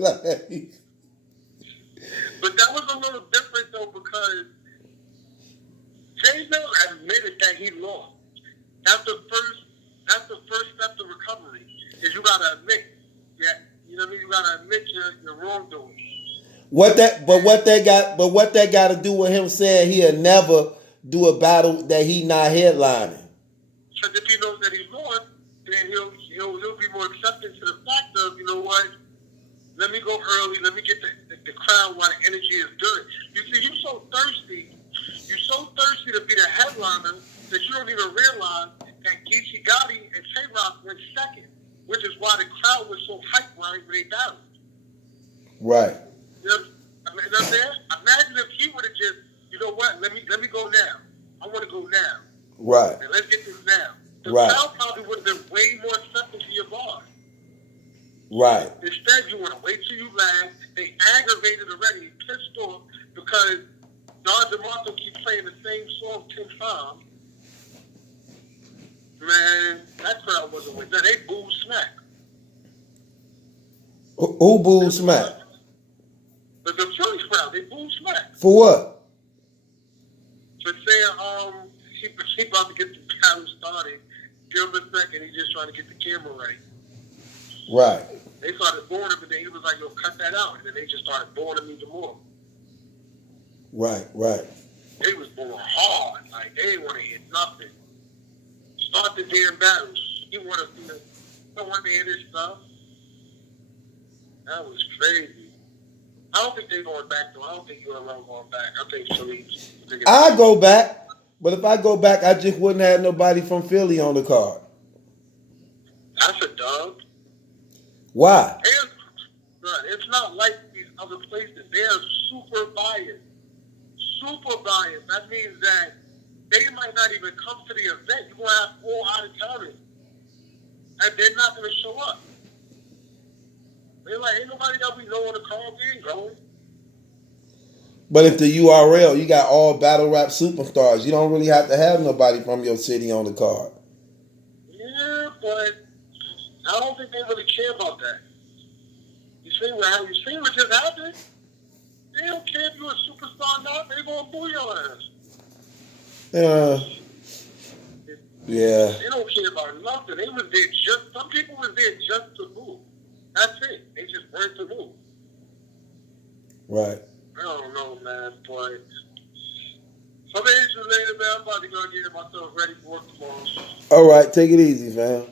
that was a little different though because Jay Mills admitted that he lost. That's the first step to recovery. Is you gotta admit that, you know what I mean? You gotta admit your wrongdoing. What that got to do with him saying he'll never do a battle that he not headlining? Because if he knows that he's lost, then he'll be more accepting to the fact of, you know what, let me go early, let me get the crowd while the energy is good. You see, you're so thirsty to be the headliner that you don't even realize that Geechee Gotti and Tay-Rock went second, which is why the crowd was so hyped when they battled. Right. You know what I'm saying? Imagine if he would have just, you know what, let me go now. I want to go now. Right. And let's get this now. The right. crowd probably would have been way more accepting to your bar. Right. Instead, you want to wait till you laugh. They aggravated already, pissed off because Don DeMarco keeps playing the same song 10 times. Man, that crowd wasn't with that. They booed Smack. Who booed Smack? The Philly crowd, they booed Smack. For what? For saying, he about to get the battle started. Give him a second, he's just trying to get the camera right. Right. They started boring him, and then he was like, yo, cut that out. And then they just started boring him even more. Right, right. They was boring hard. Like, they didn't want to hear nothing. Start the damn battles. He wanted to, don't want to hear this stuff. That was crazy. I don't think they're going back, though. I don't think you're alone going back. I think Philly's. I go back, but if I go back, I just wouldn't have nobody from Philly on the card. That's a dub. Why? It's not like these other places. They're super biased. Super biased. That means that they might not even come to the event. You're going to have 4 out-of-towners. And they're not going to show up. They're like, ain't nobody that we know on the card. We ain't going. But if the URL, you got all battle rap superstars. You don't really have to have nobody from your city on the card. Yeah, but I don't think they really care about that. You see what just happened? They don't care if you're a superstar or not. They're going to boo your ass. Yeah. They don't care about nothing. They was there just, some people was there just to boo. That's it. They just weren't to boo. Right. I don't know, man, but some days later, man, I'm about to go get myself ready for work tomorrow. All right, take it easy, fam.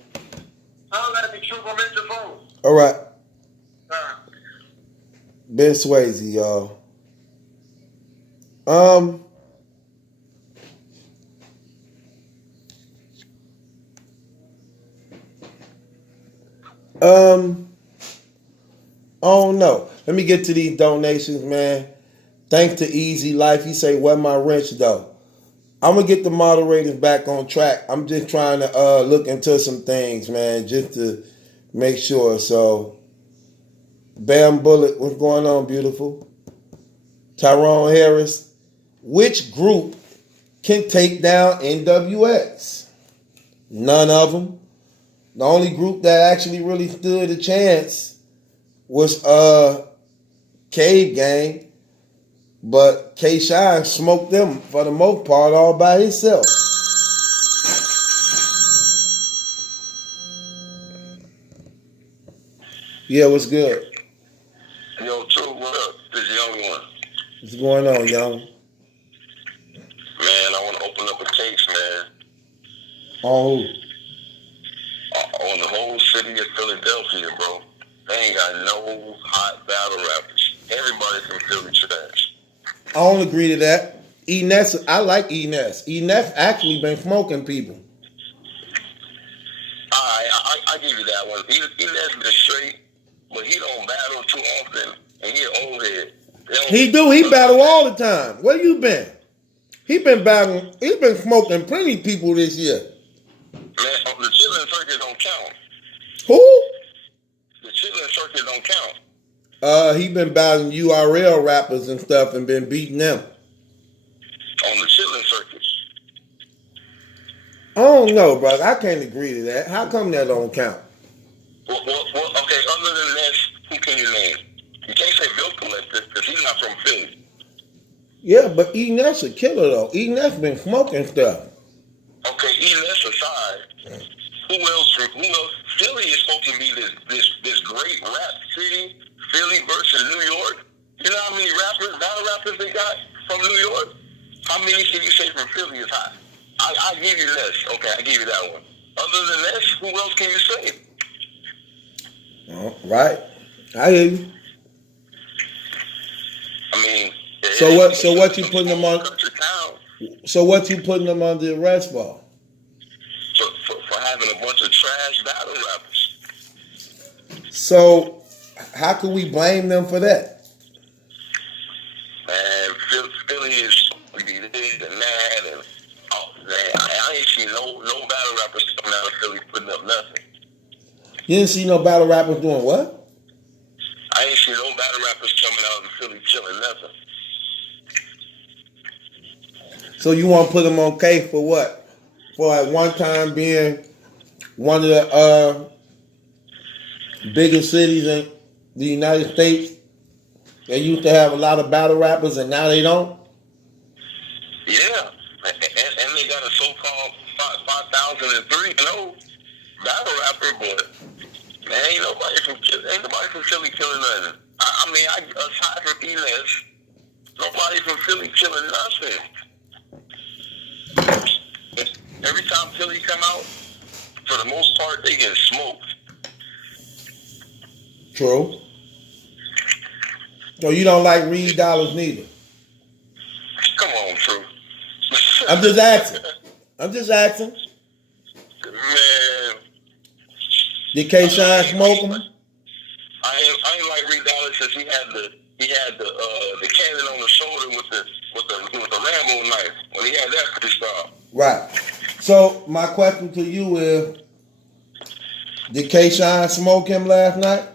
I'll let me shoot my mental phone. All right. Alright. Ben Swayze, y'all. I don't know. Let me get to these donations, man. Thanks to Easy Life. He say, where my wrench though? I'm going to get the moderators back on track. I'm just trying to look into some things, man, just to make sure. So, Bam Bullet, what's going on, beautiful? Tyrone Harris, which group can take down NWX? None of them. The only group that actually really stood a chance was Cave Gang, but K-Shine smoked them for the most part all by himself. Yeah, what's good? Yo, True, what up? This young one. What's going on, young? Man, I want to open up a case, man. On who? On the whole city of Philadelphia, bro. They ain't got no hot battle rappers. Everybody's from Philly trash. I don't agree to that. E-Ness, I like E-Ness. E-Ness actually been smoking people. I give you that one. He's been straight, but he don't battle too often, and he an old head. He do. He battle all the time. Where you been? He been battling. He been smoking plenty people this year. Man, the chillin' circuit don't count. Who? The chillin' circuit don't count. He been battling URL rappers and stuff and been beating them. On the chillin' circuit. I don't know, brother. I can't agree to that. How come that don't count? Well, okay, other than this, who can you name? You can't say Bill Collector because he's not from Philly. Yeah, but E-Ness a killer, though. E-Ness been smoking stuff. Okay, E-Ness aside, who else? Philly is supposed to be this great rap city. Philly versus New York. You know how many battle rappers they got from New York? How many can you say from Philly is hot? I give you this. Okay, I give you that one. Other than this, who else can you say? Oh, right. I hear you. I mean, So what you putting them on? So what you putting them under arrest for? For having a bunch of trash battle rappers. So how can we blame them for that? Man, Philly is this and that, and oh man, I ain't seen no battle rappers coming out of Philly putting up nothing. You didn't see no battle rappers doing what? I ain't seen no battle rappers coming out in Philly killing nothing. So you want to put them on case for what? For at one time being one of the biggest cities in the United States. They used to have a lot of battle rappers, and now they don't. Yeah, and they got a so-called 5003 battle rapper, but man, ain't nobody from Philly killing nothing. I mean, aside from Enes, nobody from Philly killing nothing. Every time Philly come out, for the most part, they get smoked. True. So you don't like Reed Dollars neither? Come on, True. I'm just asking. Man. Did K-Shine smoke him? I ain't like Reed Dollars since he had the cannon on the shoulder with the Rambo knife when he had that freestyle. Right. So my question to you is, did K-Shine smoke him last night?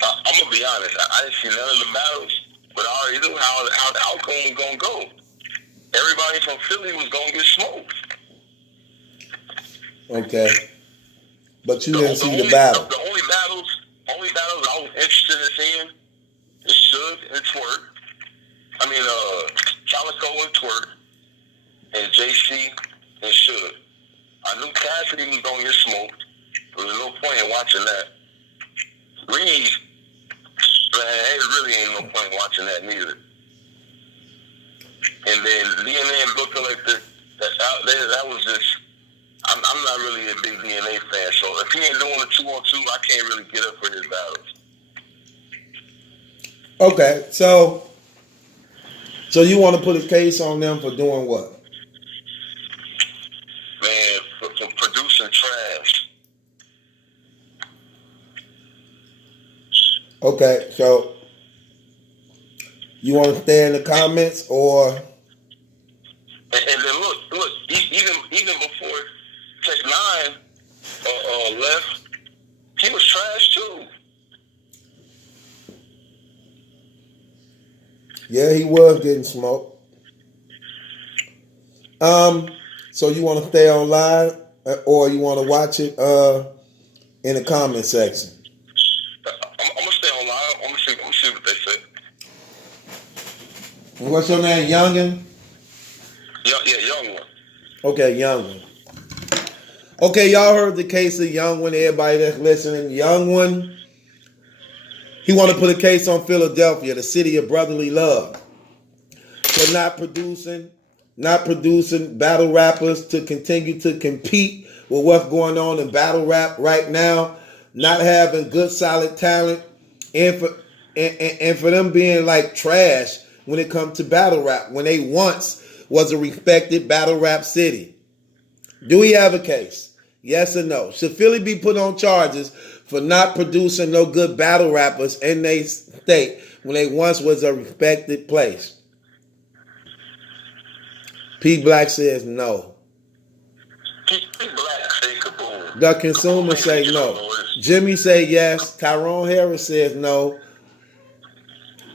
I'm gonna be honest. I didn't see none of the battles, but I already knew how the outcome was gonna go. Everybody from Philly was gonna get smoked. Okay. But you didn't see the battle. The only battles I was interested in seeing is Suge and Twerk. I mean, Calico and Twerk, and JC and Suge. I knew Cassidy was gonna get smoked. There was no point in watching that. Reed, man, there really ain't no point in watching that neither. And then DNA looking like that was just. I'm not really a big DNA fan, so if he ain't doing a 2-on-2, I can't really get up for his battles. Okay, so you want to put a case on them for doing what? Man, for producing trash. Okay, so you want to stay in the comments or? And then look, even before Tech 9 left, he was trash too. Yeah, he was getting smoked. So you want to stay online or you want to watch it in the comment section? I'm gonna stay online. I'm gonna see what they say. What's your name, Youngin? Yeah, young one. Okay, Youngin. Okay, y'all heard the case of Young One. Everybody that's listening, Young One, he want to put a case on Philadelphia, the city of brotherly love, for not producing battle rappers to continue to compete with what's going on in battle rap right now, not having good solid talent, and for them being like trash when it comes to battle rap, when they once was a respected battle rap city. Do we have a case? Yes or no? Should Philly be put on charges for not producing no good battle rappers in their state when they once was a respected place? P. Black says no. P. Black say kaboom. The consumer say no. Jimmy say yes. Tyrone Harris says no.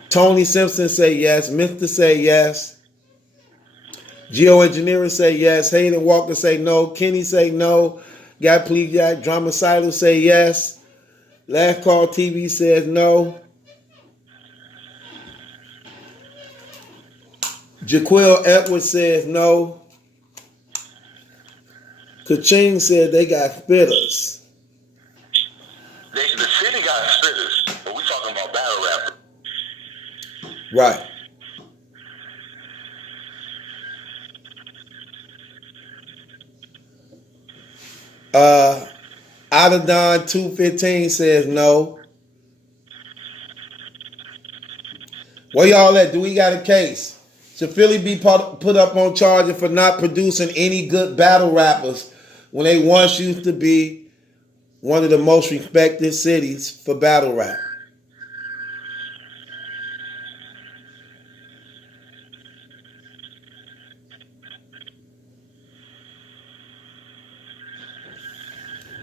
Tony Simpson say yes. Mr. say yes. Geoengineering say yes. Hayden Walker say no. Kenny say no. Got Please Jack. Dramacidal say yes. Last Call TV says no. Jaquil Edwards says no. Kaching said they got spitters. The city got spitters, but we talking about battle rappers. Right. Adadon 215 says no. Where y'all at? Do we got a case? Should Philly be put up on charges for not producing any good battle rappers when they once used to be one of the most respected cities for battle rap?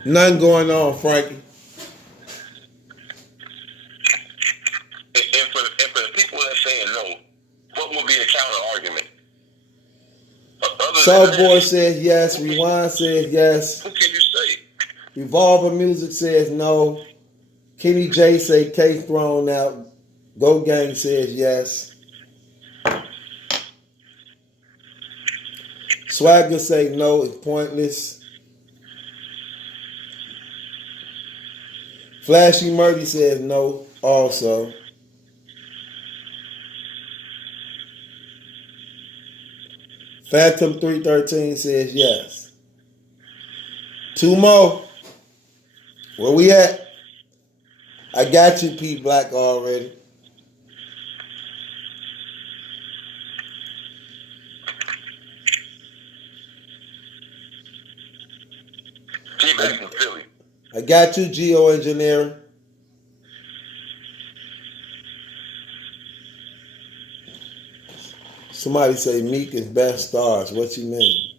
Nothing going on, Frankie. And for the people that saying no, what would be a counter argument? Other Soul than Boy that, says yes. Rewind says yes. who can you say? Revolver Music says no. Kenny J say case thrown out. Go Gang says yes. Swagger say no, it's pointless. Flashy Murdy says no also. Phantom 313 says yes. Two more. Where we at? I got you, P Black, already. T-Back from Philly. I got you, Geoengineering. Somebody say Meek is best stars. What you mean?